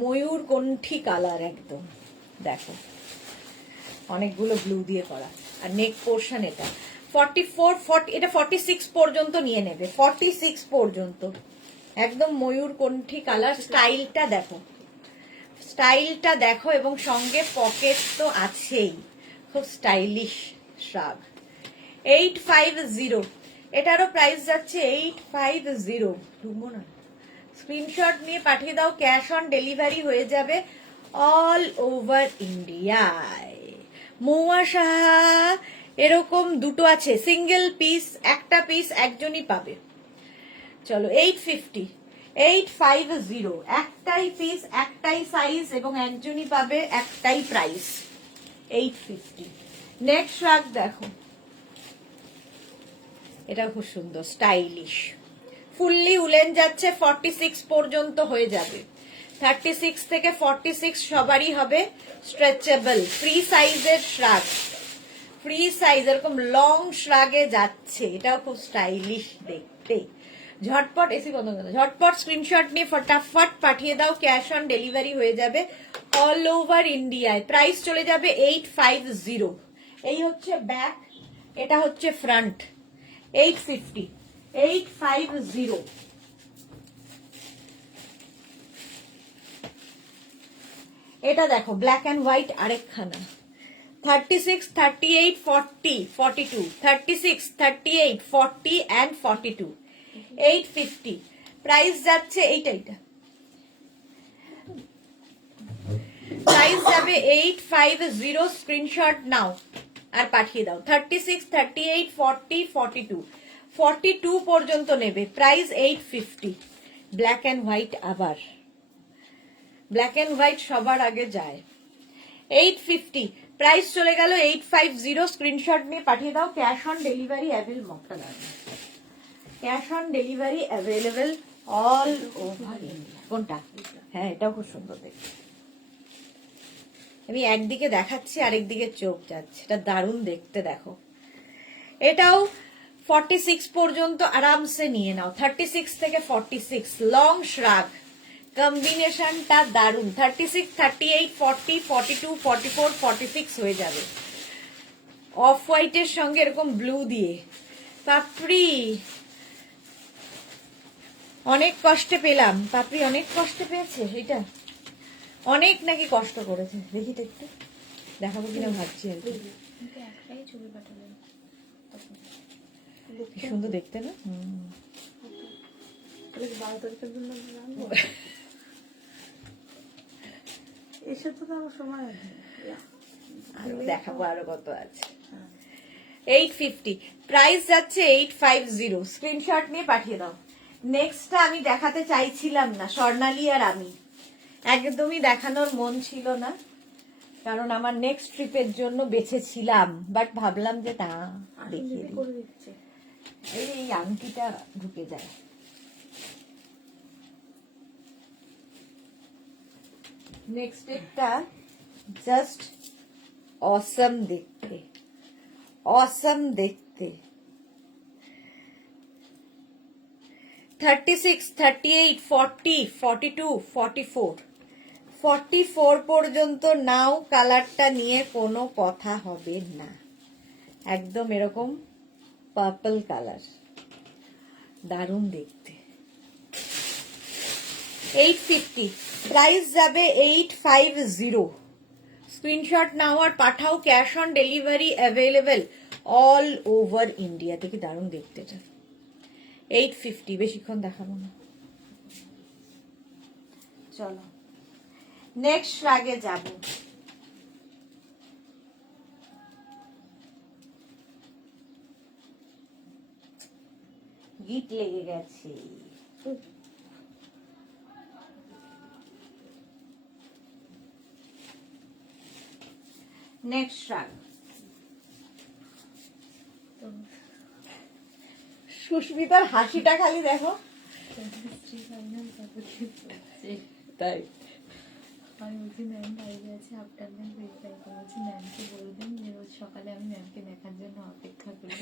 ময়ূর কণ্ঠী কালার একদম। দেখো অনেকগুলো ব্লু দিয়ে করা। আর নেক পোর্শন এটা 44, 40, এটা 46 পর্যন্ত নিয়ে নেবে। 46 পর্যন্ত একদম ময়ূর কণ্ঠী কালার। স্টাইলটা দেখো, স্টাইলটা দেখো, এবং সঙ্গে পকেট তো আছেই, খুব স্টাইলিশ শ্রাগ। 850। এটারও প্রাইস যাচ্ছে 850। ঢুকবো না, স্ক্রিনশট নিয়ে পাঠিয়ে দাও। ক্যাশ অন ডেলিভারি হয়ে যাবে অল ওভার ইন্ডিয়ায়। মৌয়া সাহা এরকম দুটো আছে, সিঙ্গেল পিস, একটা পিস একজনই পাবে। চলো 850, 850। একটাই পিস, একটাই সাইজ এবং একজনই পাবে, একটাই প্রাইস 850। নেক্সট শ্রাগ দেখো, এটা খুব সুন্দর স্টাইলিশ। ফুললি উলেন যাচ্ছে, 46 পর্যন্ত হয়ে যাবে। 36 থেকে 46 সবারই হবে স্ট্রেচেবল। ফ্রি সাইজের শ্রাগ, ফ্রি সাইজ এরকম লং শ্রাগে যাচ্ছে। এটাও খুব স্টাইলিশ দেখতে। ঝটপট এসি বন্ধ করে দাও। ঝটপট স্ক্রিনশট নিয়ে ফটাফট পাঠিয়ে দাও। ক্যাশ অন ডেলিভারি হয়ে যাবে অল ওভার ইন্ডিয়ায়। প্রাইস চলে যাবে 850। এই হচ্ছে ব্যাক, এটা হচ্ছে ফ্রন্ট। 850, 850। এটা দেখো black and white আরেকখানা। 36, 38, 40, 42, 36, 38, 40 and 42, 850। Price যাচ্ছে এইটা, প্রাইস যাবে 850। স্ক্রিনশট নাও আর পাঠিয়ে দাও। 36, 38, 40, 42, 42 পর্যন্ত নেবে। প্রাইস 850। ব্ল্যাক অ্যান্ড হোয়াইট, আবার ব্ল্যাক অ্যান্ড হোয়াইট সবার আগে যায়। 850। প্রাইস চলে গেল 850। স্ক্রিনশট নিয়ে পাঠিয়ে দাও। ক্যাশ অন ডেলিভারি অ্যাভেল, মকটা দাঁড়াবে, cash on delivery available all over India. কোনটা? হ্যাঁ, এটাও খুব সুন্দর দেখতে। আমি একদিকে দেখাচ্ছি, আরেকদিকে চোখ যাচ্ছে। এটা দারুণ দেখতে, দেখো। এটাও 46 পর্যন্ত আরামসে নিয়ে নাও। 36 থেকে 46 লং শ্রাগ, কম্বিনেশনটা দারুণ। 36, 38, 40, 42, 44, 46 হয়ে যাবে। অফ হোয়াইটের সঙ্গে এরকম ব্লু দিয়ে। পাপড়ি অনেক কষ্টে পেলাম, পাপড়ি অনেক কষ্টে পেয়েছে। এটা অনেক নাকি কষ্ট করেছে। দেখি তো একটু, দেখাবো কিনা ভাবছি আর কি। কিন্তু একটাই ছবি পাঠালেন তখন। কি সুন্দর দেখতে না? 12 তারিখের জন্য জানবো। এসে তো আমার সময় আছে, দেখাবো আরো কত আছে। 850। প্রাইস যাচ্ছে 850। স্ক্রিনশট নিয়ে পাঠিয়ে দাও। নেক্সটটা আমি দেখাতে চাইছিলাম না, স্বর্ণালী আর আমি একদমই দেখানোর মন ছিল না, কারণ আমার নেক্সট ট্রিপের জন্য বেছেছিলাম, বাট ভাবলাম যে তা দেখিয়ে দিই। করে দিচ্ছে। এই আংটিটা ঢুকে যায়। নেক্সট একটা জাস্ট অসম দেখতে, অসম দেখতে। 36, 38, 40, 42, 44, 44 পর্যন্ত নাও, কালারটা নিয়ে কোনো কথা হবে না। একদম এরকম পার্পল কালার, দারুণ দেখতে। 850, প্রাইস যাবে 850। স্ক্রিনশট নাও আর পাঠাও, cash on delivery available all over India. দেখি দারুণ দেখতে এটা। 850, বেশিক্ষণ দেখাবো না, চলো নেক্সট রাগে যাব। গিট লেগে গেছে। নেক্সট রাগ সুস্মিতার হাসিটা খালি দেখো। তাই আমি বলছি ম্যাম বাইরে আছে, আপনার ম্যাম ভেরিফাই করেছি, ম্যামকে বলবেন যে রোজ সকালে আমি ম্যামকে দেখার জন্য অপেক্ষা করি।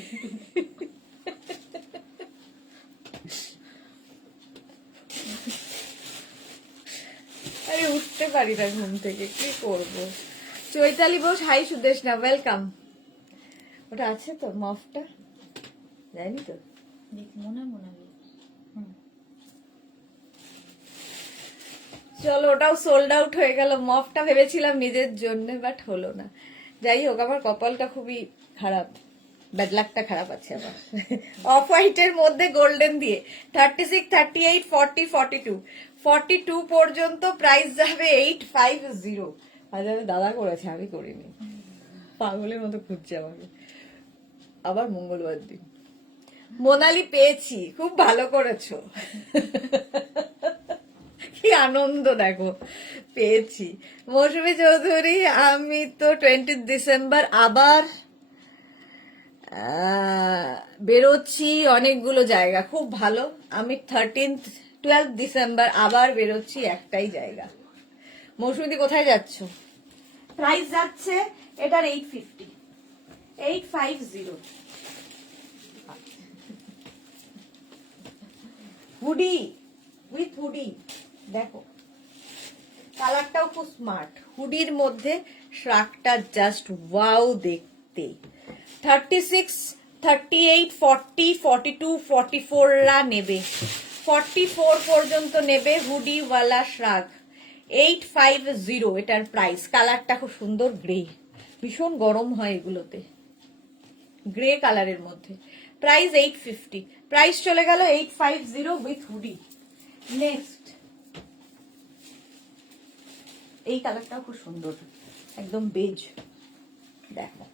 আমি উঠতে পারি না ঘুম থেকে, কি করব। চৈতালি বোস, হাই সুদেশ না, ওয়েলকাম। ওটা আছে তো মফটা, জানি তো। দেখ মনে মনে চলো, ওটাও সোল্ড আউট হয়ে গেল। মফটা ভেবেছিলাম নিজের জন্য, বাট হলো না। যাই হোক, আমার কপালটা খুবই খারাপ, ব্যাড লাকটা খারাপ আছে আমার। অফ হোয়াইটের মধ্যে গোল্ডেন দিয়ে 36, 38, 40, 42, 42 পর্যন্ত প্রাইস যাবে 850। দাদা করেছে, আমি করিনি, পাগলের মতো খুঁজছে আমাকে। আবার মঙ্গলবার দিন মোনালি পেয়েছি, খুব ভালো করেছো। কি আনন্দ দেখো, পেয়েছি। মৌসুমী চৌধুরী, আমি তো 20 ডিসেম্বর আবার বেরোচ্ছি অনেকগুলো জায়গা, খুব ভালো। আমি 12 ডিসেম্বর আবার বেরোচ্ছি একটাই জায়গা। মৌসুমী কোথায় যাচ্ছ? প্রাইস যাচ্ছে এটার 850, 850। হুডি উইথ হুডি, দেখো কালারটাও খুব স্মার্ট। হুডির মধ্যে শ্রাকটা জাস্ট ওয়াও দেখতে। 36, 38, 40, 42, 44 রা নেবে, 44 পর্যন্ত নেবে হুডিওয়ালা শ্রাক। 850 এটার প্রাইস। কালারটা খুব সুন্দর, গ্রে, ভীষণ গরম হয় এগুলোতে, গ্রে কালারের মধ্যে। প্রাইস 850, প্রাইস চলে গেল 850 উইথ হুডি। নেক্সট এই কালারটাও খুব সুন্দর, একদম বেজ, দেখো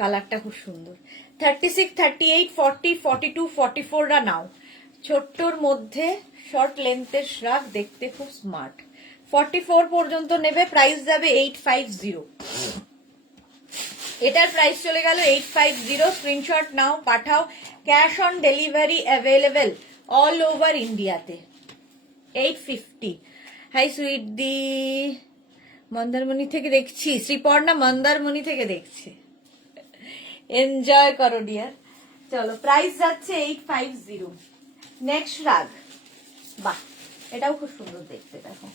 কালারটা খুব সুন্দর। 36, 38, 40, 42, 44 রা নাও। ছোট্টর মধ্যে শর্ট লেন্থের শ্রাক, দেখতে খুব স্মার্ট। 44 পর্যন্ত নেবে, প্রাইস যাবে 850। এটার প্রাইস চলে গেল 850। স্ক্রিনশট নাও, পাঠাও, cash on delivery available all over ইন্ডিয়াতে। 850। হাই সুইট দি, মন্দারমণি থেকে দেখছি। শ্রীপর্ণা মন্দারমণি থেকে দেখছে, এনজয় করো ডিয়ার। চলো, প্রাইস যাচ্ছে 850। নেক্সট রাগ, বাহ এটাও খুব সুন্দর দেখতে, দেখো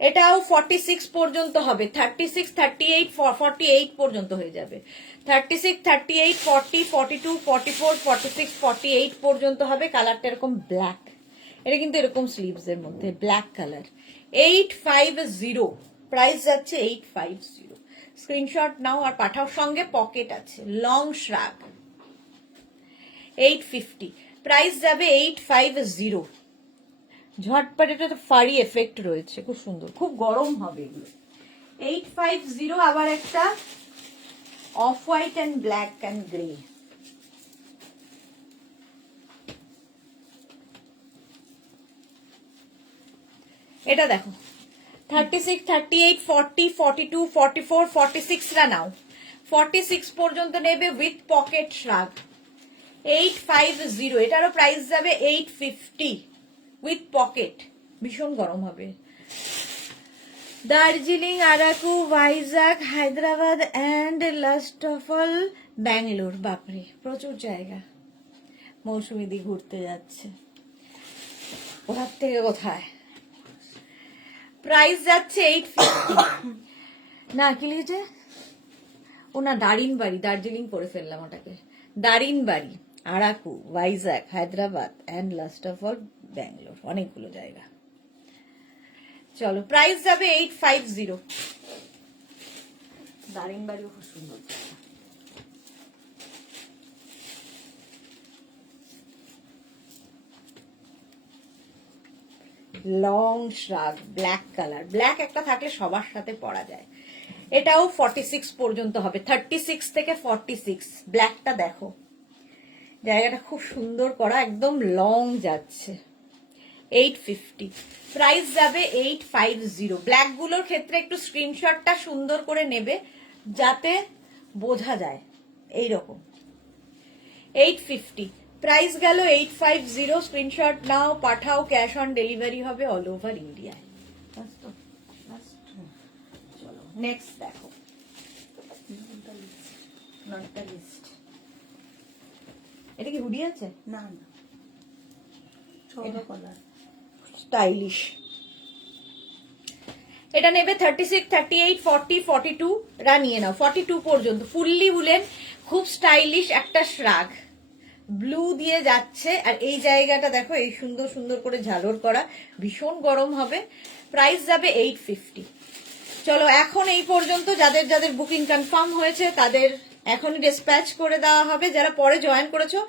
এটাও 46 পর্যন্ত হবে। 36, 38, 48 পর্যন্ত হয়ে যাবে। 36, 38, 40, 42, 44, 46, 48 পর্যন্ত হবে। কালারটা এরকম ব্ল্যাক, এটা কিন্তু এরকম স্লিভস এর মধ্যে ব্ল্যাক কালার। 850, প্রাইস যাচ্ছে 850। স্ক্রিনশট নাও আর পাঠাও, সঙ্গে পকেট আছে, লং শ্রাগ। 850, প্রাইস যাবে 850। ঝটপট, এটা তো ফারি এফেক্ট রয়েছে, খুব সুন্দর, খুব গরম হবে এগুলো। 850। আবার একটা off white and black and grey, এটা দেখো। 36, 38, 40, 42, 44, 46 রা নাও। 46 পর্যন্ত নেবে উইথ পকেট শ্রাগ। 850, এটারও প্রাইস যাবে 850। উইথ পকেট, ভীষণ গরম হবে। Darjeeling, Araku, Vizag, Hyderabad and last of all Bangalore. বাপরে, প্রচুর জায়গা। মৌসুমীদি ঘুরতে যাচ্ছে, ওখান থেকে কোথায়? প্রাইস যাচ্ছে 850। না কি লিখেছে? ও না, দারিনবাড়ি, দার্জিলিং করে ফেললাম ওটাকে। Daringbadi, Araku, Vizag, Hyderabad and last of all Bangalore, অনেকগুলো জায়গা। চলো, প্রাইস যাবে 850। দারিনবাড়িও খুব সুন্দর জায়গা। লং শ্রাগ, ব্ল্যাক কালার, ব্ল্যাক একটা থাকলে সবার সাথে পরা যায়। এটাও 46 পর্যন্ত হবে, 36 থেকে 46। ব্ল্যাকটা দেখো, জায়গাটা খুব সুন্দর করা, একদম লং যাচ্ছে। 850, প্রাইস যাবে 850। ব্ল্যাক গুলোর ক্ষেত্রে একটু স্ক্রিনশটটা সুন্দর করে নেবে যাতে বোঝা যায়। এইরকম 850, প্রাইস গেল 850। স্ক্রিনশট নাও, পাঠাও, ক্যাশ অন ডেলিভারি হবে অল ওভার ইন্ডিয়ায়। চলো নেক্সট দেখো, নটটা লিস্ট। এটা কি হুডি আছে? না না, চৌড়া কলার, স্টাইলিশ। এটা নেবে 36, 38, 40, 42 রা নিয়ে নাও, 42 পর্যন্ত। ফুললি উলেন, খুব স্টাইলিশ একটা শ্রাগ, ব্লু দিয়ে যাচ্ছে। আর এই জায়গাটা দেখো, এই সুন্দর সুন্দর করে ঝালর করা, ভীষণ গরম হবে। প্রাইস যাবে 850। চলো, এখন এই পর্যন্ত যাদের যাদের বুকিং কনফার্ম হয়েছে তাদের এখনই ডিসপ্যাচ করে দেওয়া হবে। যারা পরে জয়েন করেছো,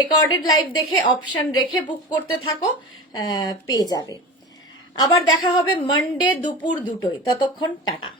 রেকর্ডেড লাইভ দেখে অপশন রেখে বুক করতে থাকো, পেয়ে যাবে। আবার দেখা হবে মানডে দুপুর 2টোয়। ততক্ষণ টাটা।